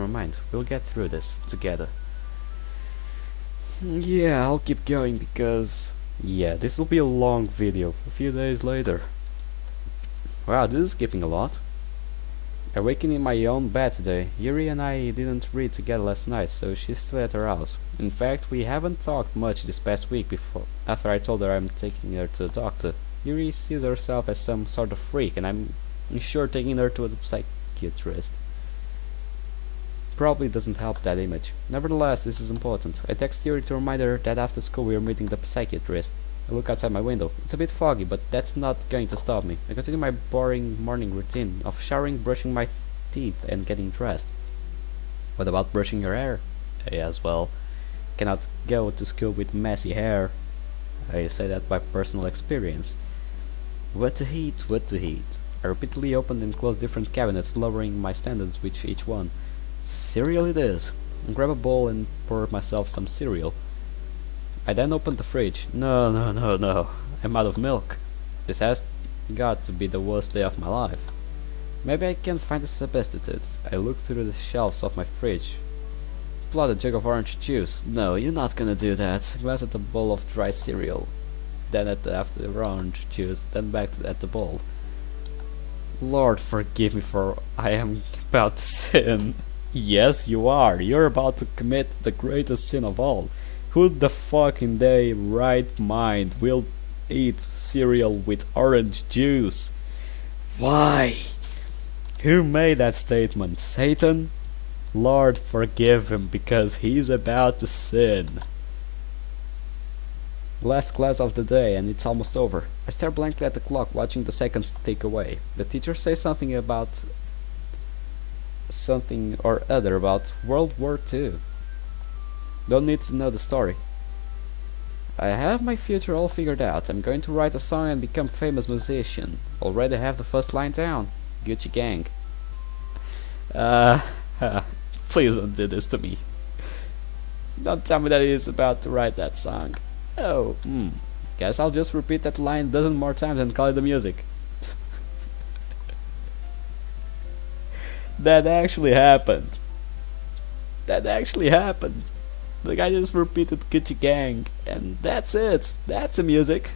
mind. We'll get through this together. Yeah, I'll keep going because... yeah, this will be a long video. A few days later. Wow, this is skipping a lot. I wakened in my own bed today. Yuri and I didn't read together last night, so she's still at her house. In fact, we haven't talked much this past week after I told her I'm taking her to the doctor. Yuri sees herself as some sort of freak, and I'm sure taking her to a psychiatrist probably doesn't help that image. Nevertheless, this is important. I text Yuri to remind her that after school we are meeting the psychiatrist. I look outside my window. It's a bit foggy, but that's not going to stop me. I continue my boring morning routine of showering, brushing my teeth, and getting dressed. What about brushing your hair? As well. Cannot go to school with messy hair. I say that by personal experience. What to heat, what to heat. I repeatedly opened and closed different cabinets, lowering my standards with each one. Cereal it is. I grab a bowl and pour myself some cereal. I then opened the fridge. No, no, no, no. I'm out of milk. This has got to be the worst day of my life. Maybe I can find a substitute. I look through the shelves of my fridge. Pull out a jug of orange juice. No, you're not gonna do that. Glance at the bowl of dry cereal. Then after the orange juice. Then back at the bowl. Lord forgive me for I am about to sin. Yes, you are. You're about to commit the greatest sin of all. Who the fuck in their right mind will eat cereal with orange juice? Why? Who made that statement? Satan? Lord forgive him because he's about to sin. Last class of the day and it's almost over. I stare blankly at the clock watching the seconds tick away. The teacher says something or other about World War II. Don't need to know the story. I have my future all figured out. I'm going to write a song and become famous musician. Already have the first line down. Gucci gang. Please don't do this to me. Don't tell me that he's about to write that song. Oh, guess I'll just repeat that line a dozen more times and call it the music. That actually happened. That actually happened. The guy just repeated Gucci Gang, and that's it. That's the music.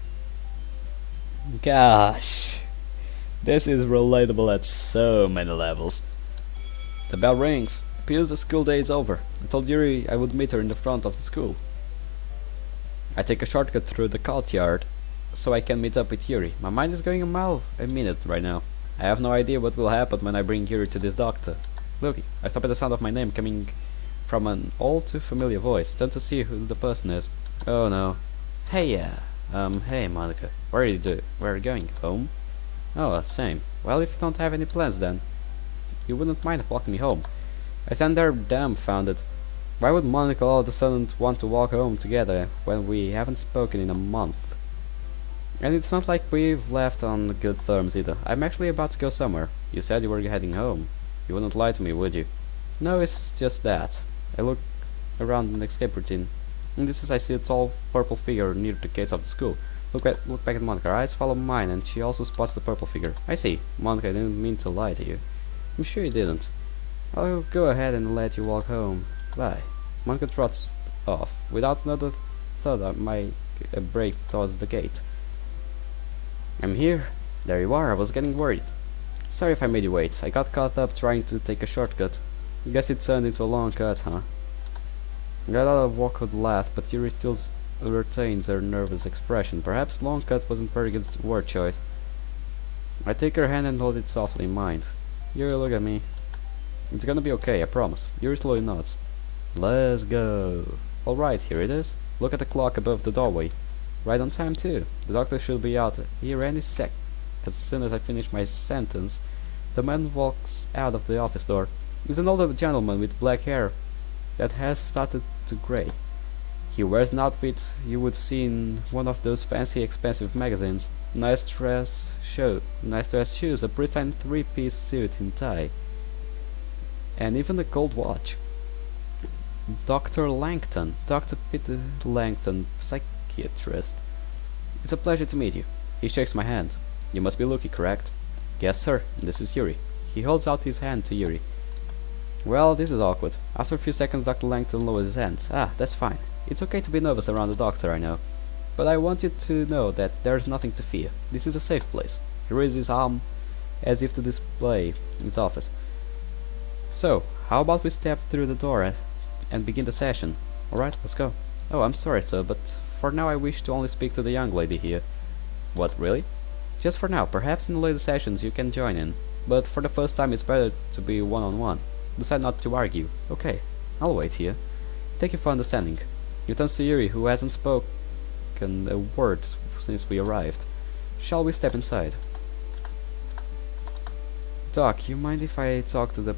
Gosh, this is relatable at so many levels. The bell rings. Appears the school day is over. I told Yuri I would meet her in the front of the school. I take a shortcut through the courtyard so I can meet up with Yuri. My mind is going a mile a minute right now. I have no idea what will happen when I bring Yuri to this doctor. Look, I stop at the sound of my name coming from an all too familiar voice. Turn to see who the person is. Oh no. Hey, hey Monica. Where are you going? Home? Oh, same. Well, if you don't have any plans then, you wouldn't mind walking me home. I stand there dumbfounded. Why would Monica all of a sudden want to walk home together when we haven't spoken in a month? And it's not like we've left on good terms either. I'm actually about to go somewhere. You said you were heading home. You wouldn't lie to me, would you? No, it's just that. I look around an escape routine. And this is I see a tall purple figure near the gates of the school. Look back at Monica. Her eyes follow mine and she also spots the purple figure. I see. Monica, I didn't mean to lie to you. I'm sure you didn't. I'll go ahead and let you walk home. Bye. Monica trots off. Without another thought, I make a break towards the gate. I'm here. There you are. I was getting worried. Sorry if I made you wait. I got caught up trying to take a shortcut. Guess it turned into a long cut, huh? I got out of awkward laugh, but Yuri still retains her nervous expression. Perhaps long cut wasn't very good word choice. I take her hand and hold it softly in mine. Yuri, look at me. It's gonna be okay, I promise. Yuri slowly nods. Let's go. Alright, here it is. Look at the clock above the doorway. Right on time too. The doctor should be out here any sec. As soon as I finish my sentence, the man walks out of the office door. He's an older gentleman with black hair that has started to grey. He wears an outfit you would see in one of those fancy expensive magazines. Nice dress shoes, a pristine three-piece suit and tie, and even a gold watch. Dr. Langton, Dr. Peter Langton, psychiatrist. It's a pleasure to meet you. He shakes my hand. You must be Lucky, correct? Yes, sir. This is Yuri. He holds out his hand to Yuri. Well, this is awkward. After a few seconds, Dr. Langton lowers his hand. Ah, that's fine. It's okay to be nervous around the doctor, I know. But I want you to know that there's nothing to fear. This is a safe place. He raises his arm as if to display his office. So, how about we step through the door and begin the session? Alright, let's go. Oh, I'm sorry, sir, but for now I wish to only speak to the young lady here. What, really? Just for now. Perhaps in the later sessions you can join in. But for the first time it's better to be one-on-one. Decide not to argue. Okay, I'll wait here. Thank you for understanding. You turn to Yuri, who hasn't spoken a word since we arrived. Shall we step inside? Doc, you mind if I talk to the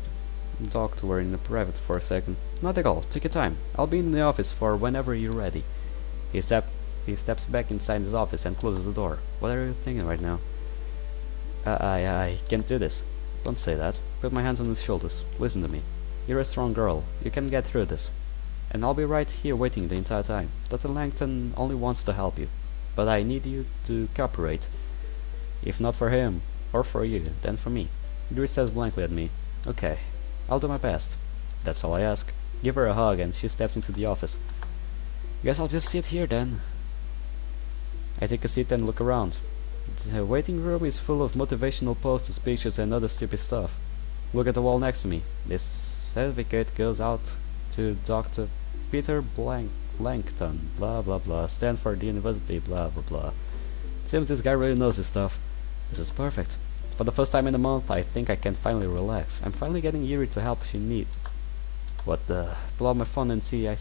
doctor in private for a second? Not at all. Take your time. I'll be in the office for whenever you're ready. He steps back inside his office and closes the door. What are you thinking right now? I can't do this. Don't say that. Put my hands on his shoulders. Listen to me. You're a strong girl. You can get through this. And I'll be right here waiting the entire time. Dr. Langton only wants to help you. But I need you to cooperate. If not for him, or for you, then for me. Yuri stares blankly at me. Okay, I'll do my best. That's all I ask. Give her a hug and she steps into the office. Guess I'll just sit here then. I take a seat and look around. The waiting room is full of motivational posters, pictures and other stupid stuff. Look at the wall next to me. This certificate goes out to Dr. Peter Langton, blah blah blah, Stanford University, blah blah blah. Seems this guy really knows his stuff. This is perfect. For the first time in a month, I think I can finally relax. I'm finally getting Yuri to help she need. What the? Pull out my phone and see I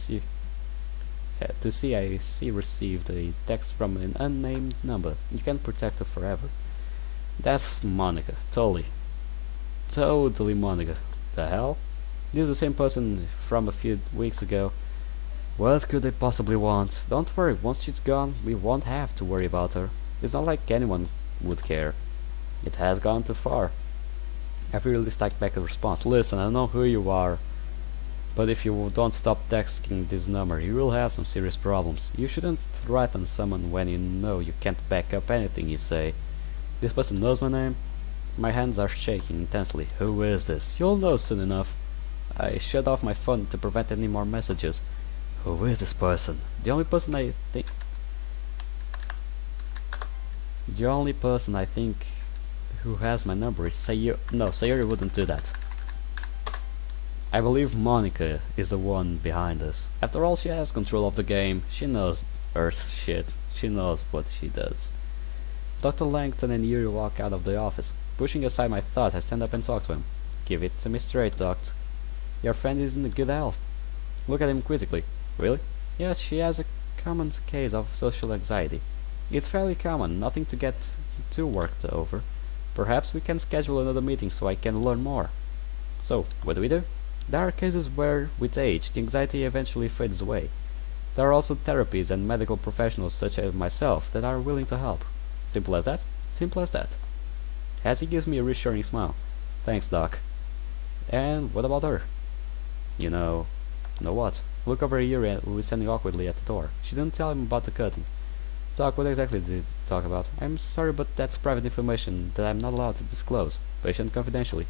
received a text from an unnamed number. You can't protect her forever. That's Monica. Totally Monica. The hell? This is the same person from a few weeks ago. What could they possibly want? Don't worry, once she's gone, we won't have to worry about her. It's not like anyone would care. It has gone too far. I really stacked back a response. Listen, I know who you are, but if you don't stop texting this number, you will have some serious problems. You shouldn't threaten someone when you know you can't back up anything you say. This person knows my name? My hands are shaking intensely. Who is this? You'll know soon enough. I shut off my phone to prevent any more messages. Who is this person? The only person I think... The only person I think who has my number is Sayuri. No, Sayuri wouldn't do that. I believe Monica is the one behind this. After all, she has control of the game. She knows her shit. She knows what she does. Dr. Langton and Yuri walk out of the office. Pushing aside my thoughts, I stand up and talk to him. Give it to me straight, Doc. Your friend is in good health. Look at him quizzically. Really? Yes, she has a common case of social anxiety. It's fairly common, nothing to get too worked over. Perhaps we can schedule another meeting so I can learn more. So, what do? There are cases where, with age, the anxiety eventually fades away. There are also therapies and medical professionals such as myself that are willing to help. Simple as that? Simple as that. He gives me a reassuring smile. Thanks, Doc. And what about her? You know what? Look over at Yuri, who is standing awkwardly at the door. She didn't tell him about the cutting. Doc, what exactly did you talk about? I'm sorry, but that's private information that I'm not allowed to disclose. Patient confidentially.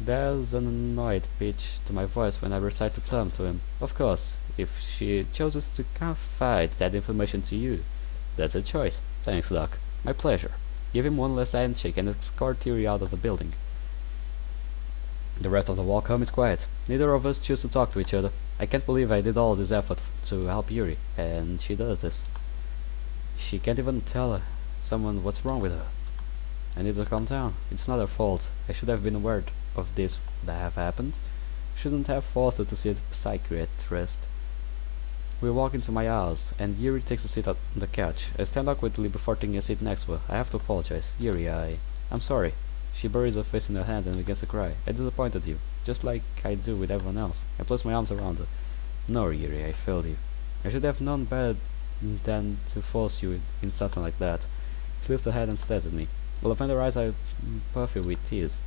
There's an annoyed pitch to my voice when I recite the term to him. Of course, if she chooses to confide that information to you, that's a choice. Thanks, Doc. My pleasure. Give him one last handshake and escort Yuri out of the building. The rest of the walk home is quiet. Neither of us choose to talk to each other. I can't believe I did all this effort to help Yuri, and she does this. She can't even tell someone what's wrong with her. I need to calm down. It's not her fault. I should have been aware of this that have happened. Shouldn't have forced her to see a psychiatrist. We walk into my house, and Yuri takes a seat on the couch. I stand awkwardly before taking a seat next to her. I have to apologize. Yuri, I'm sorry. She buries her face in her hands and begins to cry. I disappointed you, just like I do with everyone else. I place my arms around her. No, Yuri, I failed you. I should have known better than to force you in something like that. She lifts her head and stares at me. The lavender eyes are puffy with tears.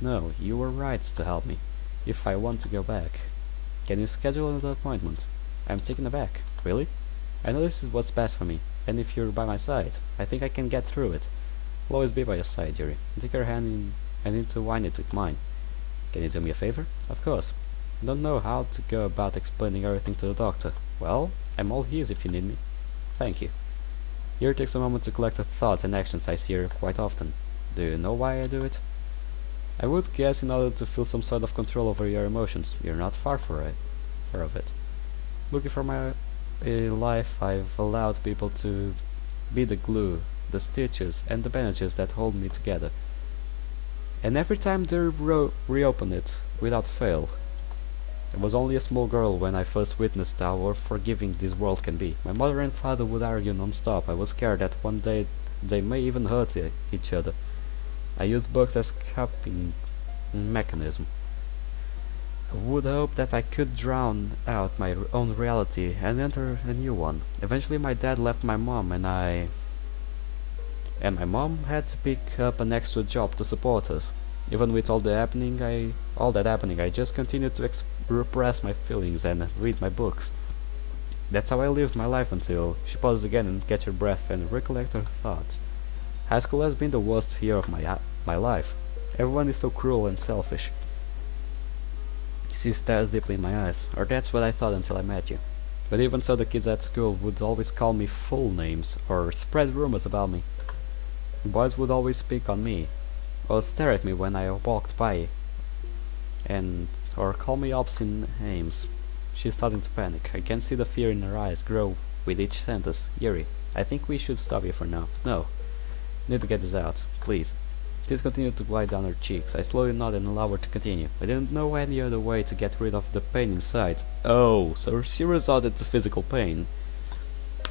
No, you were right to help me. If I want to go back. Can you schedule another appointment? I'm taken aback. Really? I know this is what's best for me, and if you're by my side, I think I can get through it. I'll always be by your side, Yuri. Take her hand and intertwine it with mine. Can you do me a favor? Of course. I don't know how to go about explaining everything to the doctor. Well, I'm all ears if you need me. Thank you. Yuri takes a moment to collect her thoughts and actions. I see her quite often. Do you know why I do it? I would guess in order to feel some sort of control over your emotions. You're not far of it. Looking for my life, I've allowed people to be the glue, the stitches, and the bandages that hold me together. And every time they reopen it, without fail. I was only a small girl when I first witnessed how forgiving this world can be. My mother and father would argue non-stop. I was scared that one day they may even hurt each other. I used books as coping mechanism. I would hope that I could drown out my own reality and enter a new one. Eventually my dad left my mom and my mom had to pick up an extra job to support us. Even with all that happening, I just continued to repress my feelings and read my books. That's how I lived my life until she pauses again and catch her breath and recollect her thoughts. High school has been the worst year of my life. Everyone is so cruel and selfish. She stares deeply in my eyes, or that's what I thought until I met you. But even so, the kids at school would always call me full names or spread rumors about me. Boys would always pick on me, or stare at me when I walked by, or call me obscene names. She's starting to panic. I can see the fear in her eyes grow with each sentence. Yuri, I think we should stop here for now. No. Need to get this out, please. Tears continued to glide down her cheeks. I slowly nodded and allowed her to continue. I didn't know any other way to get rid of the pain inside. Oh, so she resorted to physical pain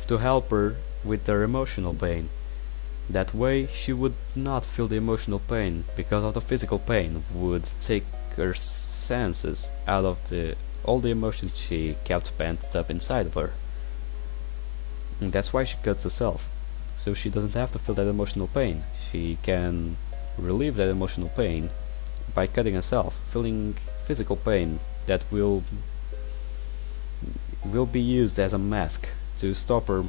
to help her with her emotional pain. That way she would not feel the emotional pain, because of the physical pain would take her senses out of all the emotions she kept pent up inside of her. And that's why she cuts herself, so she doesn't have to feel that emotional pain. She can relieve that emotional pain by cutting herself, feeling physical pain that will be used as a mask to stop her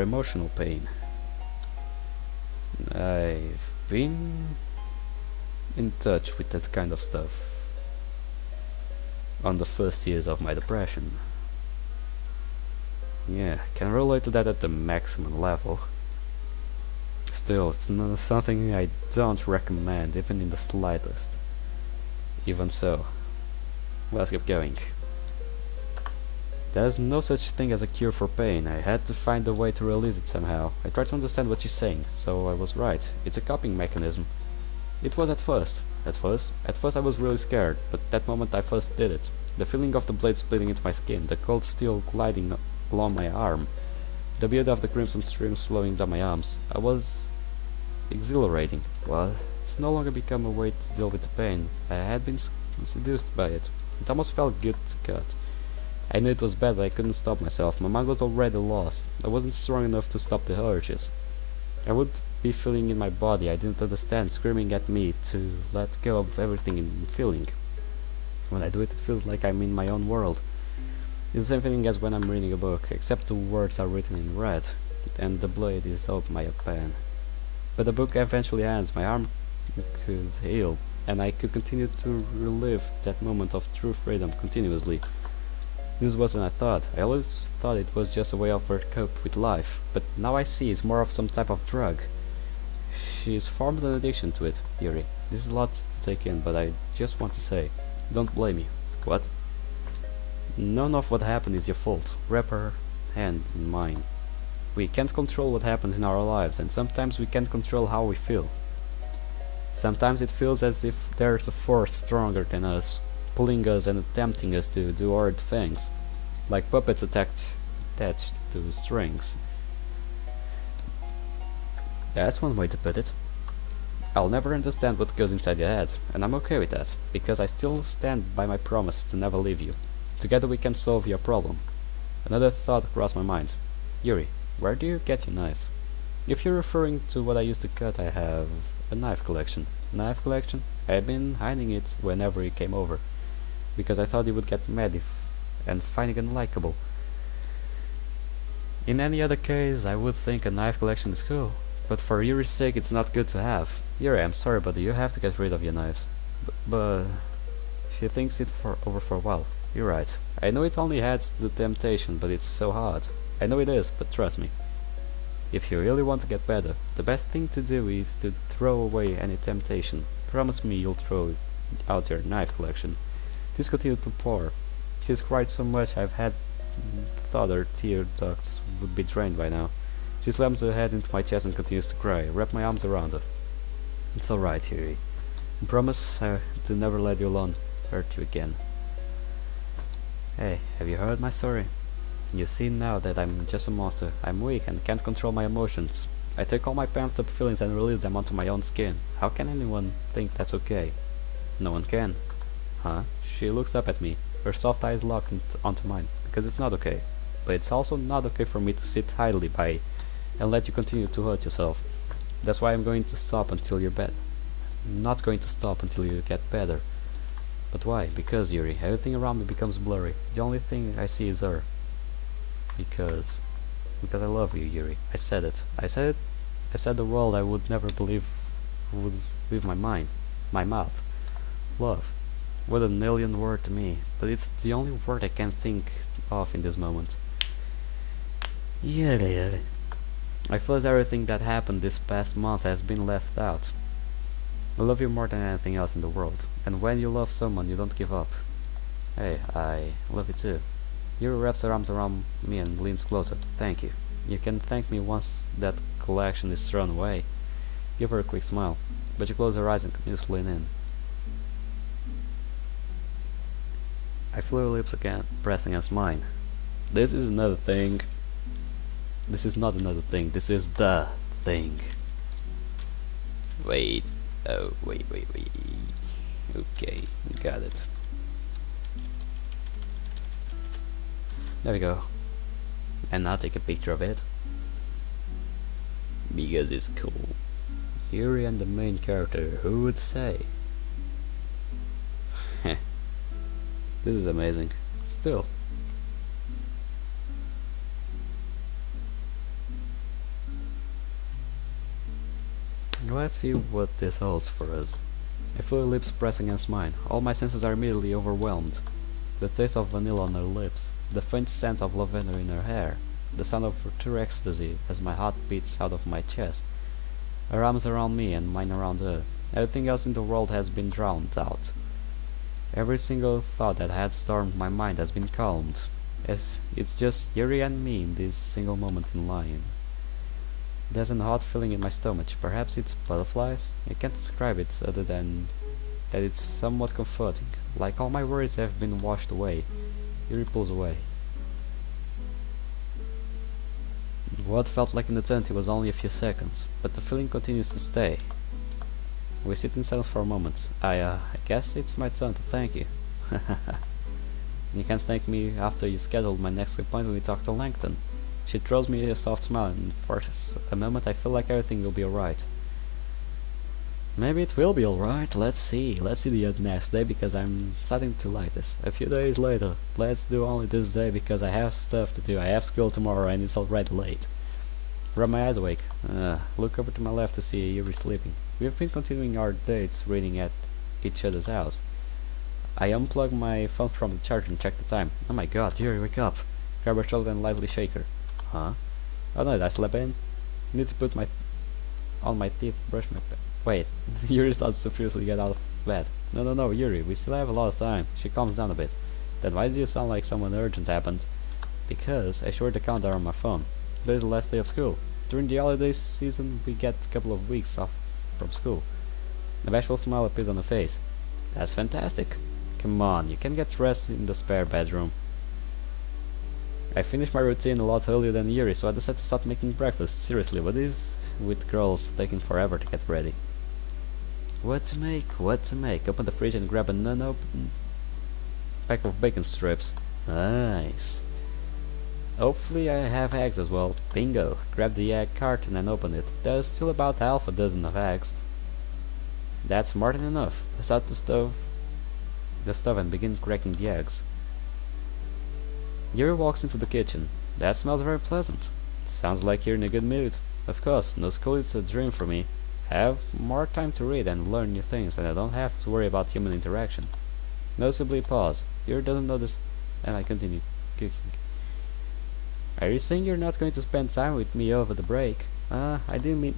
emotional pain. I've been in touch with that kind of stuff. on the first years of my depression. Yeah, can relate to that at the maximum level. Still, it's something I don't recommend, even in the slightest. Even so, let's keep going. There's no such thing as a cure for pain. I had to find a way to release it somehow. I tried to understand what she's saying, so I was right. It's a coping mechanism. It was at first. At first I was really scared, but that moment I first did it. The feeling of the blade splitting into my skin, the cold steel gliding along my arm, the beauty of the crimson streams flowing down my arms. I was exhilarating. Well, it's no longer become a way to deal with the pain. I had been seduced by it. It almost felt good to cut. I knew it was bad, but I couldn't stop myself. My mind was already lost. I wasn't strong enough to stop the urges. I would be feeling in my body I didn't understand, screaming at me to let go of everything I'm feeling. When I do it, it feels like I'm in my own world. It's the same feeling as when I'm reading a book, except the words are written in red, and the blade is of my pen. But the book eventually ends, my arm could heal, and I could continue to relive that moment of true freedom continuously. This wasn't I thought. I always thought it was just a way of her cope with life, but now I see it's more of some type of drug. She's formed an addiction to it, Yuri. This is a lot to take in, but I just want to say, don't blame me. What? None of what happened is your fault. Wrap her hand in mine. We can't control what happens in our lives, and sometimes we can't control how we feel. Sometimes it feels as if there's a force stronger than us, pulling us and tempting us to do horrid things, like puppets attached to strings. That's one way to put it. I'll never understand what goes inside your head, and I'm okay with that, because I still stand by my promise to never leave you. Together we can solve your problem. Another thought crossed my mind. Yuri, where do you get your knives? If you're referring to what I used to cut, I have a knife collection. Knife collection? I had been hiding it whenever he came over, because I thought he would get mad and find it unlikable. In any other case, I would think a knife collection is cool, but for Yuri's sake it's not good to have. Yuri, I'm sorry, but you have to get rid of your knives. But she thinks it over for a while. You're right. I know it only adds to the temptation, but it's so hard. I know it is, but trust me. If you really want to get better, the best thing to do is to throw away any temptation. Promise me you'll throw out your knife collection. Tears continued to pour. She's cried so much I've had thought her tear ducts would be drained by now. She slams her head into my chest and continues to cry. I wrap my arms around her. It's alright, Yuri. I promise to never let you alone hurt you again. Hey, have you heard my story? You see now that I'm just a monster. I'm weak and can't control my emotions. I take all my pent up feelings and release them onto my own skin. How can anyone think that's okay? No one can. Huh? She looks up at me, her soft eyes locked onto mine, because it's not okay. But it's also not okay for me to sit idly by and let you continue to hurt yourself. That's why I'm going to stop until you're better. I'm not going to stop until you get better. But why? Because, Yuri, everything around me becomes blurry. The only thing I see is her. Because I love you, Yuri. I said it. I said the world I would never believe would leave my mouth. Love. What an alien word to me, but it's the only word I can think of in this moment. Yuri. I feel as everything that happened this past month has been left out. I love you more than anything else in the world, and when you love someone, you don't give up. Hey, I love you too. Yuri wraps her arms around me and leans closer. Thank you. You can thank me once that collection is thrown away. Give her a quick smile, but she closes her eyes and continues to lean in. I feel her lips again, pressing against mine. This is another thing. This is not another thing, this is the thing. Wait. Oh, wait. Okay, got it. There we go. And now take a picture of it. Because it's cool. Yuri and the main character, who would say? This is amazing. Still. Let's see what this holds for us. I feel her lips pressing against mine. All my senses are immediately overwhelmed. the taste of vanilla on her lips, the faint scent of lavender in her hair, the sound of true ecstasy as my heart beats out of my chest. Her arms around me and mine around her. Everything else in the world has been drowned out. Every single thought that had stormed my mind has been calmed. As it's just Yuri and me in this single moment in line. There's an odd feeling in my stomach. Perhaps it's butterflies? I can't describe it other than that it's somewhat comforting. Like all my worries have been washed away. Yuri pulls away. What felt like an eternity was only a few seconds, but the feeling continues to stay. We sit in silence for a moment. I guess it's my turn to thank you. You can thank me after you scheduled my next appointment with Dr. Langton. She throws me a soft smile and for a moment I feel like everything will be alright. Maybe it will be alright, let's see the next day because I'm starting to like this. A few days later, let's do only this day because I have stuff to do. I have school tomorrow and it's already late. Rub my eyes awake. Look over to my left to see Yuri sleeping. We've been continuing our dates reading at each other's house. I unplug my phone from the charger and check the time. Oh my god, Yuri, wake up! Grab her shoulder and lightly shake her. Huh? Oh no, did I sleep in? Need to put on my teeth, brush my wait. Yuri starts to furiously get out of bed. No, Yuri, we still have a lot of time. She calms down a bit. Then why do you sound like someone urgent happened? Because I showed the countdown on my phone. Today is the last day of school. During the holiday season, we get a couple of weeks off from school. A bashful smile appears on her face. That's fantastic. Come on, you can get dressed in the spare bedroom. I finished my routine a lot earlier than Yuri, so I decided to start making breakfast. Seriously, what is with girls taking forever to get ready? What to make? Open the fridge and grab an unopened pack of bacon strips. Nice. Hopefully I have eggs as well. Bingo. Grab the egg carton and open it. There's still about half a dozen of eggs. That's more than enough. I start the stove and begin cracking the eggs. Yuri walks into the kitchen. That smells very pleasant. Sounds like you're in a good mood. Of course, no school is a dream for me. I have more time to read and learn new things, and I don't have to worry about human interaction. Noticeably pause. Yuri doesn't notice, and I continue cooking. Are you saying you're not going to spend time with me over the break? I didn't mean.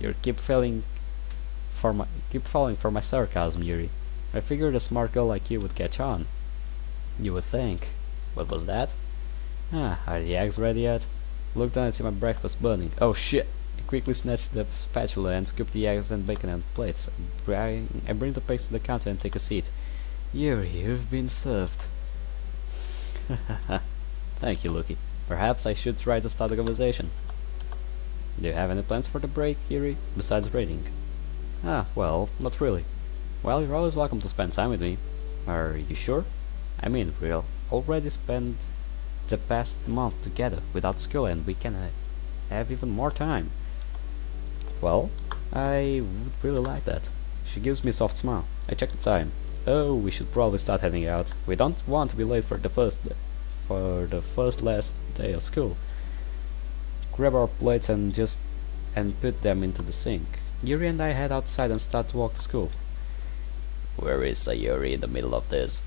You keep falling for my sarcasm, Yuri. I figured a smart girl like you would catch on. You would think. What was that? Are the eggs ready yet? Look down and see my breakfast burning. Oh shit! I quickly snatch the spatula and scoop the eggs and bacon on plates. I bring the plates to the counter and take a seat. Yuri, you've been served. Thank you, Lucky. Perhaps I should try to start a conversation. Do you have any plans for the break, Yuri, besides reading? Well, not really. Well, you're always welcome to spend time with me. Are you sure? I mean, we'll already spent the past month together without school and we can have even more time. Well, I would really like that. She gives me a soft smile. I check the time. Oh, we should probably start heading out. We don't want to be late for the first last day of school. Grab our plates and put them into the sink. Yuri and I head outside and start to walk to school. Where is Sayuri in the middle of this?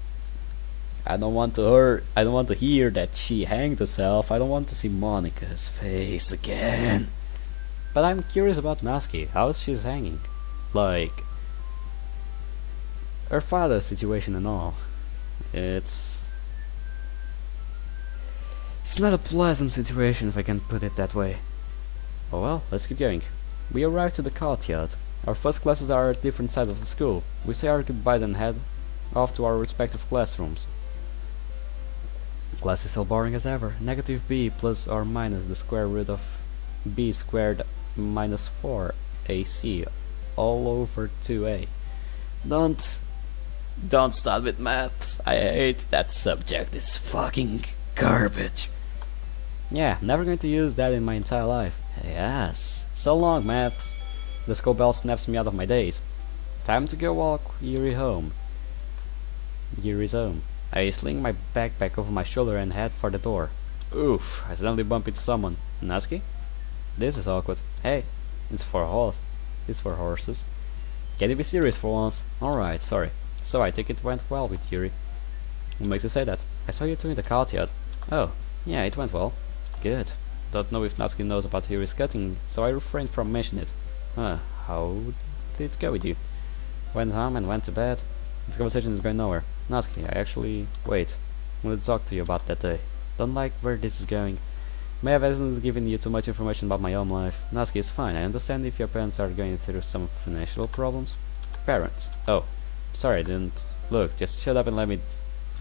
I don't want to hear that she hanged herself. I don't want to see Monica's face again. But I'm curious about Natsuki. How is she hanging? Like her father's situation and all. It's not a pleasant situation, if I can put it that way. Oh well, let's keep going. We arrive to the courtyard. Our first classes are at different sides of the school. We say our goodbyes and head off to our respective classrooms. Class is still boring as ever. Negative b plus or minus the square root of b squared minus 4ac all over 2a. Don't start with maths. I hate that subject. It's fucking garbage. Yeah, never going to use that in my entire life. Yes. So long, maths. The school bell snaps me out of my daze. Time to go walk Yuri home. Yuri's home. I sling my backpack over my shoulder and head for the door. Oof, I suddenly bump into someone. Natsuki? This is awkward. Hey, it's for horses. Can you be serious for once? Alright, sorry. So I think it went well with Yuri. What makes you say that? I saw you two in the courtyard. Oh, yeah, it went well. Good. Don't know if Natsuki knows about Yuri's cutting, so I refrained from mentioning it. How did it go with you? Went home and went to bed. This conversation is going nowhere. Natsuki, I actually... Wait. I want to talk to you about that day. Don't like where this is going. May have accidentally given you too much information about my own life. Natsuki, it's fine. I understand if your parents are going through some financial problems. Parents? Oh. Sorry, I didn't... Look, just shut up and let me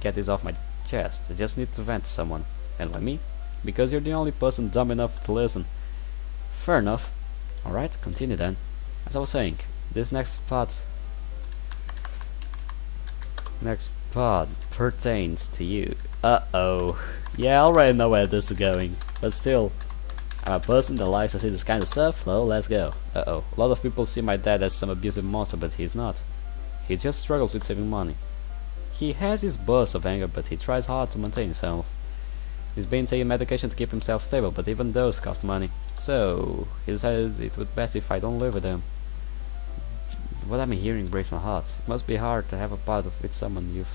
get this off my chest. I just need to vent to someone. And let me? Because you're the only person dumb enough to listen. Fair enough. Alright, continue then. As I was saying, this next part pertains to you. Uh-oh. Yeah, I already know where this is going. But still, I'm a person that likes to see this kind of stuff, so let's go. Uh-oh. A lot of people see my dad as some abusive monster, but he's not. He just struggles with saving money. He has his bursts of anger, but he tries hard to maintain himself. He's been taking medication to keep himself stable, but even those cost money. So, he decided it would be best if I don't live with him. What I'm hearing breaks my heart. It must be hard to have a part of with someone you've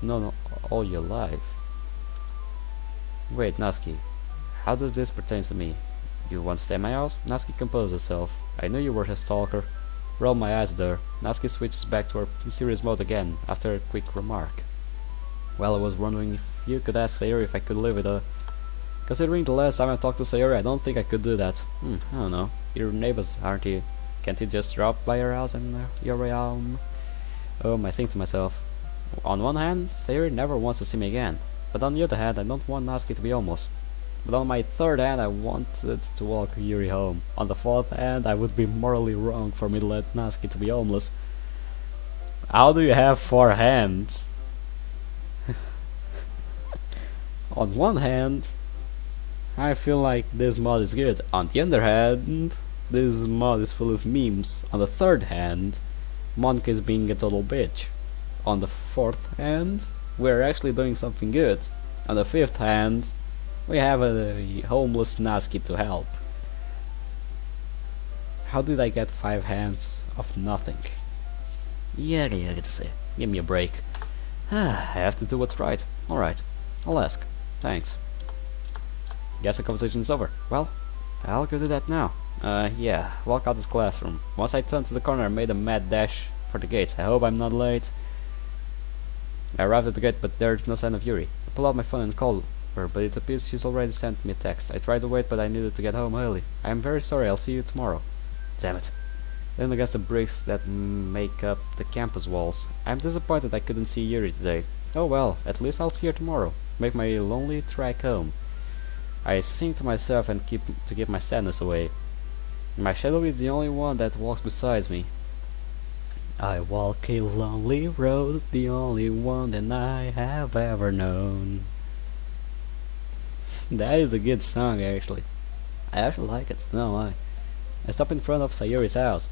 known all your life. Wait, Natsuki, how does this pertain to me? You want to stay at my house? Natsuki composed herself. I knew you were a stalker. Roll my eyes there. Natsuki switches back to her serious mode again, after a quick remark. Well, I was wondering if you could ask Sayori if I could live with her. Considering the last time I talked to Sayori, I don't think I could do that. I don't know. You're neighbors, aren't you? Can't you just drop by your house and your realm? I think to myself. On one hand, Sayori never wants to see me again. But on the other hand, I don't want Natsuki to be homeless. But on my third hand, I wanted to walk Yuri home. On the fourth hand, I would be morally wrong for me to let Natsuki to be homeless. How do you have 4 hands? On one hand, I feel like this mod is good. On the other hand, this mod is full of memes. On the third hand, Monica is being a total bitch. On the fourth hand, we're actually doing something good. On the fifth hand, we have a homeless Natsuki to help. How did I get 5 hands of nothing? Yeah, give me a break. I have to do what's right. Alright, I'll ask. Thanks. Guess the conversation's over. Well, I'll go do that now. Yeah, walk out this classroom. Once I turned to the corner, I made a mad dash for the gates. I hope I'm not late. I arrived at the gate, but there's no sign of Yuri. I pulled out my phone and called her, but it appears she's already sent me a text. I tried to wait, but I needed to get home early. I am very sorry, I'll see you tomorrow. Damn it. Then against the bricks that make up the campus walls. I'm disappointed I couldn't see Yuri today. Oh well, at least I'll see her tomorrow. Make my lonely trek home. I sing to myself and keep my sadness away. My shadow is the only one that walks beside me. I walk a lonely road, the only one that I have ever known. That is a good song, actually. I actually like it, no lie. I stop in front of Sayori's house.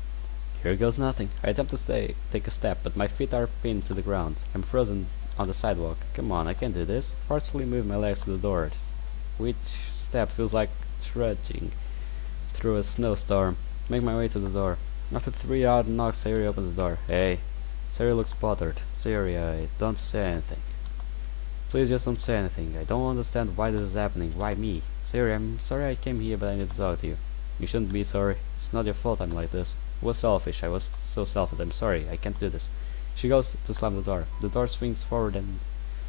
Here goes nothing. I attempt to take a step, but my feet are pinned to the ground. I'm frozen on the sidewalk. Come on, I can do this. Forcefully move my legs to the door. Each step feels like trudging through a snowstorm. Make my way to the door. After 3 hard knocks, Sayori opens the door. Hey. Sayori looks bothered. Sayori, don't say anything. Please just don't say anything. I don't understand why this is happening. Why me? Sayori, I'm sorry I came here, but I need to talk to you. You shouldn't be sorry. It's not your fault I'm like this. I was selfish. I was so selfish. I'm sorry. I can't do this. She goes to slam the door. The door swings forward, and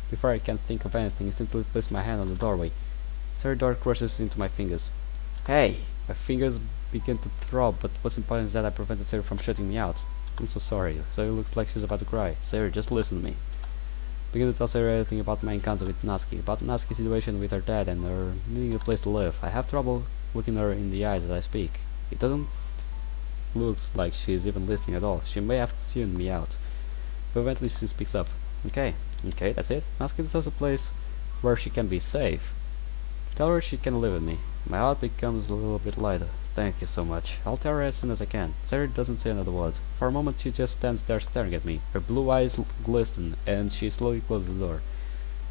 before I can think of anything, I simply place my hand on the doorway. Sayori's door crushes into my fingers. Hey! My fingers begin to throb, but what's important is that I prevented Sayori from shutting me out. I'm so sorry. Sayori looks like she's about to cry. Sayori, just listen to me. Begin to tell Sayori everything about my encounter with Natsuki, about Natsuki's situation with her dad and her needing a place to live. I have trouble looking her in the eyes as I speak. It doesn't look like she's even listening at all. She may have tuned me out. But eventually she speaks up. Okay, that's it. Natsuki deserves a place where she can be safe. Tell her she can live with me. My heart becomes a little bit lighter. Thank you so much. I'll tell her as soon as I can. Sayori doesn't say another word. For a moment she just stands there staring at me. Her blue eyes glisten, and she slowly closes the door.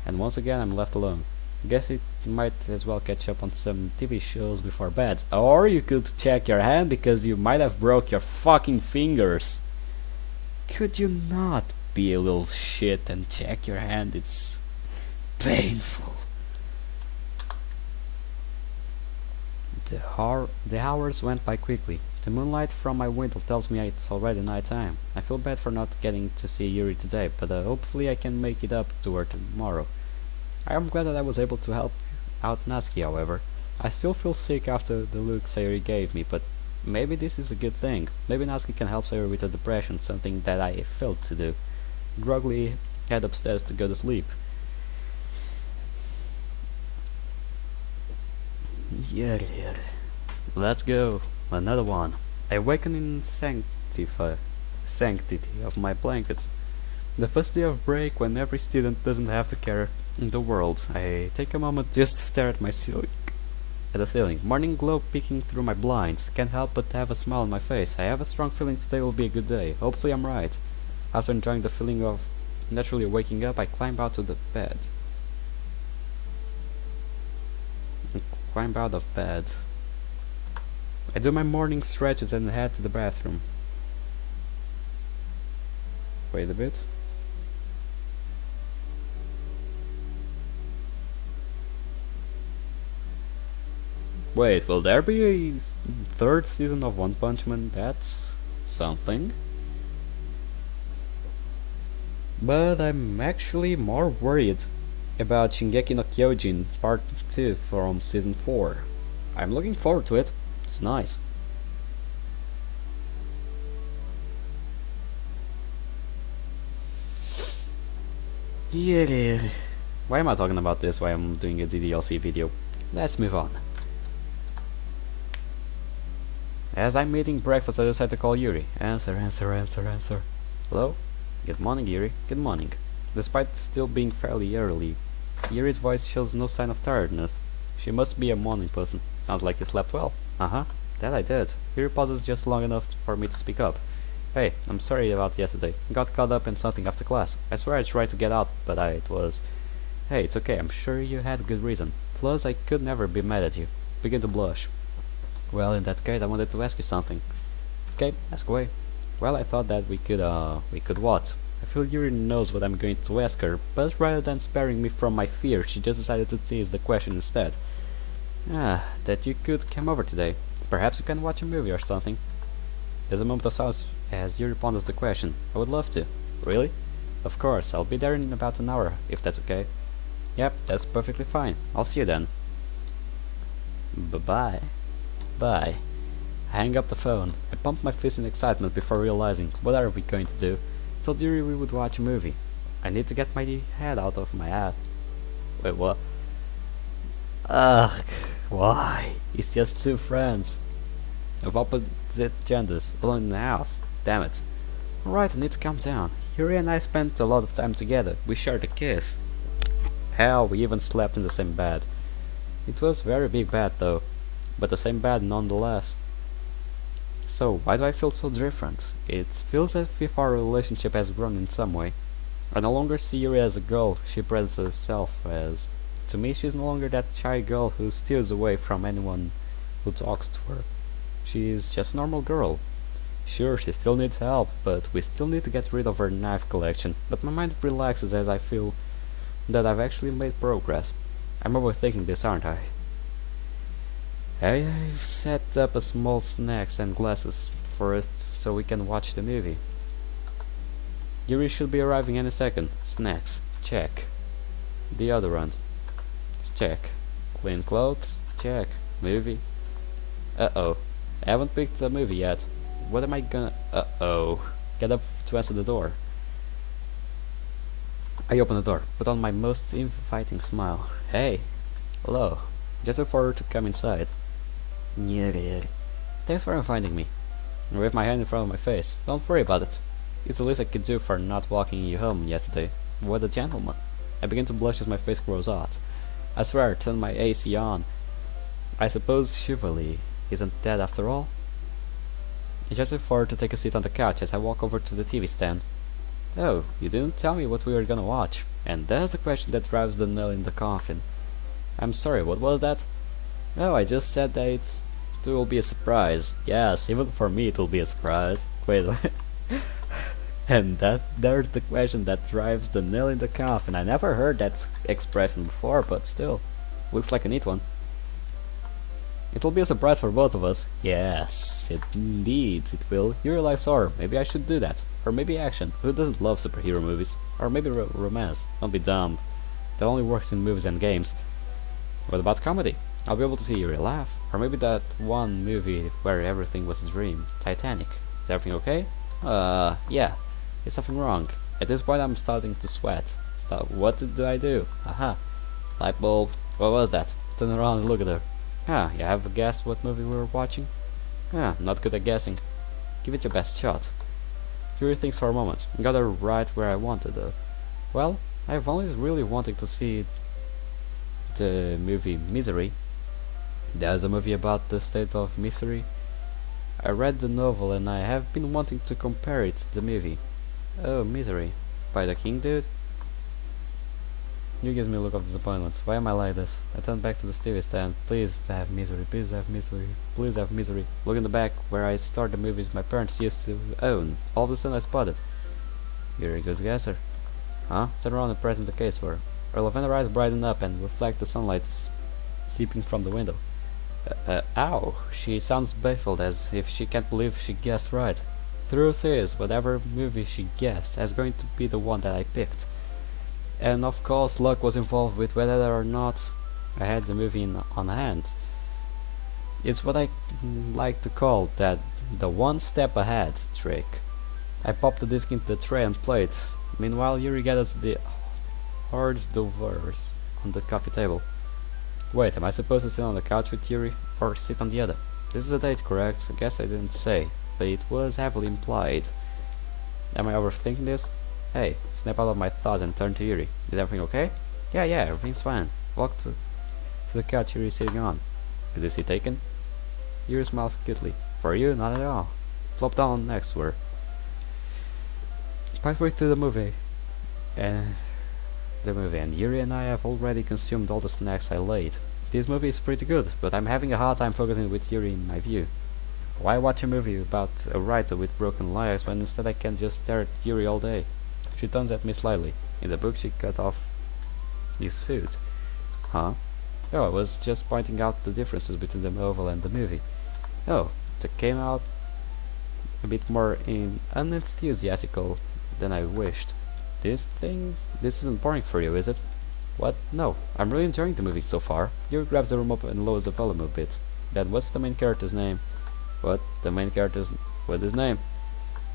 And once again I'm left alone. Guess it might as well catch up on some TV shows before bed. Or you could check your hand because you might have broke your fucking fingers. Could you not be a little shit and check your hand? It's painful. The hours went by quickly. The moonlight from my window tells me it's already night time. I feel bad for not getting to see Yuri today, but hopefully I can make it up to her tomorrow. I am glad that I was able to help out Natsuki, however. I still feel sick after the look Sayuri gave me, but maybe this is a good thing. Maybe Natsuki can help Sayuri with the depression, something that I failed to do. Groggily head upstairs to go to sleep. Yeah. Let's go. Another one. I awaken in sanctity of my blankets. The first day of break when every student doesn't have to care in the world. I take a moment just to stare at the ceiling. Morning glow peeking through my blinds. Can't help but have a smile on my face. I have a strong feeling today will be a good day. Hopefully I'm right. After enjoying the feeling of naturally waking up, I climb out of bed. I do my morning stretches and head to the bathroom. Wait a bit. Wait, will there be a third season of One Punch Man? That's something. But I'm actually more worried about Shingeki no Kyojin Part 2 from Season 4. I'm looking forward to it. It's nice. Yeah. Why am I talking about this while I'm doing a DDLC video? Let's move on. As I'm eating breakfast, I decide to call Yuri. Answer. Hello? Good morning, Yuri. Good morning. Despite still being fairly early, Yuri's voice shows no sign of tiredness. She must be a morning person. Sounds like you slept well. That I did. Yuri pauses just long enough for me to speak up. Hey, I'm sorry about yesterday. Got caught up in something after class. I swear I tried to get out, but it was... Hey, it's okay. I'm sure you had good reason. Plus, I could never be mad at you. Begin to blush. Well, in that case, I wanted to ask you something. Okay, ask away. Well, I thought that we could what? I feel Yuri knows what I'm going to ask her, but rather than sparing me from my fear, she just decided to tease the question instead. That you could come over today. Perhaps you can watch a movie or something. There's a moment of silence as Yuri ponders the question. I would love to. Really? Of course, I'll be there in about an hour, if that's okay. Yep, that's perfectly fine. I'll see you then. Bye. I hang up the phone. I pump my fist in excitement before realizing, what are we going to do? I told Yuri we would watch a movie. I need to get my head out of my ass. Wait, what? Ugh, why? It's just two friends of opposite genders alone in the house. Damn it. Alright, I need to calm down. Yuri and I spent a lot of time together. We shared a kiss. Hell, we even slept in the same bed. It was a very big bed though, but the same bed nonetheless. So, why do I feel so different? It feels as if our relationship has grown in some way. I no longer see Yuri as a girl she presents herself as. To me, she's no longer that shy girl who steers away from anyone who talks to her. She is just a normal girl. Sure, she still needs help, but we still need to get rid of her knife collection. But my mind relaxes as I feel that I've actually made progress. I'm overthinking this, aren't I? I've set up a small snacks and glasses for us so we can watch the movie. Yuri should be arriving any second. Snacks, check. Deodorant, check. Clean clothes, check. Movie. Uh-oh. I haven't picked a movie yet. What am I gonna... Uh-oh. Get up to answer the door. I open the door, put on my most inviting smile. Hey. Hello. Just look for her to come inside. Thanks for inviting me. I wave my hand in front of my face. Don't worry about it. It's the least I could do for not walking you home yesterday. What a gentleman. I begin to blush as my face grows hot. I swear I turned my AC on. I suppose chivalry isn't dead after all? I just look forward to take a seat on the couch as I walk over to the TV stand. Oh, you didn't tell me what we were gonna watch. And that's the question that drives the nail in the coffin. I'm sorry, what was that? Oh, I just said that it will be a surprise. Yes, even for me it will be a surprise. Wait, And there's the question that drives the nail in the coffin. I never heard that expression before, but still, looks like a neat one. It will be a surprise for both of us. Yes, indeed it will. You realize horror. Maybe I should do that. Or maybe action. Who doesn't love superhero movies? Or maybe romance. Don't be dumb. That only works in movies and games. What about comedy? I'll be able to see Yuri laugh. Or maybe that one movie where everything was a dream. Titanic. Is everything okay? Yeah. Is something wrong? At this point I'm starting to sweat. What did I do? Aha. Light bulb. What was that? Turn around and look at her. Ah, you have a guess what movie we were watching? Ah, not good at guessing. Give it your best shot. Yuri thinks for a moment. Got her right where I wanted her. Well, I've always really wanted to see the movie Misery. There's a movie about the state of misery. I read the novel and I have been wanting to compare it to the movie. Oh, Misery. By the King dude? You give me a look of disappointment. Why am I like this? I turned back to the TV stand. Please have misery, please have misery, please have misery. Look in the back where I stored the movies my parents used to own. All of a sudden I spotted. You're a good guesser. Huh? Turn around and press in the case for her. Her lavender eyes brighten up and reflect the sunlight seeping from the window. Ow! She sounds baffled, as if she can't believe she guessed right. Truth is, whatever movie she guessed is going to be the one that I picked. And of course luck was involved with whether or not I had the movie on hand. It's what I like to call that the one step ahead trick. I popped the disc into the tray and played. Meanwhile Yuri gathers the hors d'oeuvres on the coffee table. Wait, am I supposed to sit on the couch with Yuri or sit on the other? This is a date, correct? I guess I didn't say, but it was heavily implied. Am I overthinking this? Hey, snap out of my thoughts and turn to Yuri. Is everything okay? Yeah, everything's fine. Walk to the couch Yuri is sitting on. Is this seat taken? Yuri smiles cutely. For you, not at all. Plop down next to her. Partway through the movie, and Yuri and I have already consumed all the snacks I laid. This movie is pretty good, but I'm having a hard time focusing with Yuri in my view. Why watch a movie about a writer with broken legs when instead I can just stare at Yuri all day? She turns at me slyly. In the book she cut off his foot. Huh? Oh, I was just pointing out the differences between the novel and the movie. Oh, it came out a bit more unenthusiastical than I wished. This isn't boring for you, is it? What? No, I'm really enjoying the movie so far. Yuri grabs the remote and lowers the volume a bit. Then what's the main character's name? What? The main character's... What's his name?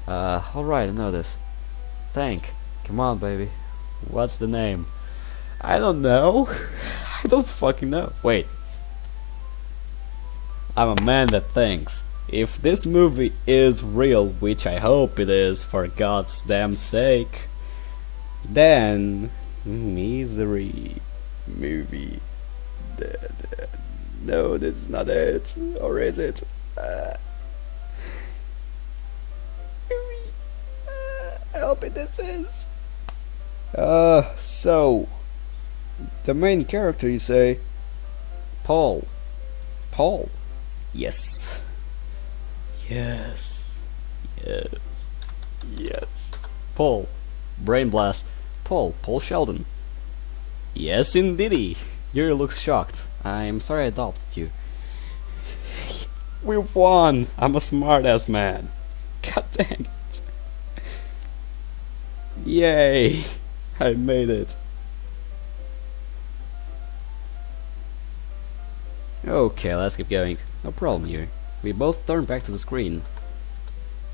Alright, I know this. Come on, baby. What's the name? I don't know. I don't fucking know. Wait. I'm a man that thinks. If this movie is real, which I hope it is, for God's damn sake, then Misery movie. No, this is not it. Or is it? I hope this is. So the main character, you say? Paul. Yes. Paul. Brain blast. Paul Sheldon. Yes, indeedy. Yuri looks shocked. I'm sorry I adopted you. We won. I'm a smart-ass man. God dang it. Yay. I made it. Okay, let's keep going. No problem here. We both turn back to the screen.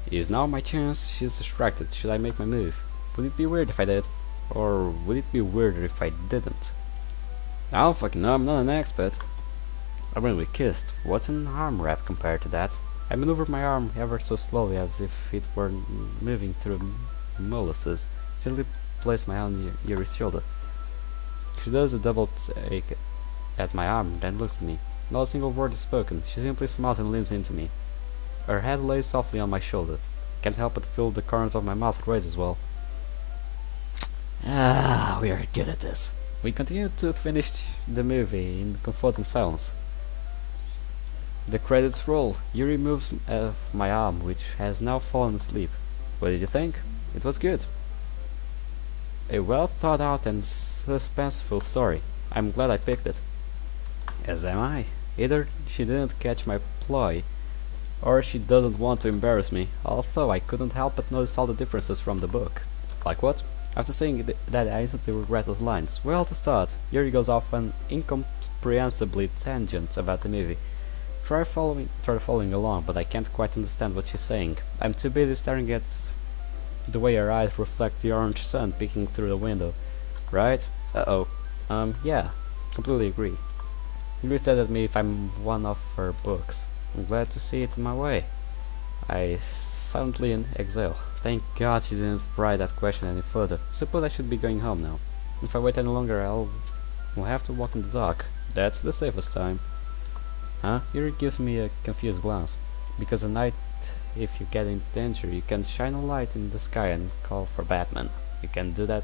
It is now my chance. She's distracted. Should I make my move? Would it be weird if I did? Or would it be weirder if I didn't? I don't fucking know, I'm not an expert. I when we kissed, what's an arm wrap compared to that? I maneuvered my arm ever so slowly as if it were moving through molasses. Gently placed my hand on Yuri's shoulder. She does a double take at my arm, then looks at me. Not a single word is spoken. She simply smiles and leans into me. Her head lays softly on my shoulder. Can't help but feel the corners of my mouth raise as well. Ah, we are good at this. We continue to finish the movie in comforting silence. The credits roll. Yuri moves off my arm, which has now fallen asleep. What did you think? It was good. A well thought out and suspenseful story. I'm glad I picked it. As am I. Either she didn't catch my ploy, or she doesn't want to embarrass me, although I couldn't help but notice all the differences from the book. Like what? After saying that, I instantly regret those lines. Well, to start, Yuri goes off an incomprehensibly tangent about the movie. Try following along, but I can't quite understand what she's saying. I'm too busy staring at the way her eyes reflect the orange sun peeking through the window. Right? Uh-oh. Yeah. Completely agree. Yuri stared at me if I'm one of her books. I'm glad to see it in my way. I silently exhale. Thank God she didn't pry that question any further. Suppose I should be going home now. If I wait any longer, will have to walk in the dark. That's the safest time. Huh? Yuri gives me a confused glance. Because at night, if you get in danger, you can shine a light in the sky and call for Batman. You can't do that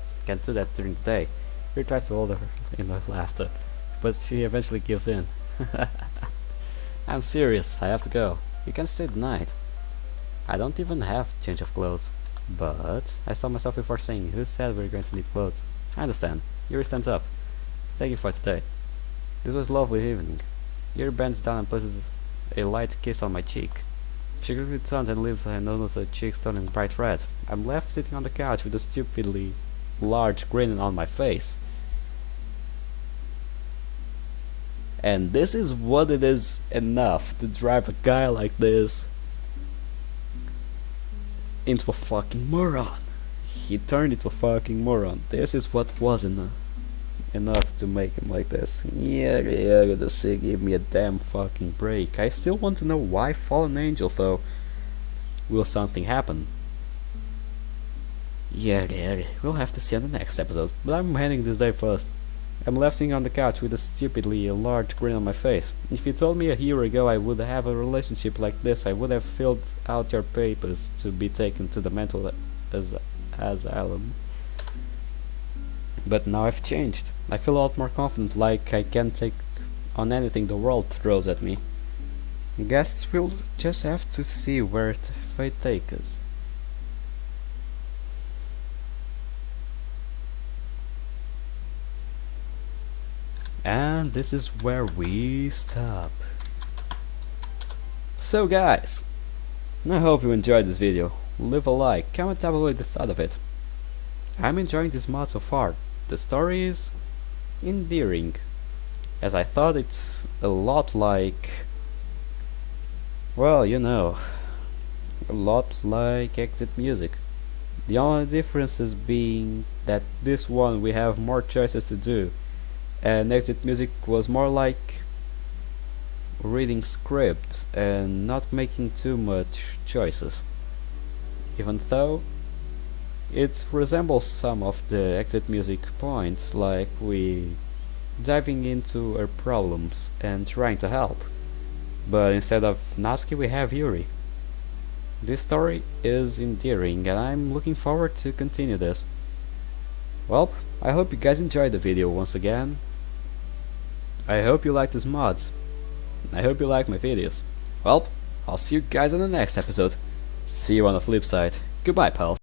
during the day. Yuri tries to hold her in her laughter, but she eventually gives in. I'm serious, I have to go. You can stay the night. I don't even have change of clothes. But I saw myself before saying, who said we were going to need clothes? I understand. Yuri stands up. Thank you for today. This was a lovely evening. Yuri bends down and places a light kiss on my cheek. She quickly turns and leaves and notice her cheeks turning bright red. I'm left sitting on the couch with a stupidly large grin on my face. And this is what it is enough to drive a guy like this into a fucking moron. He turned into a fucking moron. This is what was enough to make him like this. Yeah, the sick give me a damn fucking break. I still want to know why Fallen Angel though. Will something happen? Yeah, we'll have to see on the next episode. But I'm ending this day first. I'm left sitting on the couch with a stupidly large grin on my face. If you told me a year ago I would have a relationship like this, I would have filled out your papers to be taken to the mental asylum. But now I've changed. I feel a lot more confident, like I can take on anything the world throws at me. Guess we'll just have to see where fate takes us. And this is where we stop. So guys, I hope you enjoyed this video. Leave a like, comment down below the thought of it. I'm enjoying this mod so far. The story is endearing, as I thought it's a lot like, well, you know, a lot like Exit Music. The only differences being that this one we have more choices to do, and Exit Music was more like reading script and not making too much choices. Even though it resembles some of the Exit Music points, like we diving into our problems and trying to help. But instead of Natsuki we have Yuri. This story is endearing and I'm looking forward to continue this. Well, I hope you guys enjoyed the video once again. I hope you like this mod. I hope you like my videos. Well, I'll see you guys on the next episode. See you on the flip side. Goodbye, pals.